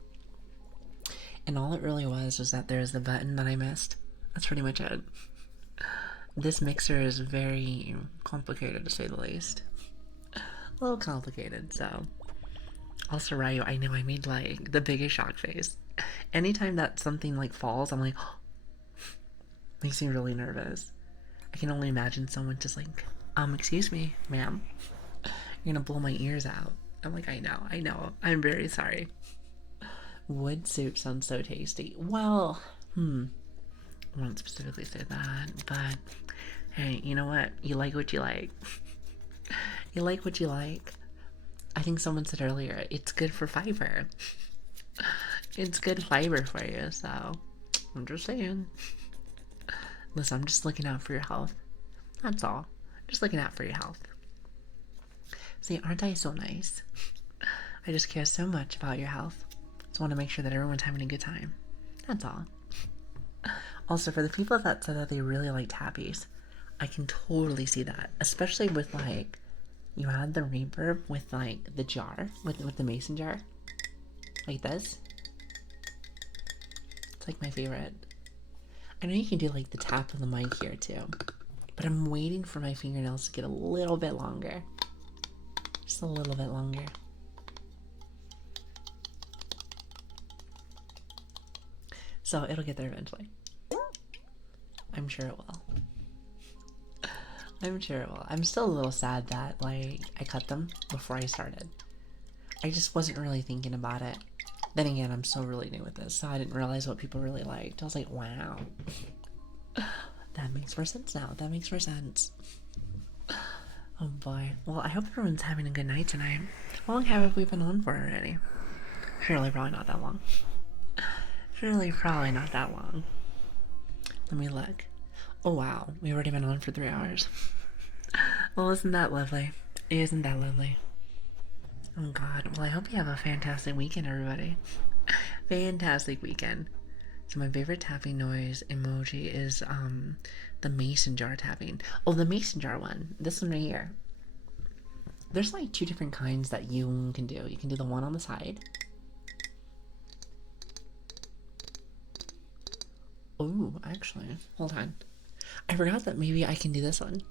And all it really was that there's the button that I missed. That's pretty much it. This mixer is very complicated, to say the least. A little complicated, so. Also, Ryu, I know I made, like, the biggest shock face. Anytime that something, like, falls, I'm like, oh, makes me really nervous. I can only imagine someone just like, excuse me, ma'am. You're gonna blow my ears out. I'm like, I know. I'm very sorry. Wood soup sounds so tasty. Well, I won't specifically say that, but hey, you know what? You like what you like. You like what you like. I think someone said earlier, it's good for fiber. It's good fiber for you, so I'm just saying. Listen, I'm just looking out for your health. That's all. Just looking out for your health. See, aren't I so nice? I just care so much about your health. Just want to make sure that everyone's having a good time. That's all. Also, for the people that said that they really liked Tappies, I can totally see that. Especially with, like, you had the reverb with, like, the jar, with the mason jar. Like this. It's like my favorite. I know you can do like the tap of the mic here too, but I'm waiting for my fingernails to get a little bit longer. Just a little bit longer. So it'll get there eventually. I'm sure it will. I'm sure it will. I'm still a little sad that like I cut them before I started. I just wasn't really thinking about it. Then again, I'm still really new with this, so I didn't realize what people really liked. I was like, wow. That makes more sense now. That makes more sense. Oh boy. Well, I hope everyone's having a good night tonight. How long have we been on for already? Surely probably not that long. Surely probably not that long. Let me look. Oh wow, we've already been on for 3 hours. Well, isn't that lovely? Isn't that lovely? Oh god. Well, I hope you have a fantastic weekend, everybody. Fantastic weekend. So my favorite tapping noise emoji is the mason jar tapping. Oh, the mason jar one. This one right here. There's like 2 different kinds that you can do. You can do the one on the side. Oh, actually, hold on. I forgot that maybe I can do this one.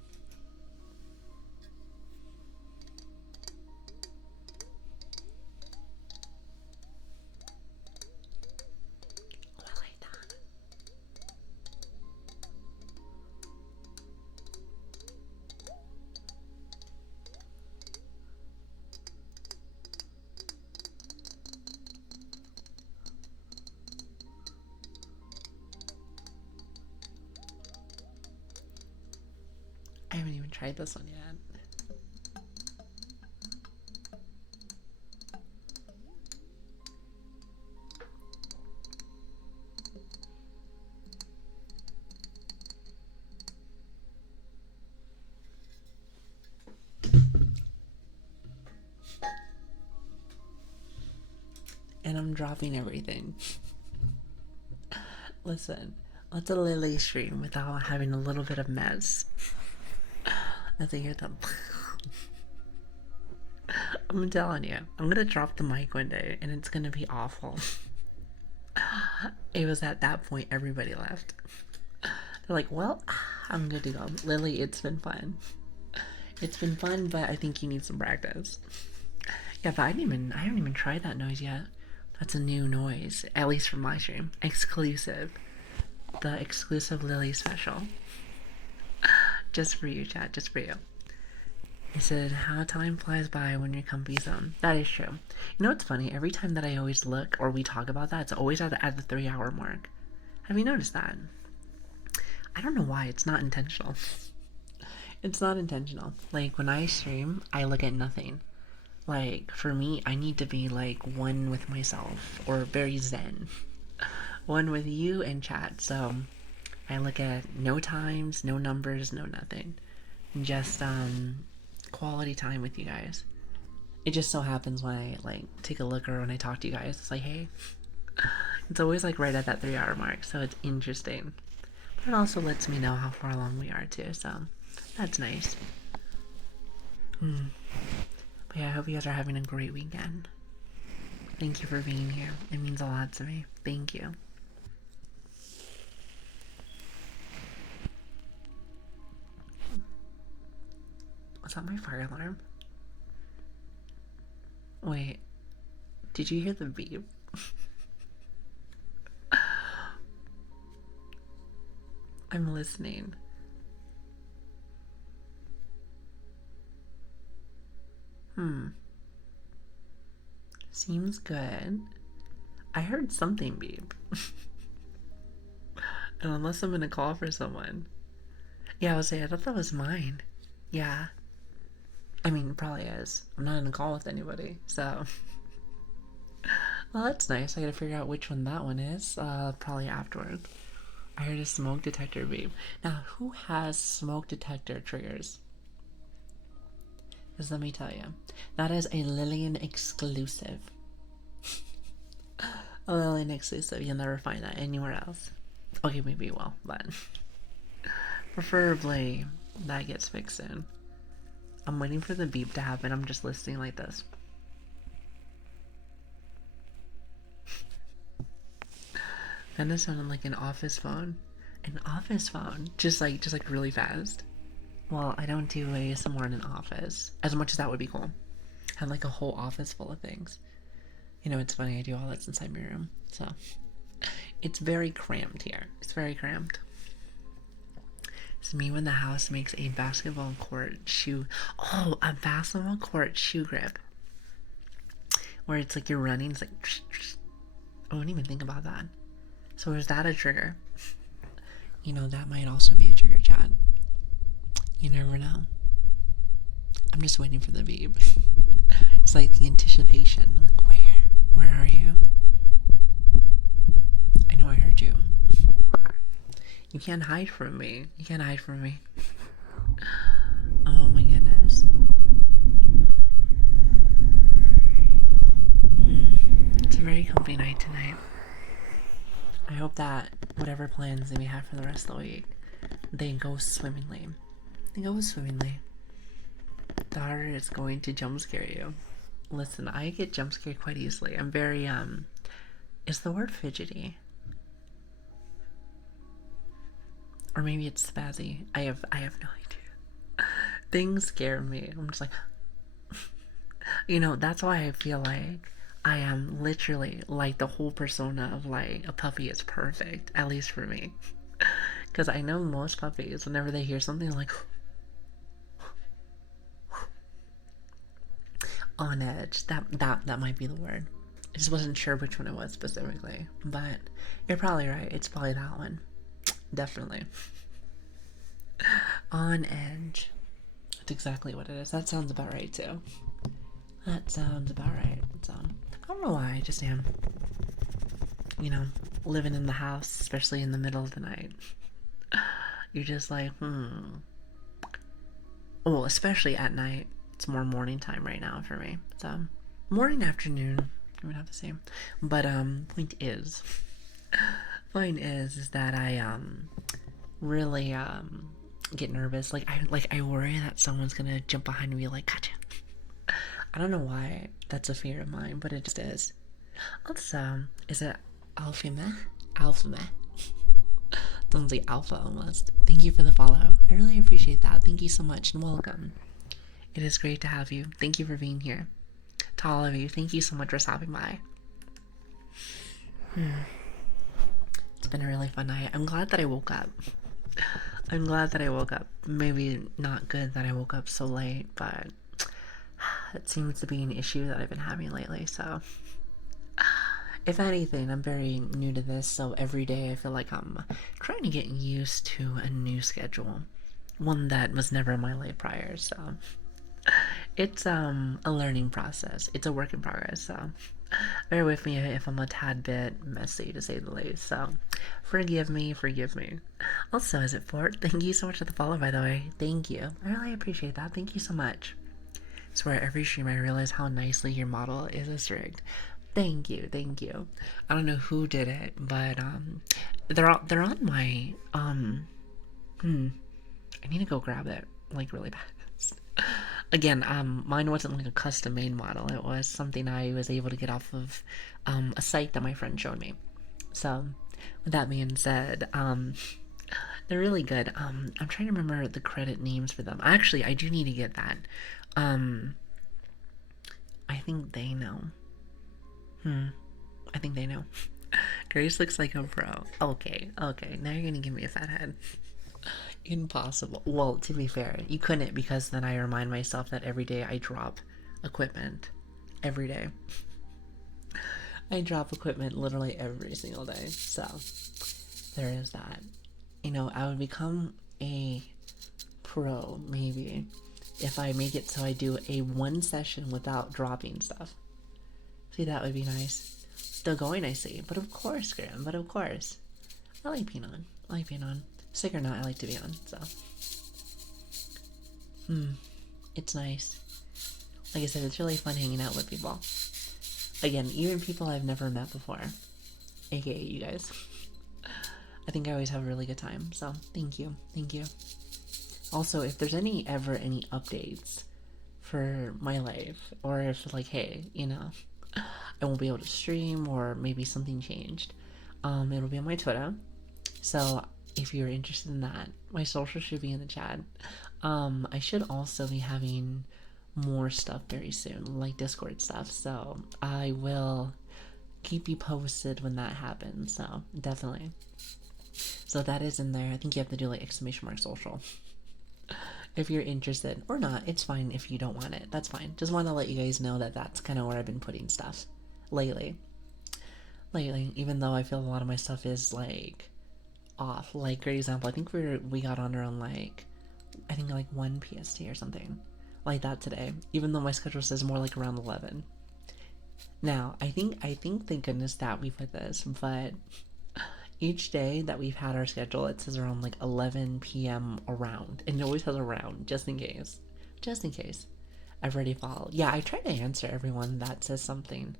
Oh, I like that. I haven't even tried this one yet. And I'm dropping everything. Listen, let's a Lili stream without having a little bit of mess. As I hear them. I'm telling you, I'm gonna drop the mic one day and it's gonna be awful. It was at that point everybody left. They're like, well, I'm good to go. Lili, it's been fun. It's been fun, but I think you need some practice. Yeah, but I haven't even tried that noise yet. That's a new noise, at least from my stream. Exclusive. The exclusive Lili special. Just for you, chat, just for you. He said, how time flies by when you're comfy zone. That is true. You know what's funny? Every time that I always look or we talk about that, it's always at the 3-hour mark. Have you noticed that? I don't know why. It's not intentional. It's not intentional. Like, when I stream, I look at nothing. Like, for me, I need to be, like, one with myself. Or very zen. One with you and chat. So, I look at no times, no numbers, no nothing. Just, quality time with you guys. It just so happens when I like take a look or when I talk to you guys, it's like, hey, it's always like right at that 3-hour mark, so it's interesting. But it also lets me know how far along we are too, so that's nice. But yeah, I hope you guys are having a great weekend. Thank you for being here. It means a lot to me. Thank you. Was that my fire alarm? Wait, did you hear the beep? I'm listening. Seems good. I heard something beep. And unless I'm gonna call for someone. Yeah, I was saying, I thought that was mine. Yeah. I mean, it probably is. I'm not in a call with anybody, so. Well, that's nice. I gotta figure out which one that one is. Probably afterward. I heard a smoke detector beep. Now, who has smoke detector triggers? Because let me tell you, that is a Lilian exclusive. A Lilian exclusive. You'll never find that anywhere else. Okay, maybe you will, but preferably that gets fixed soon. I'm waiting for the beep to happen. I'm just listening like this. That does sound like an office phone. An office phone. Just like really fast. Well, I don't do ASMR in an office. As much as that would be cool. Have like a whole office full of things. You know, it's funny, I do all that's inside my room. So it's very cramped here. It's very cramped. It's me when the house makes a basketball court shoe. Oh, a basketball court shoe grip. Where it's like you're running, it's like. I wouldn't even think about that. So is that a trigger? You know, that might also be a trigger, chat. You never know. I'm just waiting for the beep. It's like the anticipation. Like, where are you? I know I heard you. You can't hide from me. You can't hide from me. Oh my goodness. It's a very comfy night tonight. I hope that whatever plans they may have for the rest of the week, they go swimmingly. They go swimmingly. The harder it's going to jump scare you. Listen, I get jump scared quite easily. I'm very, is the word fidgety? Or maybe it's spazzy. I have no idea. Things scare me. I'm just like, you know, that's why I feel like I am literally like the whole persona of like a puppy is perfect, at least for me. Because I know most puppies, whenever they hear something, like on edge. That might be the word. I just wasn't sure which one it was specifically, but you're probably right. It's probably that one. Definitely. On edge. That's exactly what it is. That sounds about right too. That sounds about right. So, I don't know why. I just am. You know, living in the house, especially in the middle of the night. You're just like, Well, especially at night. It's more morning time right now for me. So, morning, afternoon, I would have to say. But, point is that I, really, get nervous. Like, I worry that someone's gonna jump behind me like, gotcha. I don't know why that's a fear of mine, but it just is. Also, is it alpha meh? Alpha meh? Sounds like alpha almost. Thank you for the follow. I really appreciate that. Thank you so much and welcome. It is great to have you. Thank you for being here. To all of you, thank you so much for stopping by. It's been a really fun night. I'm glad that I woke up. I'm glad that I woke up. Maybe not good that I woke up so late, but it seems to be an issue that I've been having lately, so if anything, I'm very new to this, so every day I feel like I'm trying to get used to a new schedule. One that was never in my life prior, so it's a learning process. It's a work in progress, so bear with me if I'm a tad bit messy, to say the least, so forgive me. Also, is it Fort? Thank you so much for the follow, by the way. Thank you. I really appreciate that. Thank you so much. I swear, every stream I realize how nicely your model is rigged. Thank you. I don't know who did it, but they're on my I need to go grab it like really fast. Again, mine wasn't like a custom made model. It was something I was able to get off of a site that my friend showed me. So, with that being said, they're really good. I'm trying to remember the credit names for them. Actually, I do need to get that. I think they know. I think they know. Grace looks like a pro. Okay. Now you're gonna give me a fat head. Impossible. Well, to be fair, you couldn't, because then I remind myself that every day I drop equipment. Every day. I drop equipment literally every single day. So, there is that. You know, I would become a pro, maybe, if I make it so I do a one session without dropping stuff. See, that would be nice. Still going, I see. But of course, Graham. But of course. I like being on. Sick or not, I like to be on, so. It's nice. Like I said, it's really fun hanging out with people. Again, even people I've never met before. AKA you guys. I think I always have a really good time, so thank you. Also, if there's ever any updates for my life, or if like, hey, you know, I won't be able to stream, or maybe something changed, It'll be on my Twitter. So if you're interested in that, my social should be in the chat. I should also be having more stuff very soon, like Discord stuff. So I will keep you posted when that happens. So definitely. So that is in there. I think you have to do like exclamation mark social. If you're interested or not, it's fine if you don't want it. That's fine. Just want to let you guys know that that's kind of where I've been putting stuff lately. Even though I feel a lot of my stuff is like off. Like, for example, I think we got on around like, I think like 1 PST or something like that today. Even though my schedule says more like around 11. Now, I think thank goodness that we put this, but each day that we've had our schedule, it says around like 11 p.m. around, and it always has around just in case. Just in case. I've already followed. Yeah, I try to answer everyone that says something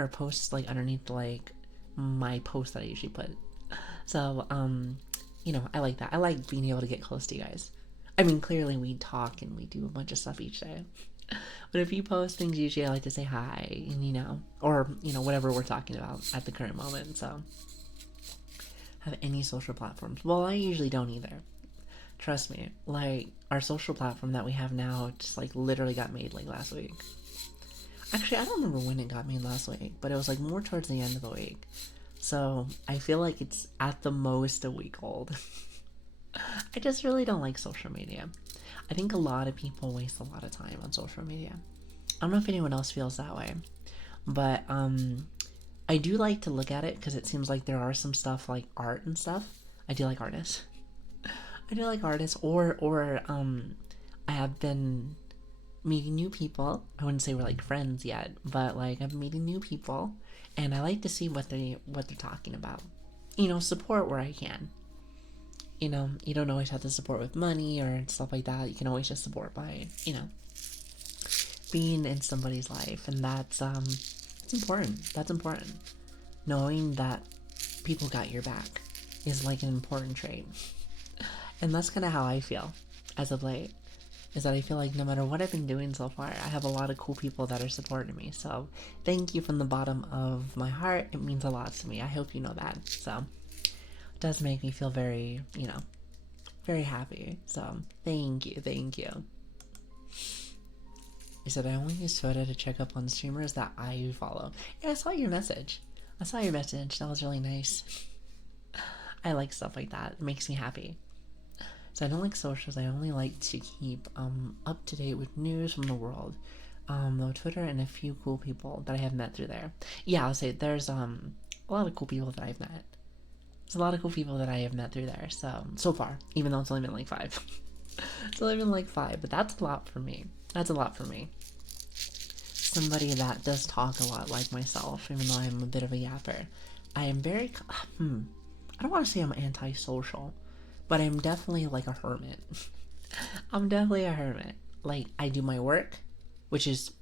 or posts like underneath like my post that I usually put. So you know, I like that. I like being able to get close to you guys. I mean, clearly we talk and we do a bunch of stuff each day, but if you post things, usually I like to say hi, and you know, or you know, whatever we're talking about at the current moment. So have any social platforms? Well, I usually don't either. Trust me, like our social platform that we have now just like literally got made like last week. Actually, I don't remember when it got made last week, but it was like more towards the end of the week. So I feel like it's at the most a week old. I just really don't like social media. I think a lot of people waste a lot of time on social media. I don't know if anyone else feels that way, but I do like to look at it because it seems like there are some stuff like art and stuff. I do like artists. I do like artists, or I have been meeting new people. I wouldn't say we're like friends yet, but like I'm meeting new people, and I like to see what they're talking about. You know, support where I can. You know, you don't always have to support with money or stuff like that. You can always just support by, you know, being in somebody's life, and that's it's important. That's important. Knowing that people got your back is like an important trait. And that's kind of how I feel as of late, is that I feel like no matter what I've been doing so far, I have a lot of cool people that are supporting me. So thank you from the bottom of my heart. It means a lot to me. I hope you know that. So it does make me feel very, you know, very happy. So thank you. Thank you. I said I only use Twitter to check up on streamers that I follow. Yeah, I saw your message. That was really nice. I like stuff like that. It makes me happy. So I don't like socials. I only like to keep up to date with news from the world. Though Twitter and a few cool people that I have met through there. Yeah, I'll say there's a lot of cool people that I've met. There's a lot of cool people that I have met through there. So far, even though it's only been like 5. It's only been like 5, but that's a lot for me. That's a lot for me. Somebody that does talk a lot like myself, even though I'm a bit of a yapper. I am very I don't want to say I'm antisocial, but I'm definitely like a hermit. I'm definitely a hermit. Like, I do my work, which is,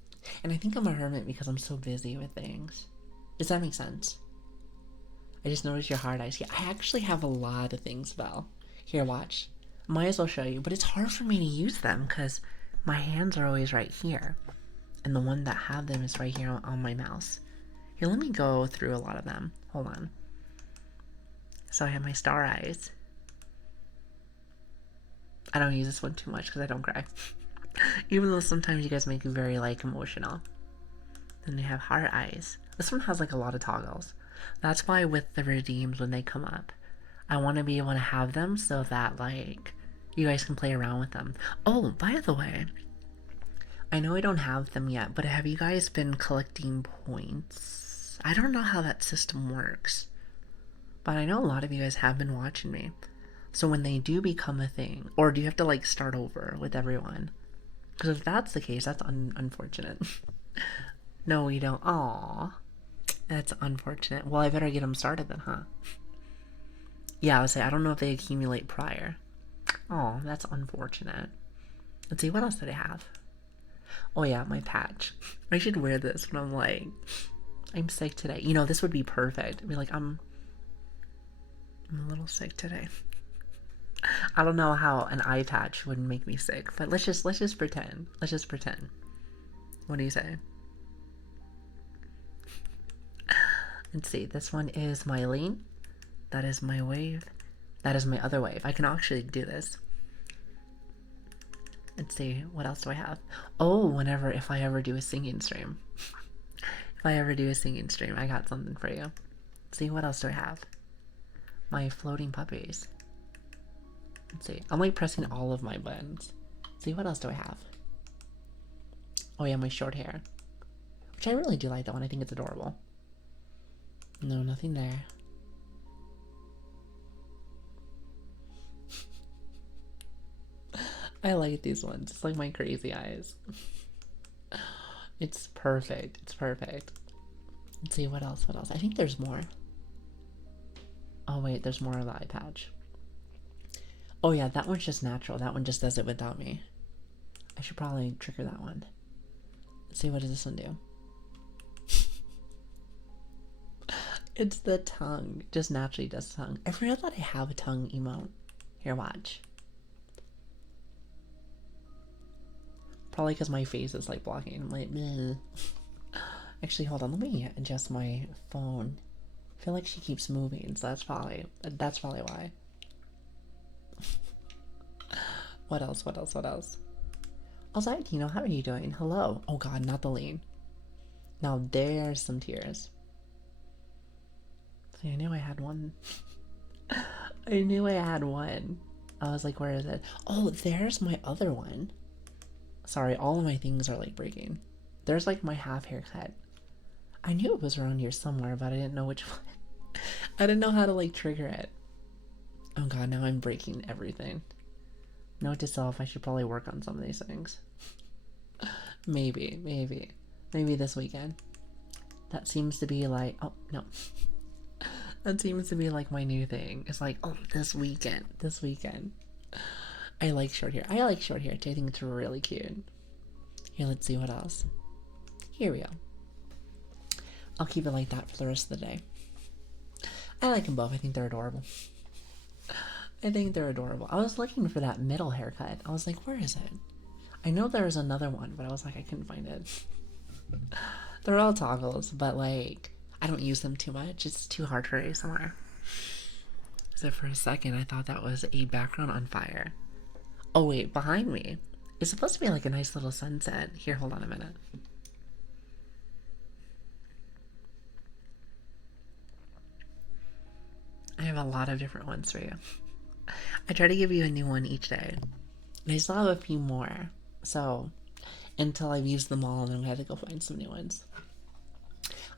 and I think I'm a hermit because I'm so busy with things. Does that make sense? I just noticed your hard eyes. Yeah, I actually have a lot of things, Val. Here, watch. Might as well show you, but it's hard for me to use them because my hands are always right here. And the one that have them is right here on my mouse. Here, let me go through a lot of them. Hold on. So I have my star eyes. I don't use this one too much because I don't cry. Even though sometimes you guys make me very like emotional. Then you have heart eyes. This one has like a lot of toggles. That's why with the redeems when they come up, I want to be able to have them so that like you guys can play around with them. Oh, by the way, I know I don't have them yet, but have you guys been collecting points? I don't know how that system works, but I know a lot of you guys have been watching me. So when they do become a thing, or do you have to like start over with everyone? Because if that's the case, that's unfortunate. No, we don't. Aww. That's unfortunate. Well, I better get them started then, huh? Yeah, I would say, I don't know if they accumulate prior. Oh, that's unfortunate. Let's see, what else did I have? Oh yeah, my patch. I should wear this when I'm like, I'm sick today. You know, this would be perfect. I'd be like, I'm a little sick today. I don't know how an eye patch would make me sick, but let's just pretend. Let's just pretend. What do you say? Let's see, this one is my lean. That is my wave. That is my other wave. I can actually do this. Let's see, what else do I have? Oh, if I ever do a singing stream. If I ever do a singing stream, I got something for you. Let's see, what else do I have? My floating puppies. Let's see, I'm like pressing all of my buttons. Let's see, what else do I have? Oh yeah, my short hair. Which I really do like that one, I think it's adorable. No, nothing there. I like these ones. It's like my crazy eyes. It's perfect. It's perfect. Let's see, what else? What else? I think there's more. Oh wait, there's more of the eye patch. Oh yeah, that one's just natural. That one just does it without me. I should probably trigger that one. Let's see, what does this one do? It's the tongue. Just naturally does tongue. I forgot that I have a tongue emote. Here, watch. Probably because my face is like blocking. I'm like, meh. Actually, hold on. Let me adjust my phone. I feel like she keeps moving, so that's probably why. What else? What else? What else? Also, Tino, how are you doing? Hello. Oh God, not the lean. Now there's some tears. See, I knew I had one. I knew I had one. I was like, where is it? Oh, there's my other one. Sorry, all of my things are like breaking. There's like my half haircut. I knew it was around here somewhere, but I didn't know which one. I didn't know how to like trigger it. Oh God, now I'm breaking everything. Note to self, I should probably work on some of these things. Maybe this weekend. That seems to be like, oh no. That seems to be like my new thing. It's like, oh, this weekend. I like short hair. I like short hair too. I think it's really cute. Here, let's see what else. Here we go. I'll keep it like that for the rest of the day. I like them both. I think they're adorable. I was looking for that middle haircut. I was like, where is it? I know there was another one, but I was like, I couldn't find it. They're all toggles, but like, I don't use them too much. It's too hard for ASMR. So for a second, I thought that was a background on fire. Oh wait, behind me. It's supposed to be like a nice little sunset. Here, hold on a minute. I have a lot of different ones for you. I try to give you a new one each day. And I still have a few more. So, until I've used them all, then I'm going to have to go find some new ones.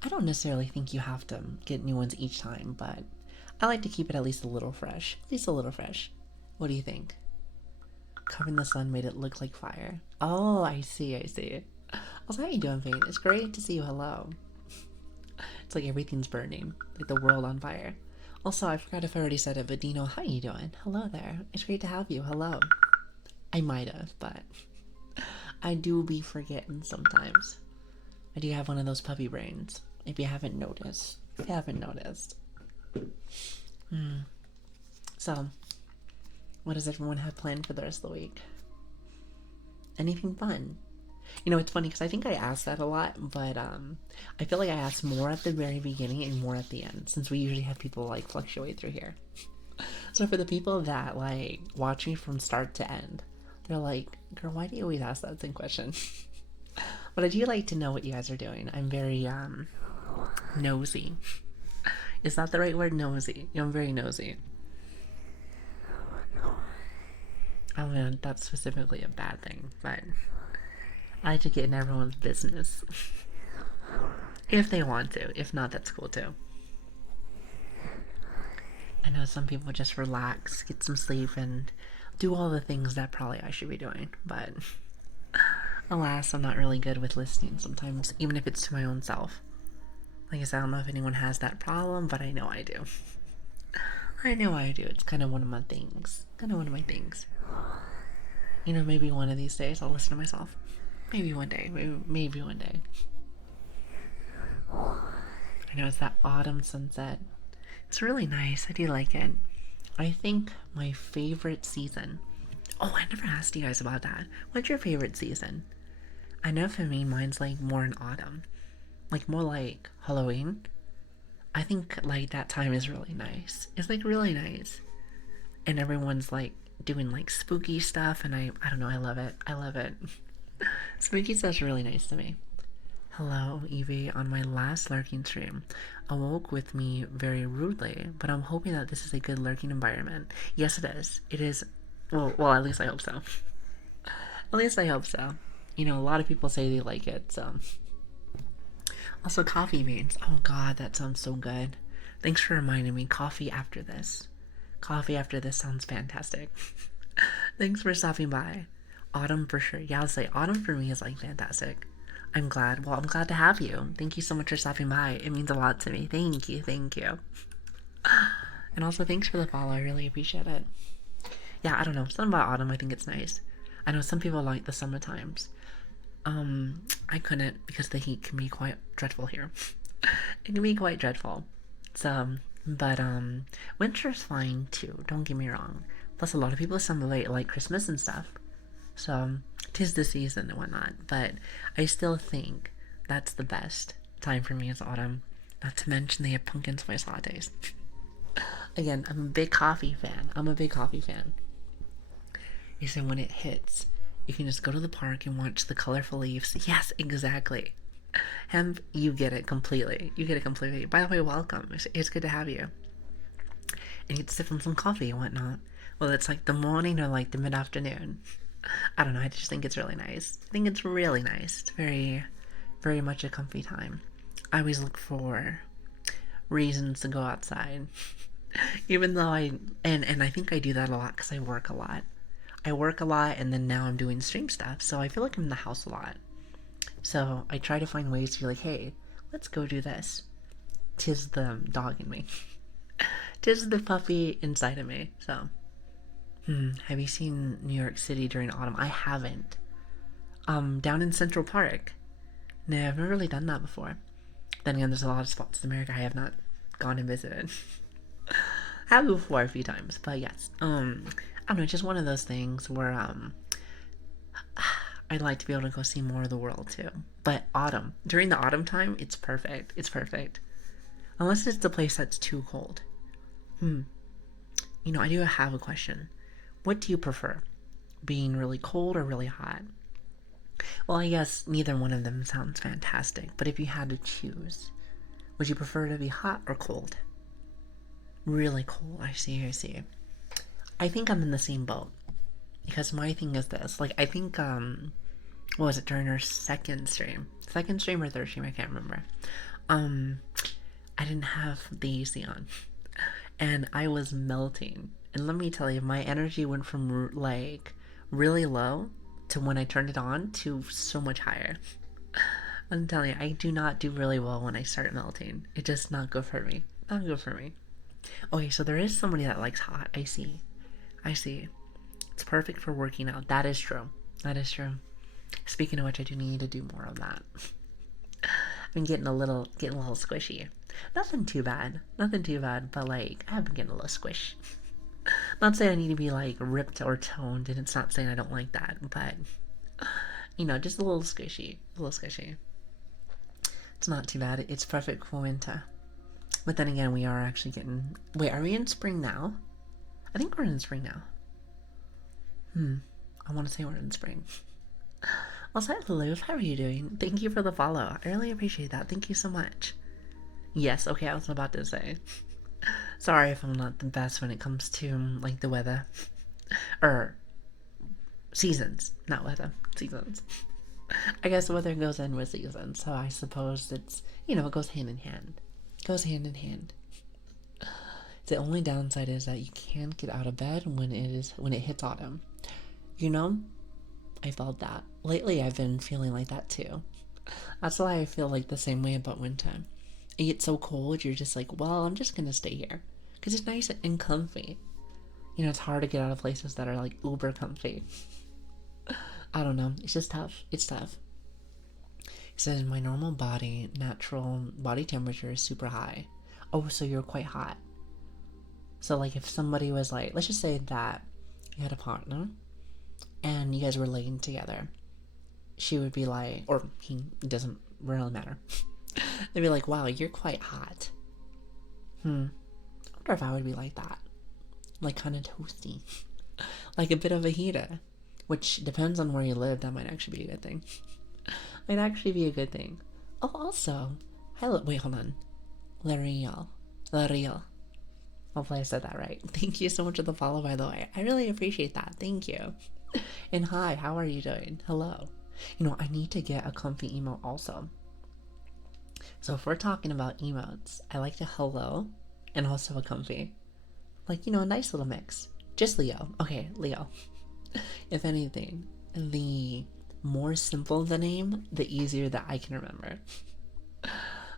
I don't necessarily think you have to get new ones each time, but I like to keep it at least a little fresh. What do you think? Covering the sun made it look like fire. Oh, I see. Also, how you doing, Vane? It's great to see you. Hello. It's like everything's burning, like the world on fire. Also, I forgot if I already said it, but Dino, how you doing? Hello there. It's great to have you. Hello. I might have, but I do be forgetting sometimes. I do have one of those puppy brains. If you haven't noticed. So, what does everyone have planned for the rest of the week? Anything fun? You know, it's funny because I think I asked that a lot, but I feel like I asked more at the very beginning and more at the end, since we usually have people like fluctuate through here. So for the people that like watch me from start to end, they're like, girl, why do you always ask that same question? But I do like to know what you guys are doing. I'm very nosy. Is that the right word? Nosy. I'm very nosy. Oh man, that's specifically a bad thing, but I like to get in everyone's business. If they want to. If not, that's cool too. I know some people just relax, get some sleep, and do all the things that probably I should be doing, but alas, I'm not really good with listening sometimes, even if it's to my own self. Like I said, I don't know if anyone has that problem, but I know I do. It's kind of one of my things. You know, maybe one of these days I'll listen to myself. Maybe one day. Maybe one day. I know it's that autumn sunset. It's really nice. I do like it. I think my favorite season. Oh, I never asked you guys about that. What's your favorite season? I know for me, mine's like more in autumn. Like more like Halloween. I think like that time is really nice. It's like really nice. And everyone's like doing like spooky stuff and I don't know, I love it. I love it. Spooky stuff's really nice to me. Hello, Evie. On my last lurking stream, awoke with me very rudely, but I'm hoping that this is a good lurking environment. Yes, it is. It is. Well, at least I hope so. At least I hope so. You know, a lot of people say they like it, so. Also, coffee beans. Oh god, that sounds so good. Thanks for reminding me. Coffee after this. Coffee after this sounds fantastic. Thanks for stopping by. Autumn for sure. Yeah, I'll say autumn for me is like fantastic. I'm glad. Well, I'm glad to have you. Thank you so much for stopping by. It means a lot to me. Thank you. Thank you. And also, thanks for the follow. I really appreciate it. Yeah, I don't know. Something about autumn, I think it's nice. I know some people like the summer times. I couldn't because the heat can be quite dreadful here. It can be quite dreadful. So, but winter's fine too. Don't get me wrong. Plus, a lot of people celebrate like Christmas and stuff. So, tis the season and whatnot. But I still think that's the best time for me is autumn. Not to mention they have pumpkin spice lattes. Again, I'm a big coffee fan. I'm a big coffee fan. You say when it hits, you can just go to the park and watch the colorful leaves. Yes, exactly. Hemp, you get it completely. You get it completely. By the way, welcome. It's good to have you. And you get to sip on some coffee and whatnot. Well, it's like the morning or like the mid afternoon. I don't know. I just think it's really nice. I think it's really nice. It's very, very much a comfy time. I always look for reasons to go outside. Even though and I think I do that a lot because I work a lot. I work a lot and then now I'm doing stream stuff, so I feel like I'm in the house a lot. So I try to find ways to be like, hey, let's go do this. Tis the dog in me. Tis the puppy inside of me. So, have you seen New York City during autumn? I haven't. Down in Central Park. No, I've never really done that before. Then again, there's a lot of spots in America I have not gone and visited. I have before a few times, but yes. I don't know, it's just one of those things where I'd like to be able to go see more of the world too. But autumn, during the autumn time, it's perfect. It's perfect. Unless it's the place that's too cold. You know, I do have a question. What do you prefer? Being really cold or really hot? Well, I guess neither one of them sounds fantastic, but if you had to choose, would you prefer to be hot or cold? Really cold. I see, I see. I think I'm in the same boat. Because my thing is this. Like, I think, what was it, during our second stream? Second stream or third stream? I can't remember. I didn't have the AC on. And I was melting. And let me tell you, my energy went from, like, really low to when I turned it on to so much higher. I'm telling you, I do not do really well when I start melting. It's just not good for me. Not good for me. Okay, so there is somebody that likes hot. I see. I see. It's perfect for working out. That is true. That is true. Speaking of which, I do need to do more of that. I've been getting a little squishy. Nothing too bad. Nothing too bad, but like I've been getting a little squish. Not saying I need to be like ripped or toned, and it's not saying I don't like that, but you know, just a little squishy. A little squishy. It's not too bad. It's perfect for winter. But then again, we are actually getting... Wait, are we in spring now? I think we're in spring now. I want to say we're in spring. Also, hello, how are you doing? Thank you for the follow. I really appreciate that. Thank you so much. Yes, okay, I was about to say. Sorry if I'm not the best when it comes to, like, the weather. Or, seasons. Not weather. Seasons. I guess weather goes in with seasons, so I suppose it's, you know, it goes hand in hand. It goes hand in hand. The only downside is that you can't get out of bed when it hits autumn. You know, I felt that. Lately I've been feeling like that too. That's why I feel like the same way about winter. It gets so cold, you're just like, well, I'm just gonna stay here. Because it's nice and comfy. You know, it's hard to get out of places that are like uber comfy. I don't know. It's just tough. It's tough. It says my normal natural body temperature is super high. Oh, so you're quite hot. So like if somebody was like, let's just say that you had a partner and you guys were laying together, she would be like, or he, it doesn't really matter. They'd be like, wow, you're quite hot. I wonder if I would be like that. Like kind of toasty. Like a bit of a heater. Which depends on where you live, that might actually be a good thing. Might actually be a good thing. Oh, also, wait, hold on. L'Oreal. Hopefully I said that right. Thank you so much for the follow, by the way. I really appreciate that. Thank you. And hi, how are you doing? Hello. I need to get a comfy emote also. So if we're talking about emotes, I like to hello and also a comfy. Like, a nice little mix. Just Leo. Okay, Leo. If anything, the more simple the name, the easier that I can remember.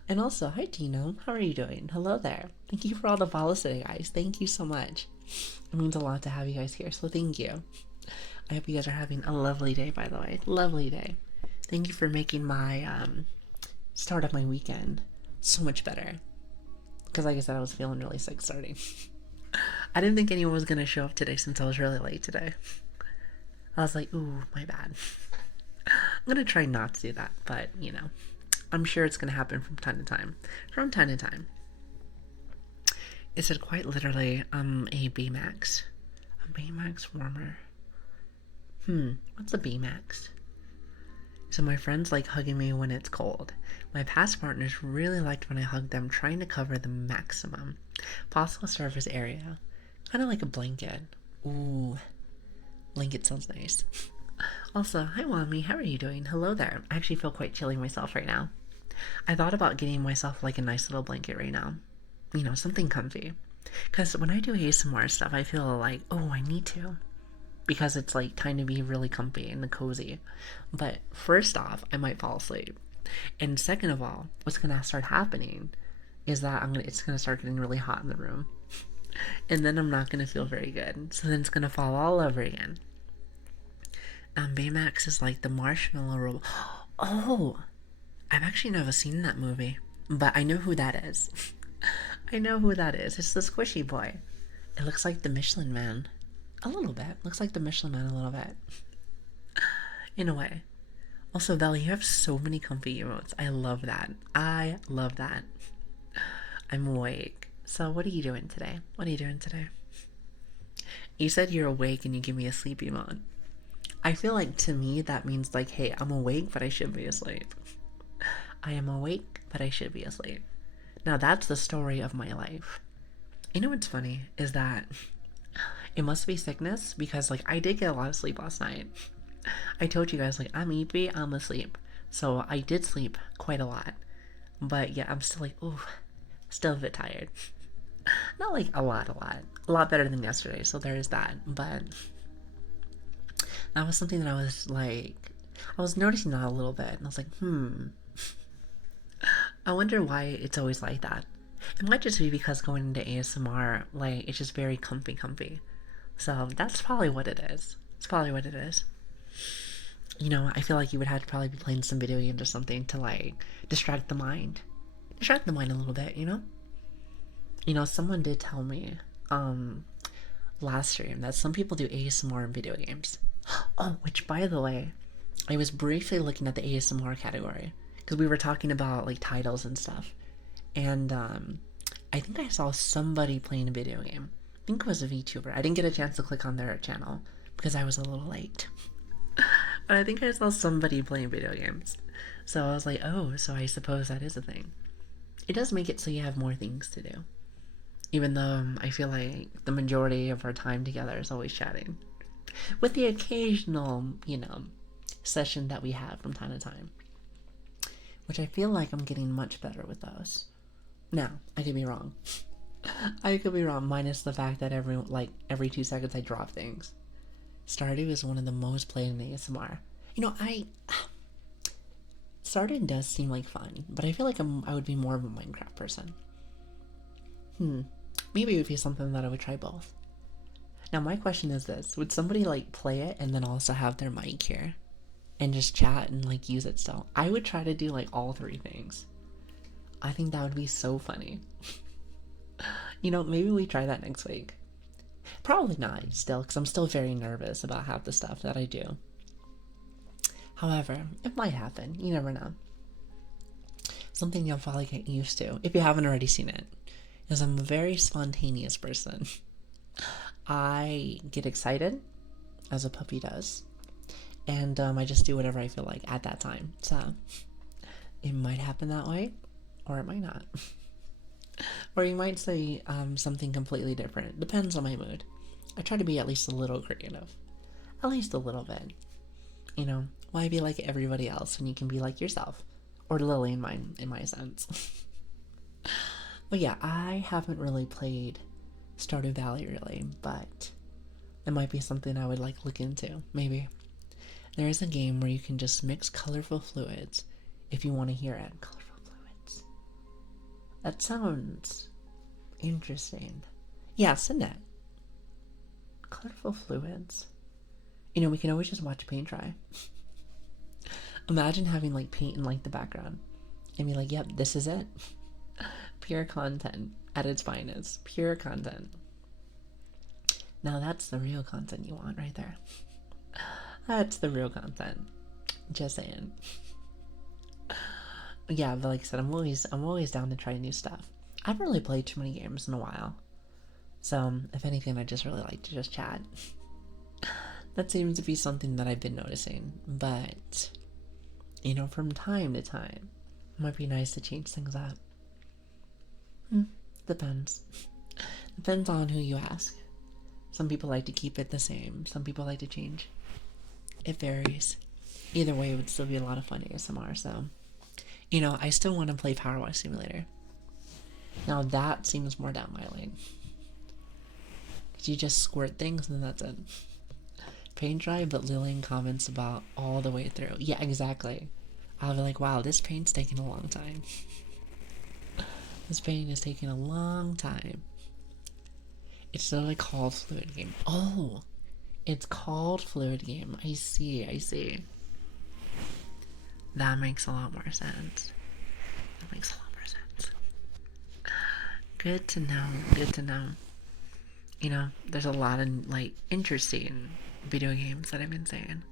And also, hi Tino, how are you doing? Hello there. Thank you for all the follows today, guys. Thank you so much. It means a lot to have you guys here, so thank you. I hope you guys are having a lovely day, by the way. Lovely day. Thank you for making my start of my weekend so much better. Because like I said, I was feeling really sick starting. I didn't think anyone was going to show up today since I was really late today. I was like, ooh, my bad. I'm going to try not to do that, but, I'm sure it's going to happen from time to time. From time to time. It said quite literally, a Baymax. A Baymax warmer. What's a Baymax? So my friends like hugging me when it's cold. My past partners really liked when I hugged them, trying to cover the maximum possible surface area. Kind of like a blanket. Ooh, blanket sounds nice. Also, hi Wami, how are you doing? Hello there. I actually feel quite chilly myself right now. I thought about getting myself like a nice little blanket right now. Something comfy. Because when I do ASMR stuff, I feel like, oh, I need to. Because it's like trying to be really comfy and cozy. But first off, I might fall asleep. And second of all, what's going to start happening is that it's going to start getting really hot in the room. And then I'm not going to feel very good. So then it's going to fall all over again. Baymax is like the marshmallow robot. Oh, I've actually never seen that movie. But I know who that is. I know who that is. It's the squishy boy. It looks like the Michelin Man. A little bit. Looks like the Michelin Man a little bit. In a way. Also, Belle, you have so many comfy emotes. I love that. I love that. I'm awake. So what are you doing today? What are you doing today? You said you're awake and you give me a sleep emote. I feel like to me that means like, hey, I'm awake, but I should be asleep. I am awake, but I should be asleep. Now that's the story of my life. You know what's funny is that it must be sickness because like I did get a lot of sleep last night. I told you guys like I'm eepy, I'm asleep. So I did sleep quite a lot. But yeah, I'm still like, ooh, still a bit tired. Not like a lot. A lot better than yesterday, so there is that. But that was something that I was noticing that a little bit. And I was like, I wonder why it's always like that. It might just be because going into ASMR, like, it's just very comfy. So that's probably what it is. It's probably what it is. I feel like you would have to probably be playing some video games or something to, like, distract the mind. Distract the mind a little bit, someone did tell me, last stream that some people do ASMR in video games. Oh, which, by the way, I was briefly looking at the ASMR category because we were talking about, like, titles and stuff. And, I think I saw somebody playing a video game. I think it was a VTuber. I didn't get a chance to click on their channel because I was a little late. But I think I saw somebody playing video games. So I was like, oh, so I suppose that is a thing. It does make it so you have more things to do. Even though I feel like the majority of our time together is always chatting. With the occasional, session that we have from time to time. Which I feel like I'm getting much better with those. Now, I could be wrong. I could be wrong, minus the fact that every 2 seconds I drop things. Stardew is one of the most played in ASMR. Stardew does seem like fun, but I feel like I would be more of a Minecraft person. Maybe it would be something that I would try both. Now my question is this, would somebody like play it and then also have their mic here? And just chat and like use it still? I would try to do like all 3 things. I think that would be so funny. Maybe we try that next week. Probably not still, because I'm still very nervous about half the stuff that I do. However, it might happen. You never know. Something you'll probably get used to, if you haven't already seen it. is I'm a very spontaneous person. I get excited, as a puppy does, and I just do whatever I feel like at that time. So it might happen that way, or it might not. Or you might say something completely different. Depends on my mood. I try to be at least a little creative. At least a little bit. You know, why be like everybody else when you can be like yourself? Or Lily in my sense. But yeah, I haven't really played Stardew Valley really, but it might be something I would like look into, maybe. There is a game where you can just mix colorful fluids if you want to hear it. Colorful fluids. That sounds interesting. Yeah, send it. Colorful fluids. You know, we can always just watch paint dry. Imagine having like paint in like the background and be like, yep, this is it. Pure content at its finest. Pure content. Now that's the real content you want right there. That's the real content. Just saying. Yeah, but like I said, I'm always down to try new stuff. I haven't really played too many games in a while. So if anything, I just really like to just chat. That seems to be something that I've been noticing. But you know, from time to time, it might be nice to change things up. Depends. Depends on who you ask. Some people like to keep it the same. Some people like to change. It varies. Either way, it would still be a lot of fun ASMR, so. You know, I still want to play Power Wash Simulator. Now that seems more down my lane. Because you just squirt things and then that's it. Paint dry, but Lilian comments about all the way through. Yeah, exactly. I'll be like, wow, this paint's taking a long time. This paint is taking a long time. It's literally called Fluid Game. Oh, it's called Fluid Game. I see, I see. That makes a lot more sense. That makes a lot more sense. Good to know, good to know. You know, there's a lot of, like, interesting video games that I've been saying.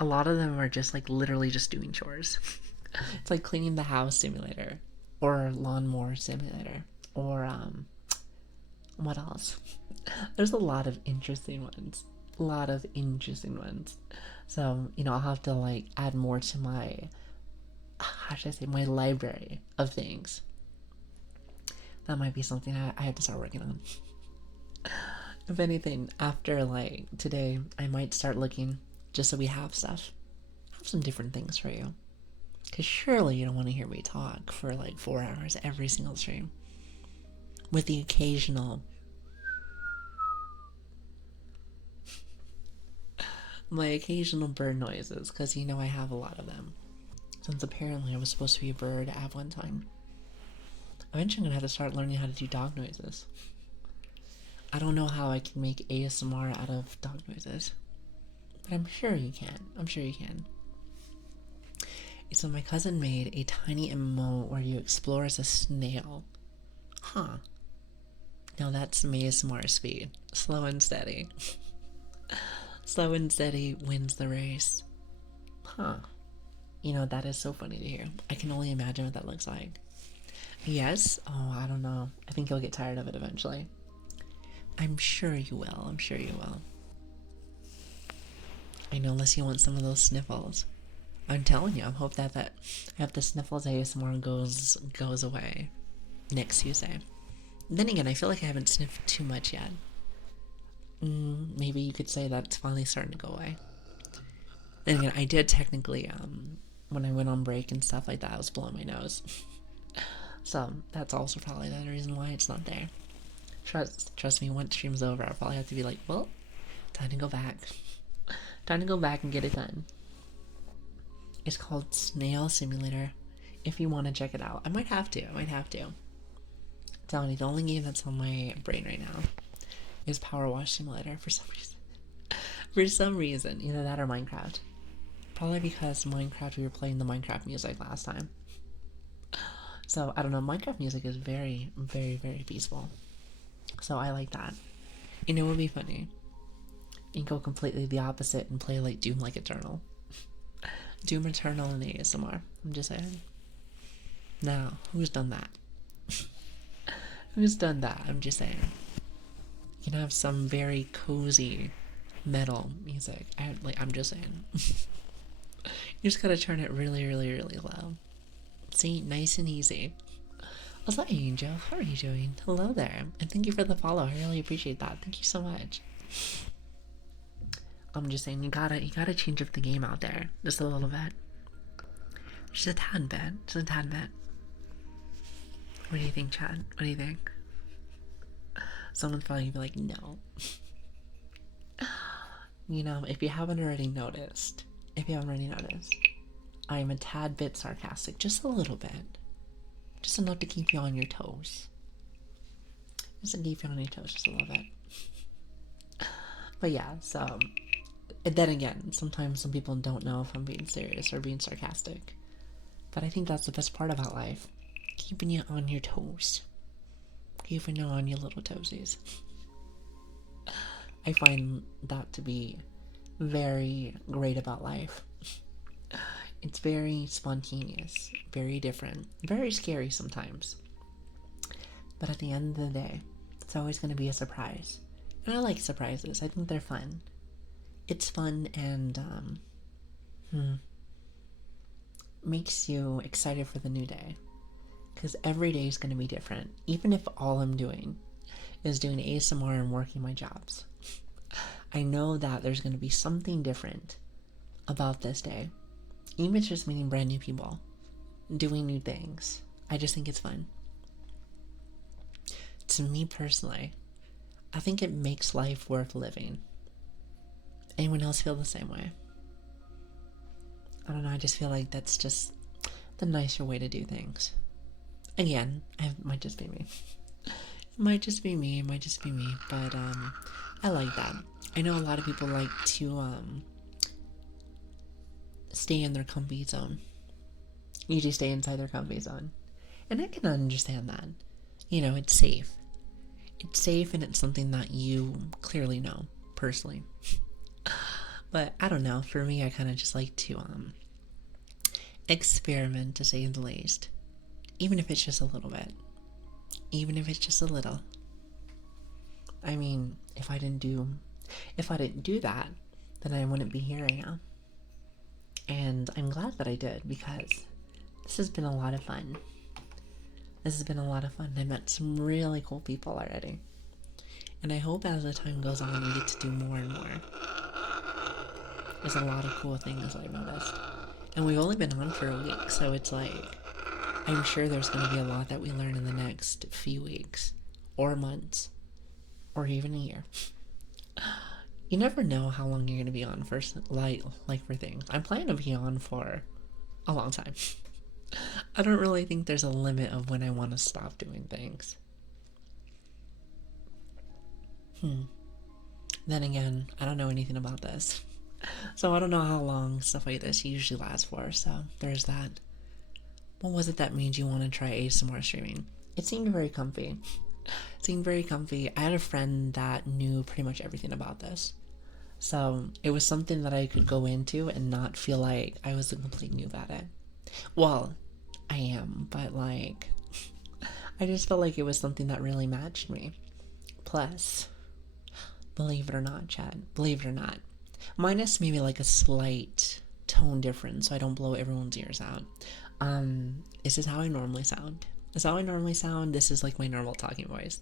A lot of them are just, like, literally just doing chores. It's like cleaning the house simulator. Or lawnmower simulator. Or, what else? There's a lot of interesting ones. A lot of interesting ones. So, you know, I'll have to, like, add more to my, how should I say, my library of things. That might be something I have to start working on. If anything, after, like, today, I might start looking just so we have stuff. Have some different things for you. Because surely you don't want to hear me talk for, like, 4 hours every single stream. With the occasional... my occasional bird noises, because you know I have a lot of them. Since apparently I was supposed to be a bird at one time. Eventually I'm going to have to start learning how to do dog noises. I don't know how I can make ASMR out of dog noises. But I'm sure you can. I'm sure you can. So my cousin made a tiny emote where you explore as a snail. Huh. Now that's some ASMR speed. Slow and steady. Slow and steady wins the race. Huh. You know, that is so funny to hear. I can only imagine what that looks like. Yes? Oh, I don't know. I think you'll get tired of it eventually. I'm sure you will. I'm sure you will. I know, unless you want some of those sniffles. I'm telling you, I hope that I hope the sniffles ASMR goes away next Tuesday. Then again, I feel like I haven't sniffed too much yet. Maybe you could say that's finally starting to go away. Then again, I did technically, when I went on break and stuff like that, I was blowing my nose. So that's also probably the reason why it's not there. Trust me, once stream's over, I'll probably have to be like, well, time to go back. Time to go back and get it done. It's called Snail Simulator. If you want to check it out, I might have to. I'm telling you, the only game that's on my brain right now is Power Wash Simulator for some reason. For some reason, either that or Minecraft. Probably because Minecraft, we were playing the Minecraft music last time. So I don't know. Minecraft music is very, very, very peaceful. So I like that. You know what would be funny? You can go completely the opposite and play like Doom like Eternal. Doom Eternal in ASMR. I'm just saying. Now, who's done that? Who's done that? I'm just saying. You can have some very cozy metal music. I'm just saying. You just gotta turn it really, really, really low. See, nice and easy. Hello, Angel. How are you doing? Hello there, and thank you for the follow. I really appreciate that. Thank you so much. I'm just saying, you gotta change up the game out there just a little bit, just a tad bit, just a tad bit. What do you think, Chad? What do you think? Someone's probably be like, no. You know, if you haven't already noticed, I am a tad bit sarcastic, just a little bit. Just enough to keep you on your toes. Just to keep you on your toes just a little bit. But yeah, so, and then again, sometimes some people don't know if I'm being serious or being sarcastic. But I think that's the best part about life. Keeping you on your toes. Keeping you on your little toesies. I find that to be very great about life. It's very spontaneous, very different, very scary sometimes. But at the end of the day, it's always going to be a surprise. And I like surprises. I think they're fun. It's fun and makes you excited for the new day. Because every day is going to be different. Even if all I'm doing is doing ASMR and working my jobs. I know that there's going to be something different about this day. Even if it's just meeting brand new people, doing new things. I just think it's fun. To me personally, I think it makes life worth living. Anyone else feel the same way? I don't know, I just feel like that's just the nicer way to do things. Again, it might just be me. It might just be me, but I like that. I know a lot of people like to stay in their comfy zone. Usually stay inside their comfy zone. And I can understand that. You know, it's safe. It's safe and it's something that you clearly know, personally. But I don't know, for me I kind of just like to experiment, to say the least. Even if it's just a little bit. Even if it's just a little. I mean, if I didn't do that, then I wouldn't be here right now. And I'm glad that I did, because this has been a lot of fun. I met some really cool people already. And I hope as the time goes on, we get to do more and more. There's a lot of cool things I've noticed. And we've only been on for a week, so it's like, I'm sure there's going to be a lot that we learn in the next few weeks, or months, or even a year. You never know how long you're going to be on for, like for things. I'm planning to be on for a long time. I don't really think there's a limit of when I want to stop doing things. Then again, I don't know anything about this. So I don't know how long stuff like this usually lasts for, so there's that. What was it that made you want to try ASMR streaming? It seemed very comfy. I had a friend that knew pretty much everything about this. So it was something that I could go into and not feel like I was a complete noob at it. Well, I am, but like, I just felt like it was something that really matched me. Plus, believe it or not, Chad, believe it or not, minus maybe like a slight tone difference so I don't blow everyone's ears out. This is how I normally sound. This is like my normal talking voice.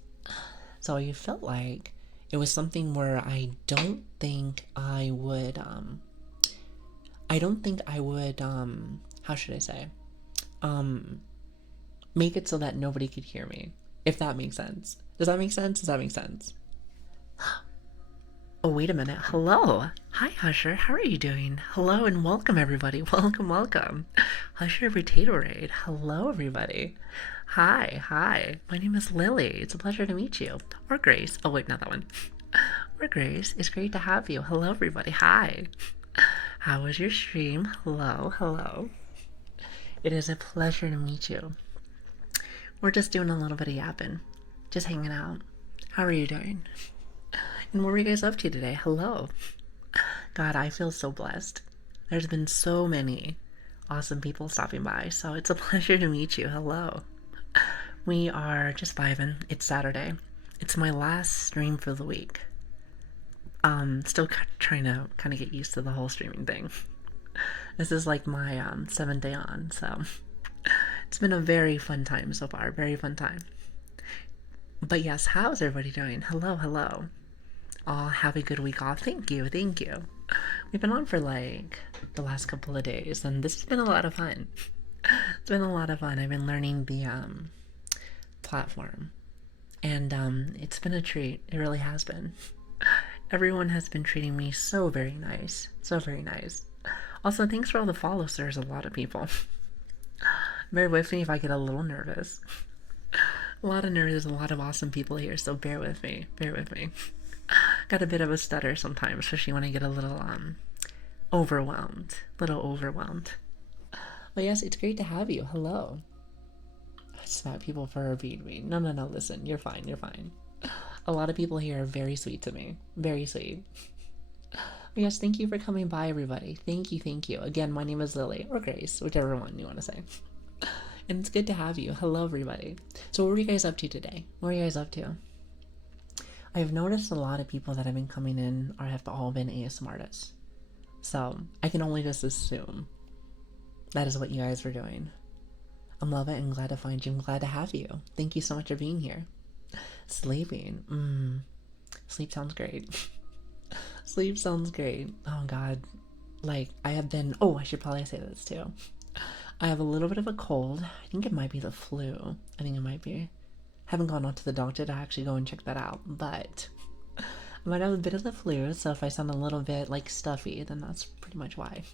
So I felt like it was something where I don't think I would, how should I say, make it so that nobody could hear me, if that makes sense. Does that make sense? Oh, wait a minute. Hello. Hi, Husher. How are you doing? Hello and welcome, everybody. Welcome. Husher Potatorade. Hello, everybody. Hi. My name is Lily. It's a pleasure to meet you. Or Grace. Oh, wait, not that one. Or Grace. It's great to have you. Hello, everybody. Hi. How was your stream? Hello. It is a pleasure to meet you. We're just doing a little bit of yapping. Just hanging out. How are you doing? And what were you guys up to today? Hello. God, I feel so blessed. There's been so many awesome people stopping by, so it's a pleasure to meet you. Hello. We are just vibing. It's Saturday. It's my last stream for the week. Still trying to kind of get used to the whole streaming thing. This is like my 7th day on, so it's been a very fun time so far. Very fun time. But yes, how's everybody doing? Hello, hello. All have a good week off. Thank you, thank you. We've been on for like the last couple of days, and this has been a lot of fun. It's been a lot of fun. I've been learning the platform, and it's been a treat. It really has been. Everyone has been treating me so very nice, so very nice. Also, thanks for all the follows. There's a lot of people. Bear with me if I get a little nervous. A lot of nervous, a lot of awesome people here, so bear with me. Bear with me. Got a bit of a stutter sometimes, especially when I get a little overwhelmed. Little overwhelmed. But yes, it's great to have you. Hello. It's not people for being mean. No, listen. You're fine, you're fine. A lot of people here are very sweet to me. Very sweet. But yes, thank you for coming by, everybody. Thank you, thank you. Again, my name is Lili, or Grace, whichever one you want to say. And it's good to have you. Hello, everybody. So what were you guys up to today? What are you guys up to? I've noticed a lot of people that have been coming in or have all been ASMR artists. So I can only just assume that is what you guys were doing. I love it and glad to find you. I'm glad to have you. Thank you so much for being here. Sleeping. Sleep sounds great. Sleep sounds great. Oh God. Like I have been, I should probably say this too. I have a little bit of a cold. I think it might be the flu. I think it might be. Haven't gone on to the doctor to actually go and check that out, but I might have a bit of the flu, so if I sound a little bit like stuffy, then that's pretty much why.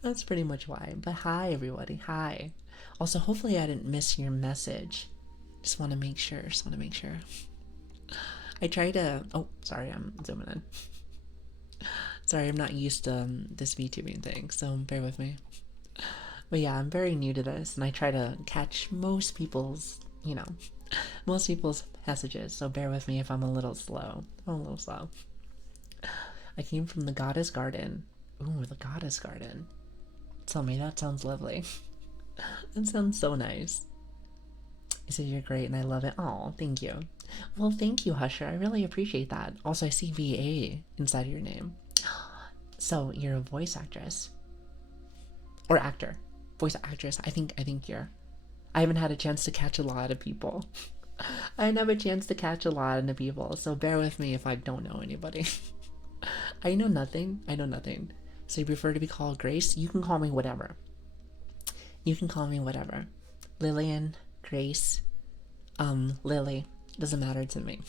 That's pretty much why. But hi, everybody. Hi. Also, hopefully I didn't miss your message. Just want to make sure. I try to... Oh, sorry, I'm zooming in. Sorry, I'm not used to this VTubing thing, so bear with me. But yeah, I'm very new to this, and I try to catch most people's messages, so bear with me if I'm a little slow. I came from the Goddess Garden. Ooh, the Goddess Garden. Tell me, that sounds lovely. That sounds so nice. You said you're great and I love it. Oh, thank you. Well, thank you, Husher. I really appreciate that. Also, I see VA inside of your name. So, you're a voice actress. Or actor. Voice actress. I think you're... I haven't had a chance to catch a lot of people. I didn't have a chance to catch a lot of people, so bear with me if I don't know anybody. I know nothing. So you prefer to be called Grace? You can call me whatever. Lilian, Grace, Lili. Doesn't matter to me.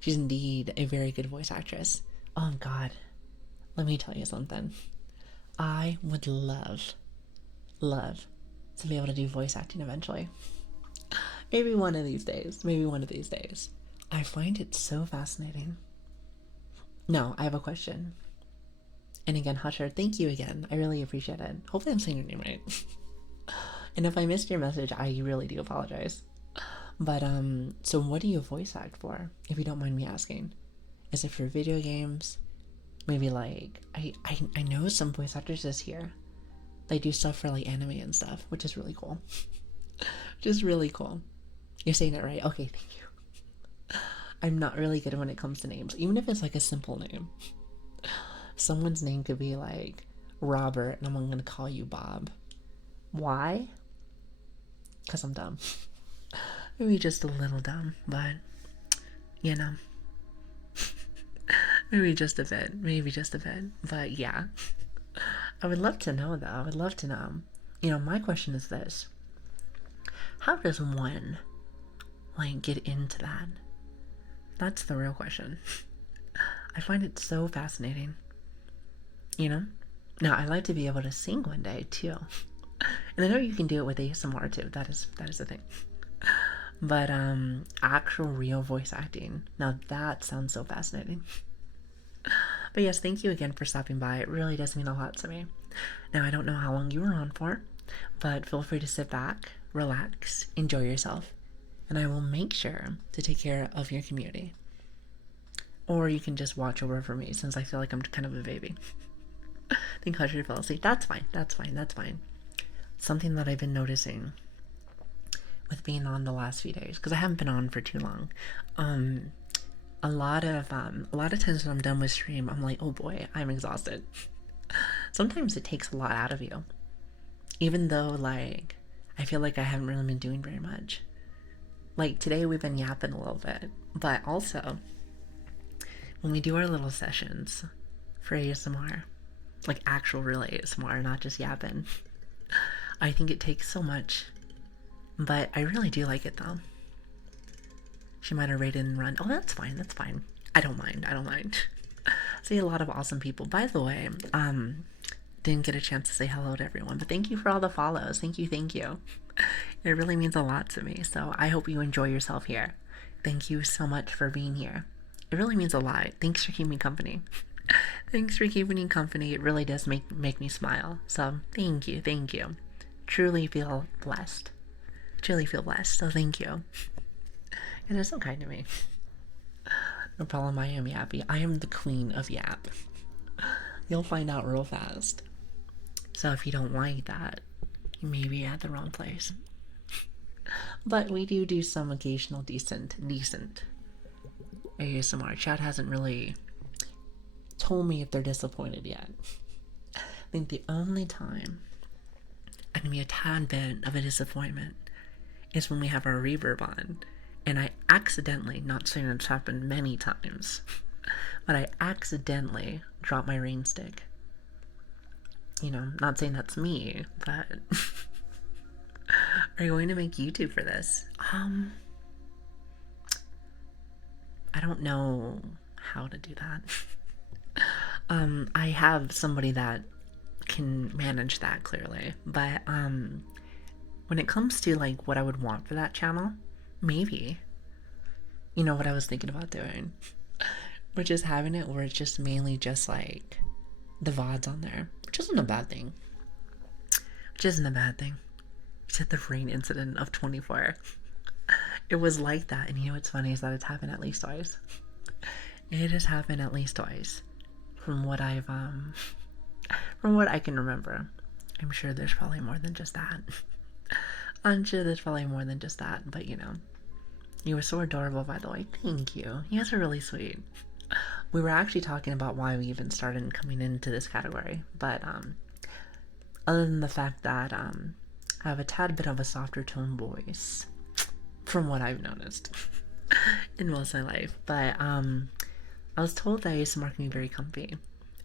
She's indeed a very good voice actress. Oh God. Let me tell you something. I would love to be able to do voice acting eventually. Maybe one of these days. I find it so fascinating. No, I have a question. And again, Husher, thank you again. I really appreciate it. Hopefully I'm saying your name right. And if I missed your message, I really do apologize. But, so what do you voice act for, if you don't mind me asking? Is it for video games? Maybe like, I know some voice actors this here. They do stuff for like anime and stuff, which is really cool. You're saying it right. Okay, thank you. I'm not really good when it comes to names, even if it's like a simple name. Someone's name could be like Robert, and I'm going to call you Bob. Why? Because I'm dumb. Maybe just a little dumb, but you know. Maybe just a bit. But yeah. I would love to know, though. My question is this. How does one, get into that? That's the real question. I find it so fascinating. Now, I'd like to be able to sing one day, too. And I know you can do it with ASMR, too. That is the thing. But, actual real voice acting. Now, that sounds so fascinating. But yes, thank you again for stopping by. It really does mean a lot to me. Now, I don't know how long you were on for, but feel free to sit back, relax, enjoy yourself, and I will make sure to take care of your community. Or you can just watch over for me, since I feel like I'm kind of a baby. I think Husher fell asleep. That's fine. Something that I've been noticing with being on the last few days because I haven't been on for too long. Um, a lot of times when I'm done with stream, I'm like, oh boy, I'm exhausted. Sometimes it takes a lot out of you, even though like I feel like I haven't really been doing very much. Like today we've been yapping a little bit, but also when we do our little sessions for ASMR, like actual real ASMR, not just yapping, I think it takes so much, but I really do like it though. She might have raided and run. Oh, that's fine. That's fine. I don't mind. I don't mind. See a lot of awesome people. By the way, didn't get a chance to say hello to everyone, but thank you for all the follows. Thank you. Thank you. It really means a lot to me. So I hope you enjoy yourself here. Thank you so much for being here. It really means a lot. Thanks for keeping me company. Thanks for keeping me company. It really does make me smile. So thank you. Thank you. Truly feel blessed. Truly feel blessed. So thank you. And they're so kind to me. No problem, I am yappy. I am the queen of yap. You'll find out real fast. So if you don't like that, you may be at the wrong place. But we do some occasional decent ASMR. Chat hasn't really told me if they're disappointed yet. I think the only time I can be a tad bit of a disappointment is when we have our reverb on and I accidentally, not saying it's happened many times, but I accidentally drop my rain stick. You know, not saying that's me, but are you going to make YouTube for this? I don't know how to do that. I have somebody that can manage that clearly, but when it comes to like what I would want for that channel, maybe. You know what I was thinking about doing? Which is having it where it's just mainly just like the VODs on there. Which isn't a bad thing. Which isn't a bad thing. Except the rain incident of 24. It was like that, and you know what's funny is that it's happened at least twice. It has happened at least twice. From what from what I can remember. I'm sure there's probably more than just that. I'm sure there's probably more than just that, but you know. You were so adorable, by the way. Thank you. You guys are really sweet. We were actually talking about why we even started coming into this category, but other than the fact that I have a tad bit of a softer tone voice, from what I've noticed in most of my life, but I was told that ASMR can be very comfy,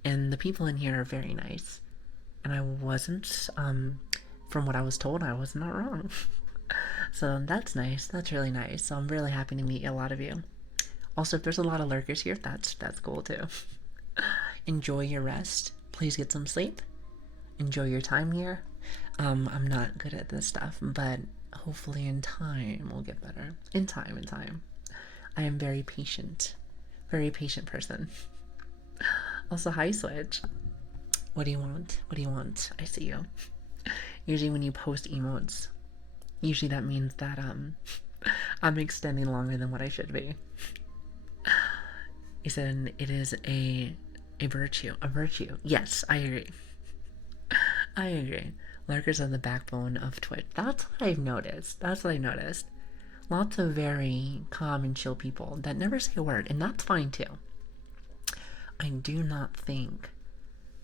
and the people in here are very nice, and I wasn't, from what I was told, I was not wrong. So that's nice. That's really nice. So I'm really happy to meet a lot of you. Also, if there's a lot of lurkers here, that's cool too. Enjoy your rest. Please get some sleep. Enjoy your time here. I'm not good at this stuff, but hopefully in time we'll get better. In time. I am very patient person. Also, hi Switch. What do you want? I see you. Usually when you post emotes, usually that means that I'm extending longer than what I should be. He said it is a virtue. A virtue. Yes, I agree. I agree. Lurkers are the backbone of Twitch. That's what I've noticed. Lots of very calm and chill people that never say a word, and that's fine too. I do not think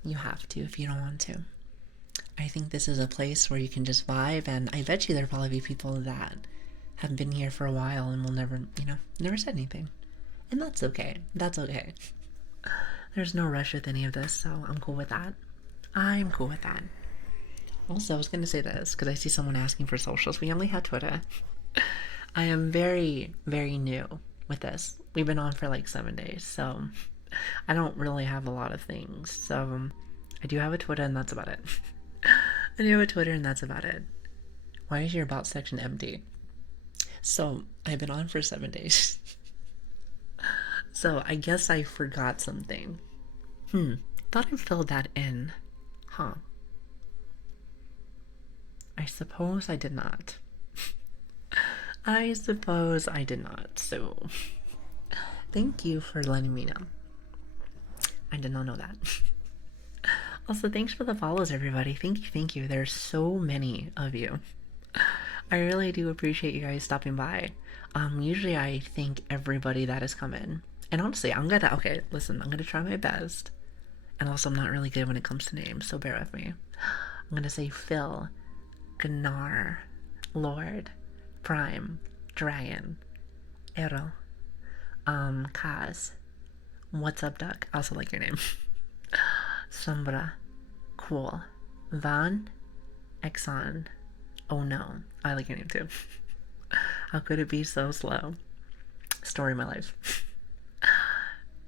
you have to if you don't want to. I think this is a place where you can just vibe, and I bet you there'll probably be people that have been here for a while and will never, never said anything. And that's okay. That's okay. There's no rush with any of this, so I'm cool with that. I'm cool with that. Also, I was going to say this because I see someone asking for socials. We only have Twitter. I am very, very new with this. We've been on for like 7 days, so I don't really have a lot of things. So I do have a Twitter, and that's about it. I do have a Twitter, and that's about it. Why is your about section empty? So I've been on for 7 days. So I guess I forgot something. Thought I filled that in. Huh. I suppose I did not. I suppose I did not. So thank you for letting me know. I did not know that. Also, thanks for the follows, everybody. Thank you. There's so many of you. I really do appreciate you guys stopping by. Usually I thank everybody that has come in. And honestly, okay, listen, I'm gonna try my best. And also, I'm not really good when it comes to names, so bear with me. I'm gonna say Phil, Gnar, Lord, Prime, Dragon, Ero, Kaz. What's up, Duck? I also like your name. Sombra, Cool, Van, Exxon. Oh no, I like your name too. How could it be so slow? Story of my life.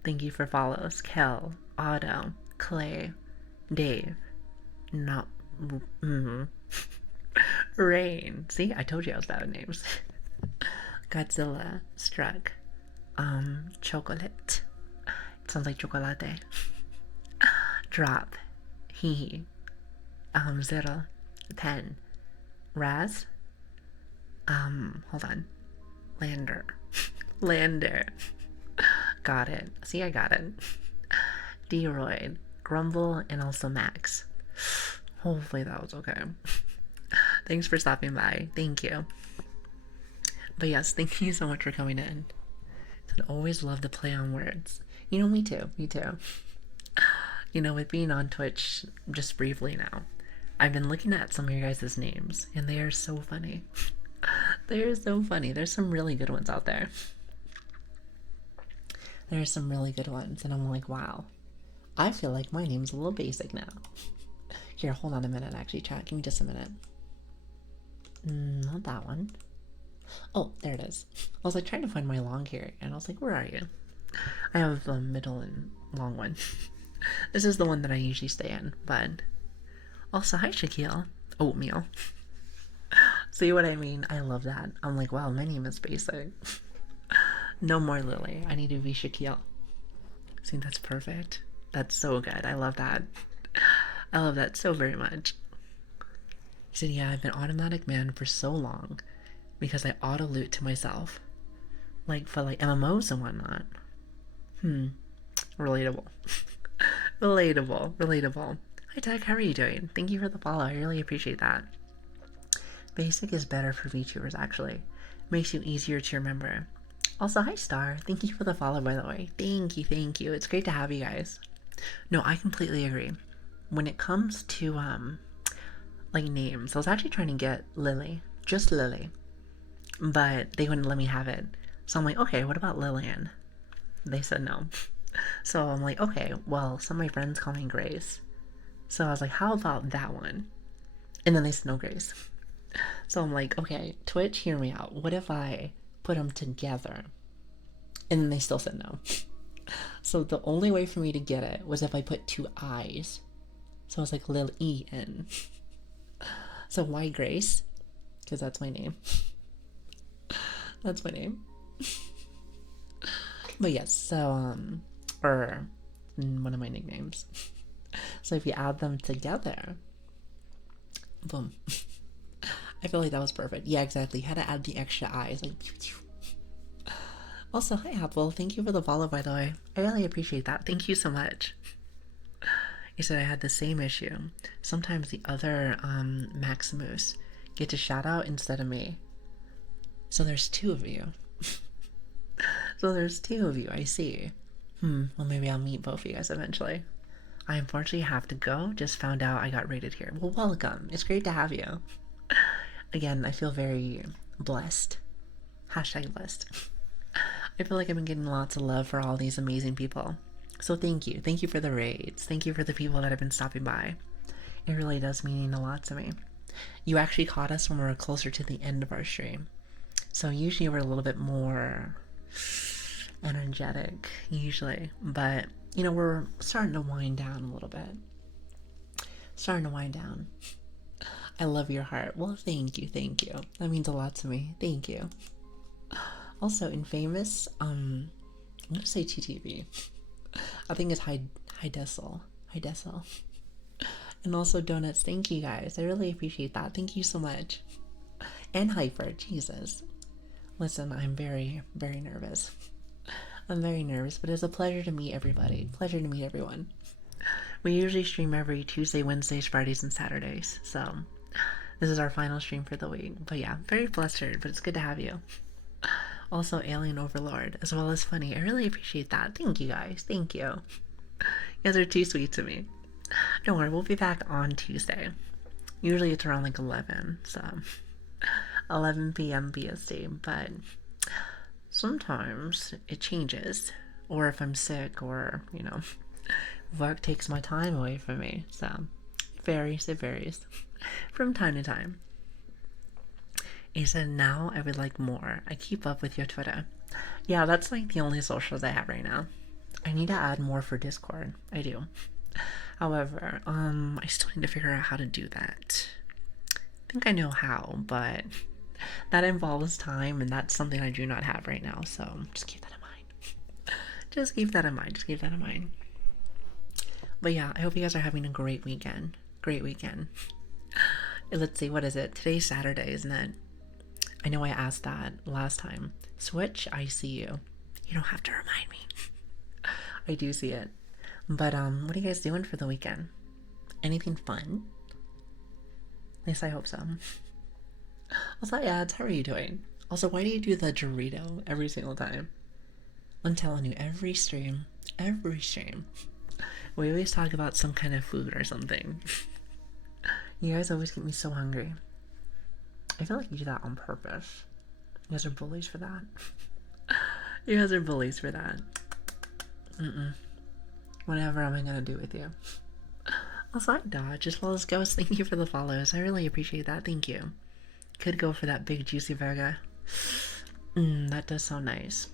Thank you for follows. Kel, Otto, Clay, Dave, no, Rain. See, I told you I was bad at names. Godzilla, Struck, Chocolate. It sounds like chocolate. Drop, He, Zero, Pen, Raz, hold on, Lander, Lander. Got it. See, I got it. Deroid, Grumble, and also Max. Hopefully that was okay. Thanks for stopping by. Thank you. But yes, thank you so much for coming in. I always love to play on words. You know, me too. Me too. You know, with being on Twitch just briefly now, I've been looking at some of your guys' names, and they are so funny. They are so funny. There's some really good ones out there. There are some really good ones, and I'm like, wow. I feel like my name's a little basic now. Here, hold on a minute, actually, chat. Give me just a minute. Not that one. Oh, there it is. I was like trying to find my long hair, and I was like, where are you? I have the middle and long one. This is the one that I usually stay in, but also, hi, Shaquille. Oatmeal. See what I mean? I love that. I'm like, wow, my name is basic. No more Lili. I need to be Shaquille. See, that's perfect. That's so good. I love that. I love that so very much. He said, yeah, I've been automatic man for so long because I auto loot to myself. Like for like MMOs and whatnot. Relatable. Relatable. Hi Tech, how are you doing? Thank you for the follow. I really appreciate that. Basic is better for VTubers actually. Makes you easier to remember. Also, hi Star. Thank you for the follow, by the way. Thank you. It's great to have you guys. No, I completely agree. When it comes to like names, I was actually trying to get Lili, just Lili, but they wouldn't let me have it. So I'm like, okay, what about Lilian? They said no. So I'm like, okay, well, some of my friends call me Grace. So I was like, how about that one? And then they said no, Grace. So I'm like, okay, Twitch, hear me out. What if I put them together? And then they still said no. So the only way for me to get it was if I put two I's. So I was like, Lilian. So why Grace? Because that's my name. That's my name. But yes, so, or one of my nicknames. So if you add them together, boom. I feel like that was perfect. Yeah, exactly. Had to add the extra eyes. Like, pew, pew. Also, hi Apple. Thank you for the follow, by the way. I really appreciate that. Thank you so much. He said I had the same issue. Sometimes the other Maximus get to shout out instead of me. So there's two of you. I see. Well, maybe I'll meet both of you guys eventually. I unfortunately have to go. Just found out I got rated here. Well, welcome. It's great to have you. Again, I feel very blessed. Hashtag blessed. I feel like I've been getting lots of love for all these amazing people. So thank you. Thank you for the raids. Thank you for the people that have been stopping by. It really does mean a lot to me. You actually caught us when we were closer to the end of our stream. So usually we're a little bit more energetic, usually. But, you know, we're starting to wind down a little bit. I love your heart. Well, thank you. That means a lot to me. Thank you. Also, in famous, I'm gonna say TTV. I think it's high decil. And also donuts. Thank you guys. I really appreciate that. Thank you so much. And hyper. Jesus. Listen, I'm very, very nervous. I'm very nervous, but it's a pleasure to meet everybody. Pleasure to meet everyone. We usually stream every Tuesday, Wednesdays, Fridays, and Saturdays. So This is our final stream for the week. But yeah, very flustered, but it's good to have you. Also, Alien Overlord, as well as Funny. I really appreciate that. Thank you guys. Thank you. You guys are too sweet to me. Don't worry, we'll be back on Tuesday. Usually it's around like 11, so 11 p.m. BST, but sometimes it changes. Or if I'm sick, or, work takes my time away from me. So it varies from time to time. He said, now I would like more. I keep up with your Twitter. Yeah, that's like the only socials I have right now. I need to add more for Discord. I do. However, I still need to figure out how to do that. I think I know how, but that involves time, and that's something I do not have right now, so just keep that in mind. Just keep that in mind. Just keep that in mind. But yeah, I hope you guys are having a great weekend. Great weekend. Let's see, what is it? Today's Saturday, isn't it? I know I asked that last time. Switch, I see you. You don't have to remind me. I do see it. But what are you guys doing for the weekend? Anything fun? At least I hope so. Also, ads, how are you doing? Also, why do you do the Dorito every single time? I'm telling you, every stream, we always talk about some kind of food or something. You guys always get me so hungry. I feel like you do that on purpose. You guys are bullies for that. You guys are bullies for that. Whatever am I gonna do with you? Also, I dodge as well as Ghost. Thank you for the follows. I really appreciate that. Thank you. Could go for that big juicy burger. That does sound nice.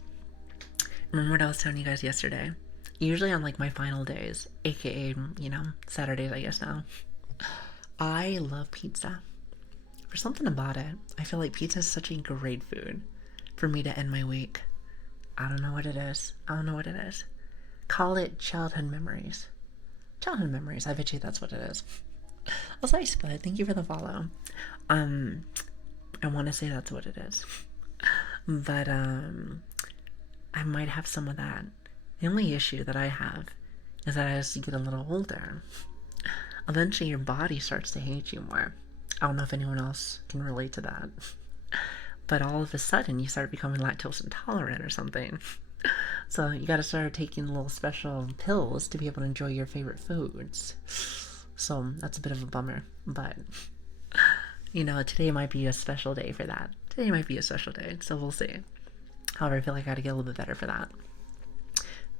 Remember what I was telling you guys yesterday? Usually on like my final days, aka, Saturdays, I guess now. I love pizza. For something about it, I feel like pizza is such a great food for me to end my week. I don't know what it is. Call it childhood memories. Childhood memories. I bet you that's what it is. Also, Spud, thank you for the follow. I want to say that's what it is. But, I might have some of that. The only issue that I have is that as you get a little older, eventually your body starts to hate you more. I don't know if anyone else can relate to that. But all of a sudden, you start becoming lactose intolerant or something. So you gotta start taking little special pills to be able to enjoy your favorite foods. So that's a bit of a bummer. But, today might be a special day for that. Today might be a special day, so we'll see. However, I feel like I gotta get a little bit better for that.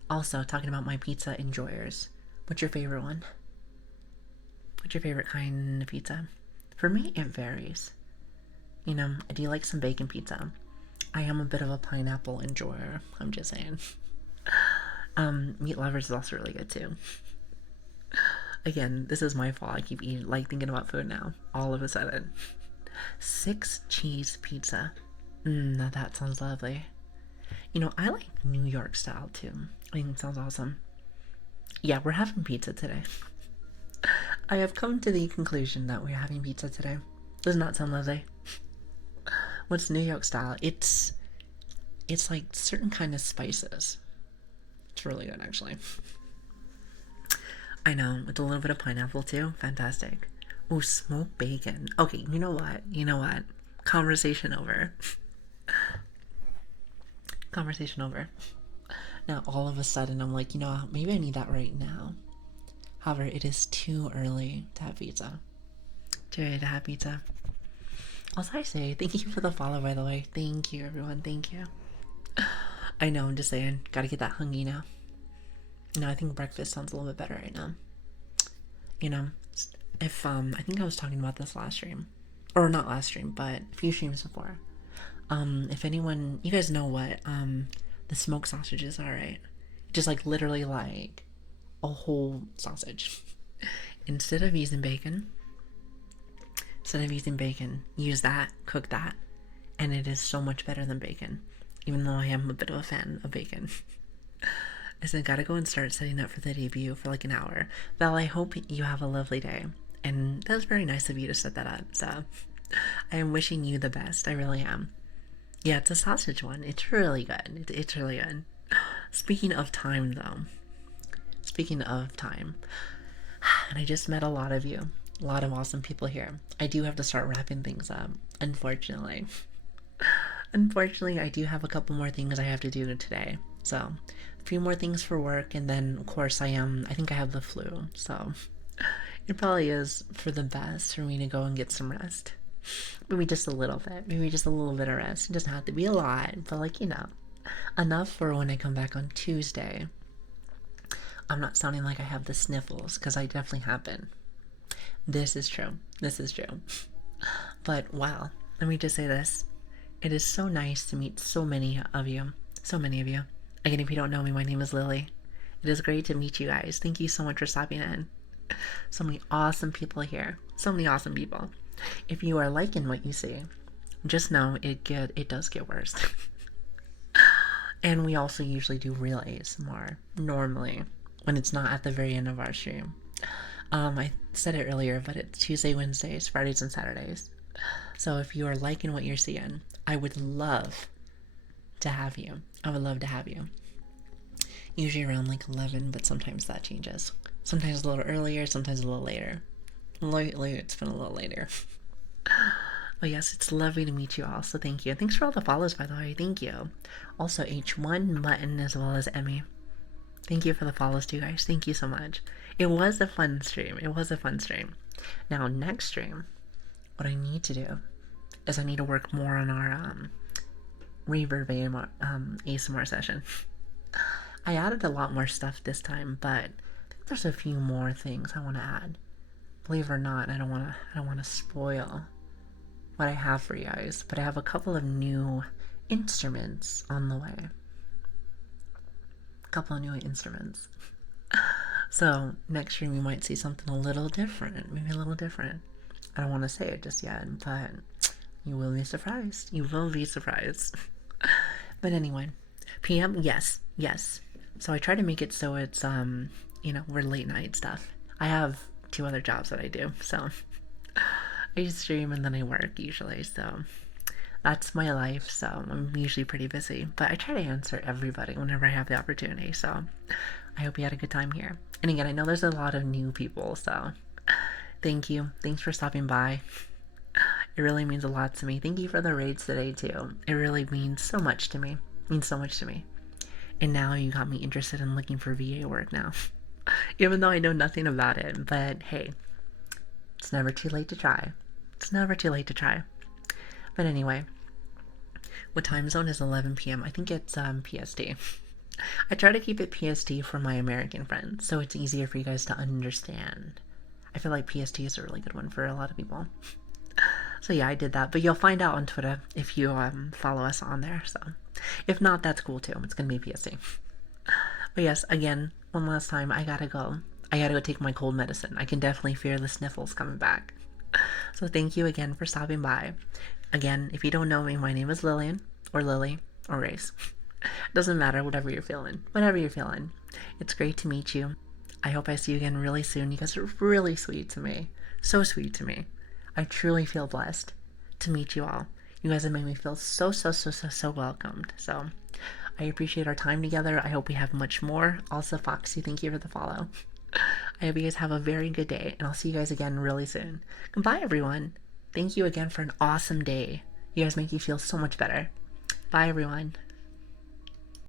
Also, talking about my pizza enjoyers. What's your favorite one? What's your favorite kind of pizza? For me, it varies. I do like some bacon pizza. I am a bit of a pineapple enjoyer. I'm just saying. Meat lovers is also really good too. Again, this is my fault. I keep thinking about food now. All of a sudden. 6 cheese pizza. Now that sounds lovely. I like New York style too. I think it sounds awesome. Yeah, we're having pizza today. I have come to the conclusion that we're having pizza today. Does not sound lovely. What's New York style? It's like certain kind of spices. It's really good, actually. I know, with a little bit of pineapple too. Fantastic. Oh, smoked bacon. Okay, you know what? Conversation over. Conversation over. Now, all of a sudden, I'm like, maybe I need that right now. However, it is too early to have pizza. Too early to have pizza. Also, I say, thank you for the follow, by the way. Thank you, everyone. Thank you. I know, I'm just saying. Gotta get that hungry now. I think breakfast sounds a little bit better right now. If, I think I was talking about this last stream. Or not last stream, but a few streams before. If anyone, you guys know what, the smoked sausages are, right? Just literally a whole sausage. Instead of using bacon, use that, cook that, and it is so much better than bacon, even though I am a bit of a fan of bacon. I said, gotta go and start setting up for the debut for an hour. Val, I hope you have a lovely day, and that was very nice of you to set that up, so I am wishing you the best. I really am. Yeah, it's a sausage one. It's really good. It's really good. Speaking of time, though. And I just met a lot of you. A lot of awesome people here. I do have to start wrapping things up, unfortunately. Unfortunately, I do have a couple more things I have to do today. So, a few more things for work, and then, of course, I think I have the flu. So, it probably is for the best for me to go and get some rest. Maybe just a little bit. Maybe just a little bit of rest. It doesn't have to be a lot, but like, enough for when I come back on Tuesday. I'm not sounding like I have the sniffles, because I definitely have been. This is true. This is true. But wow, let me just say this. It is so nice to meet so many of you. So many of you. Again, if you don't know me, my name is Lili. It is great to meet you guys. Thank you so much for stopping in. So many awesome people here. So many awesome people. If you are liking what you see, just know it does get worse. And we also usually do real ASMR normally when it's not at the very end of our stream. I said it earlier, but it's Tuesday, Wednesdays, Fridays, and Saturdays. So if you are liking what you're seeing, I would love to have you. I would love to have you. Usually around like 11, but sometimes that changes. Sometimes a little earlier, sometimes a little later. Lately, it's been a little later. But yes, it's lovely to meet you all, so thank you. Thanks for all the follows, by the way. Thank you. Also, H1, Mutton, as well as Emmy. Thank you for the follows, too, guys. Thank you so much. It was a fun stream. It was a fun stream. Now, next stream, what I need to do is I need to work more on our reverb ASMR session. I added a lot more stuff this time, but I think there's a few more things I want to add. Believe it or not, I don't want to spoil what I have for you guys, but I have a couple of new instruments on the way. A couple of new instruments. So next stream you might see something a little different, maybe a little different. I don't want to say it just yet, but you will be surprised. You will be surprised. But anyway, PM, yes. So I try to make it so it's we're late night stuff. I have 2 other jobs that I do, so I stream and then I work usually, so that's my life. So I'm usually pretty busy, but I try to answer everybody whenever I have the opportunity. So I hope you had a good time here. And again, I know there's a lot of new people, so thank you. Thanks for stopping by. It really means a lot to me. Thank you for the raids today too. It really means so much to me. It means so much to me. And now you got me interested in looking for VA work now. Even though I know nothing about it, but hey, it's never too late to try. It's never too late to try. But anyway, what time zone is 11 p.m.? I think it's PST. I try to keep it PST for my American friends, so it's easier for you guys to understand. I feel like PST is a really good one for a lot of people. So yeah, I did that, but you'll find out on Twitter if you follow us on there. So if not, that's cool too. It's gonna be PST. But yes, again, one last time, I gotta go. I gotta go take my cold medicine. I can definitely fear the sniffles coming back. So thank you again for stopping by. Again, if you don't know me, my name is Lilian, or Lili, or Grace. Doesn't matter, whatever you're feeling. Whatever you're feeling. It's great to meet you. I hope I see you again really soon. You guys are really sweet to me. So sweet to me. I truly feel blessed to meet you all. You guys have made me feel so welcomed. So I appreciate our time together. I hope we have much more. Also, Foxy, thank you for the follow. I hope you guys have a very good day, and I'll see you guys again really soon. Goodbye, everyone. Thank you again for an awesome day. You guys make me feel so much better. Bye, everyone.